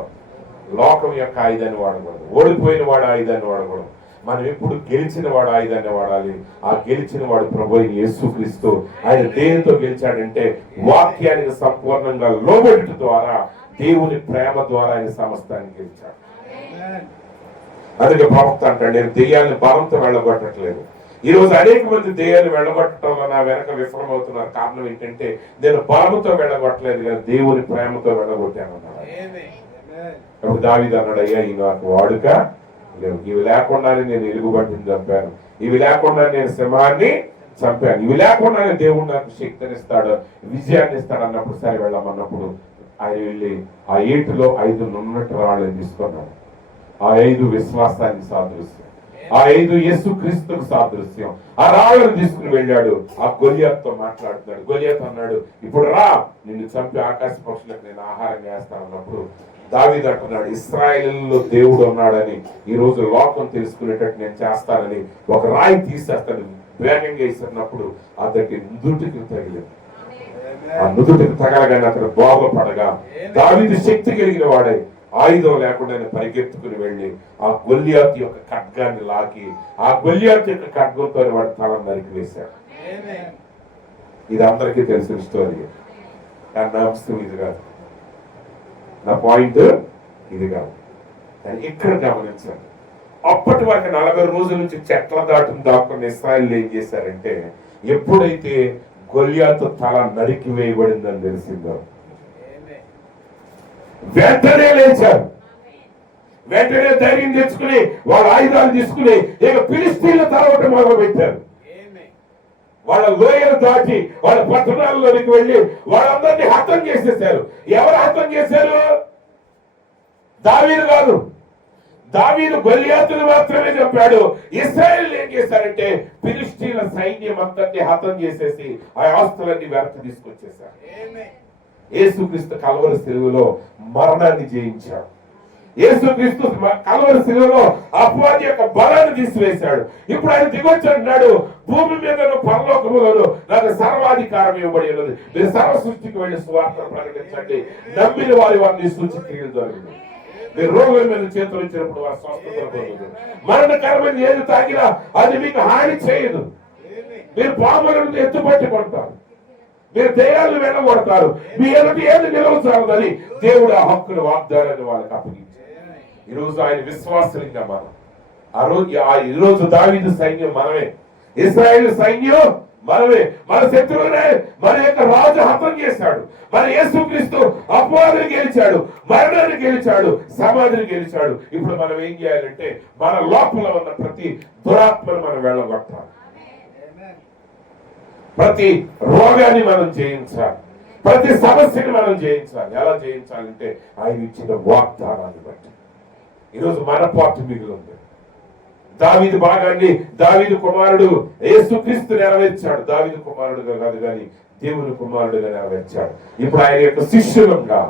లోకం యొక్క ఆయుధాన్ని వాడకూడదు. ఓడిపోయిన వాడు ఆయుధాన్ని వాడకూడదు. మనం ఎప్పుడు గెలిచిన వాడు ఆయుధాన్ని వాడాలి. ఆ గెలిచిన వాడు ప్రభువైన యేసుక్రీస్తు. ఆయన దేనితో గెలిచాడంటే వాక్యానికి సంపూర్ణంగా లోబడుట ద్వారా, దేవుని ప్రేమ ద్వారా ఆయన సమస్తాన్ని గెలిచాడు. అందుకే ప్రవక్త అంటాడు, నేను దెయ్యాన్ని బలంతో వెళ్ళగొట్టట్లేదు. ఈ రోజు అనేక మంది దెయ్యాన్ని వెళ్ళగొట్టడంలో నా వెనక విఫలమవుతున్నారు. కారణం ఏంటంటే నేను బలంతో వెళ్ళగొట్టలేదు కానీ దేవుని ప్రేమతో వెళ్ళగొట్టాను అన్నాడు. అప్పుడు దావీదు అన్నాడు, అయ్యా ఇవి నాకు వాడుక లేవు, ఇవి లేకుండానే నేను ఎలుగుబంటిని చంపాను, ఇవి లేకుండా నేను సింహాన్ని చంపాను. ఇవి లేకుండానే దేవుడు నాకు శక్తిని ఇస్తాడు, విజయాన్ని ఇస్తాడు అన్నప్పుడు సరే వెళ్ళమన్నప్పుడు ఆయన వెళ్ళి ఆ ఏటిలో 5 నున్నటి రాళ్ళని తీసుకున్నాడు. ఆ 5 విశ్వాసానికి సాదృశ్యం, ఆ 5 యేసు క్రీస్తుకు సాదృశ్యం. ఆ రాళ్ళను తీసుకుని వెళ్ళాడు. ఆ గొలియాతుతో మాట్లాడుతున్నాడు. గొలియాతు అన్నాడు, ఇప్పుడు రా, నిన్ను చంపి ఆకాశ పక్షులకు నేను ఆహారం వేస్తాను అన్నప్పుడు దావీదు అంటున్నాడు, ఇశ్రాయేలులో దేవుడు ఉన్నాడని ఈ రోజు లోకం తెలుసుకునేటట్టు నేను చేస్తానని ఒక రాయి తీసేస్తాను వేగంగా వేసినప్పుడు అతనికి నుదుటికి తగిలింది. ఆ నుదుటికి తగలగానే అతను బాగుపడగా దావీదు శక్తి కలిగిన వాడై ఆయుధం లేకుండా పరిగెత్తుకుని వెళ్ళి ఆ గొలియాతు యొక్క ఖడ్గాన్ని లాగి ఆ గొలియాతు యొక్క ఖడ్గంతో వాడు తలను నరికి వేశాడు. ఇది అందరికీ తెలిసిన స్టోరీ. నా అంశం ఇది కాదు, నా పాయింట్ ఇది కాదు. ఇక్కడ గమనించండి, అప్పటి వరకు 40 రోజుల నుంచి చెట్ల దాటును దాక్కున్న ఇశ్రాయేలు ఏం చేశారంటే ఎప్పుడైతే గొలియాతు తల నరికి వేయబడిందని తెలిసిందో వెంటనే లేచారు. వెంటనే ధైర్యం తెచ్చుకుని వాళ్ళ ఆయుధాలు తీసుకుని ఇక ఫిలిష్తీన్ల తరవటం మొదలు పెట్టారు. వాళ్ళ లోయలు దాటి వాళ్ళ పట్టణాల్లోనికి వెళ్ళి వాళ్ళందరినీ హతం చేసేసారు. ఎవరు హతం చేశారు? దావీదు కాదు. దావీదు గొలియాతును మాత్రమే చెప్పాడు. ఇశ్రాయేలు ఏం చేశారంటే ఫిలిష్తీన్ల సైన్యం అంతటిని హతం చేసేసి ఆ ఆస్తులన్నీ వెనక్కి తీసుకొచ్చేశారు. యేసుక్రీస్తు కల్వరి శిలువలో మరణాన్ని జయించాడు. యేసుక్రీస్తు కల్వరి శిలువలో అపవాది యొక్క బలాన్ని తీసివేశాడు. ఇప్పుడు ఆయన దిగొచ్చి అంటున్నాడు, భూమి మీదను పరలోకములను నాకు సర్వాధికారం ఇవ్వబడి ఉన్నది, మీరు సర్వ సృష్టికి వెళ్ళి సువార్తను ప్రకటించండి, నమ్మిన వారిని సూచక్రియలు దొరికింది, మీరు రోగుల మీద చేతులు ఇచ్చినప్పుడు వారు స్వస్థత పొందుతారు, మరణకరమైన ఏది తాగినా అది మీకు హాని చేయదు, మీరు పాములను ఎత్తుపట్టుకుంటారు, మీరు దయ్యాలను వెళ్ళగొడతారు, మీ ఎదుటి ఏది నిలవచాలని దేవుడు ఆ హక్కును వాగ్దానాన్ని వాళ్ళకి అప్పగించారు. ఈరోజు ఆయన విశ్వాసంగా మనం ఈ రోజు దావీదు సైన్యం మనమే, ఇశ్రాయేలు సైన్యం మనమే. మన శత్రువునే మన యొక్క రాజు హతం చేశాడు. మన యేసుక్రీస్తు అపవాదిని గెలిచాడు, మరణాన్ని గెలిచాడు, సమాధిని గెలిచాడు. ఇప్పుడు మనం ఏం చేయాలంటే మన లోపల ఉన్న ప్రతి దురాత్మను మనం వెళ్ళగొట్టాలి, ప్రతి రోగాన్ని మనం జయించాలి, ప్రతి సమస్యని మనం జయించాలి. ఎలా జయించాలంటే ఆయన ఇచ్చిన వాగ్దానాన్ని బట్టి. ఈరోజు మన పార్టీ మిగిలింది. దావీదు భాగాన్ని దావీదు కుమారుడు యేసుక్రీస్తు నెరవేర్చాడు. దావీదు కుమారుడుగా కాదు కానీ దేవుని కుమారుడుగా నెరవేర్చాడు. ఇప్పుడు ఆయన యొక్క శిష్యులుగా,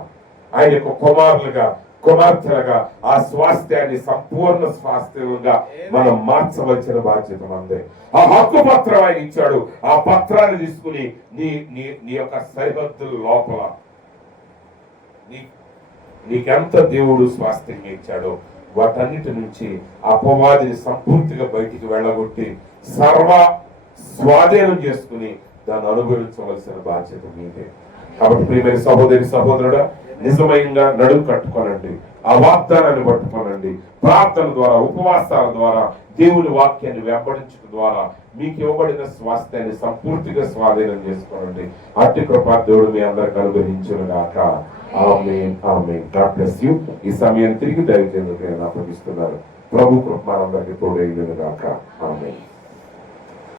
ఆయన యొక్క కుమారులుగా, కుమార్తెలుగా ఆ స్వాస్థ్యాన్ని సంపూర్ణ స్వాస్థ్యంగా మనం మార్చవలసిన బాధ్యత మనదే. ఆ హక్కు పత్రం ఆయన ఇచ్చాడు. ఆ పత్రాన్ని తీసుకుని నీ యొక్క సరిహద్దుల లోపల నీకెంత దేవుడు స్వాస్థ్యంగా ఇచ్చాడో వాటన్నిటి నుంచి అపవాదిని సంపూర్తిగా బయటికి వెళ్ళగొట్టి సర్వ స్వాధీనం చేసుకుని దాన్ని అనుభవించవలసిన బాధ్యత మీదే. కాబట్టి ప్రియమైన సహోదరి సహోదరుడా, నిజమైన నడుము కట్టుకోనండి, ఆ వాగ్దానాన్ని పట్టుకోనండి. ప్రార్థన ద్వారా, ఉపవాసాల ద్వారా, దేవుని వాక్యాన్ని వెంబడించడం ద్వారా మీకు ఇవ్వబడిన స్వాస్థ్యాన్ని సంపూర్తిగా స్వాధీనం చేసుకోనండి. అట్టి కృపా దేవుడు మీ అందరికి అనుగ్రహించును గాక. ఆమేన్, ఆమేన్. God bless you. ఈ సమయాన్ని తిరిగి దయచేందుకు అప్పగిస్తున్నారు. ప్రభు కృప మనందరికీ తోడైనను గాక. ఆమేన్.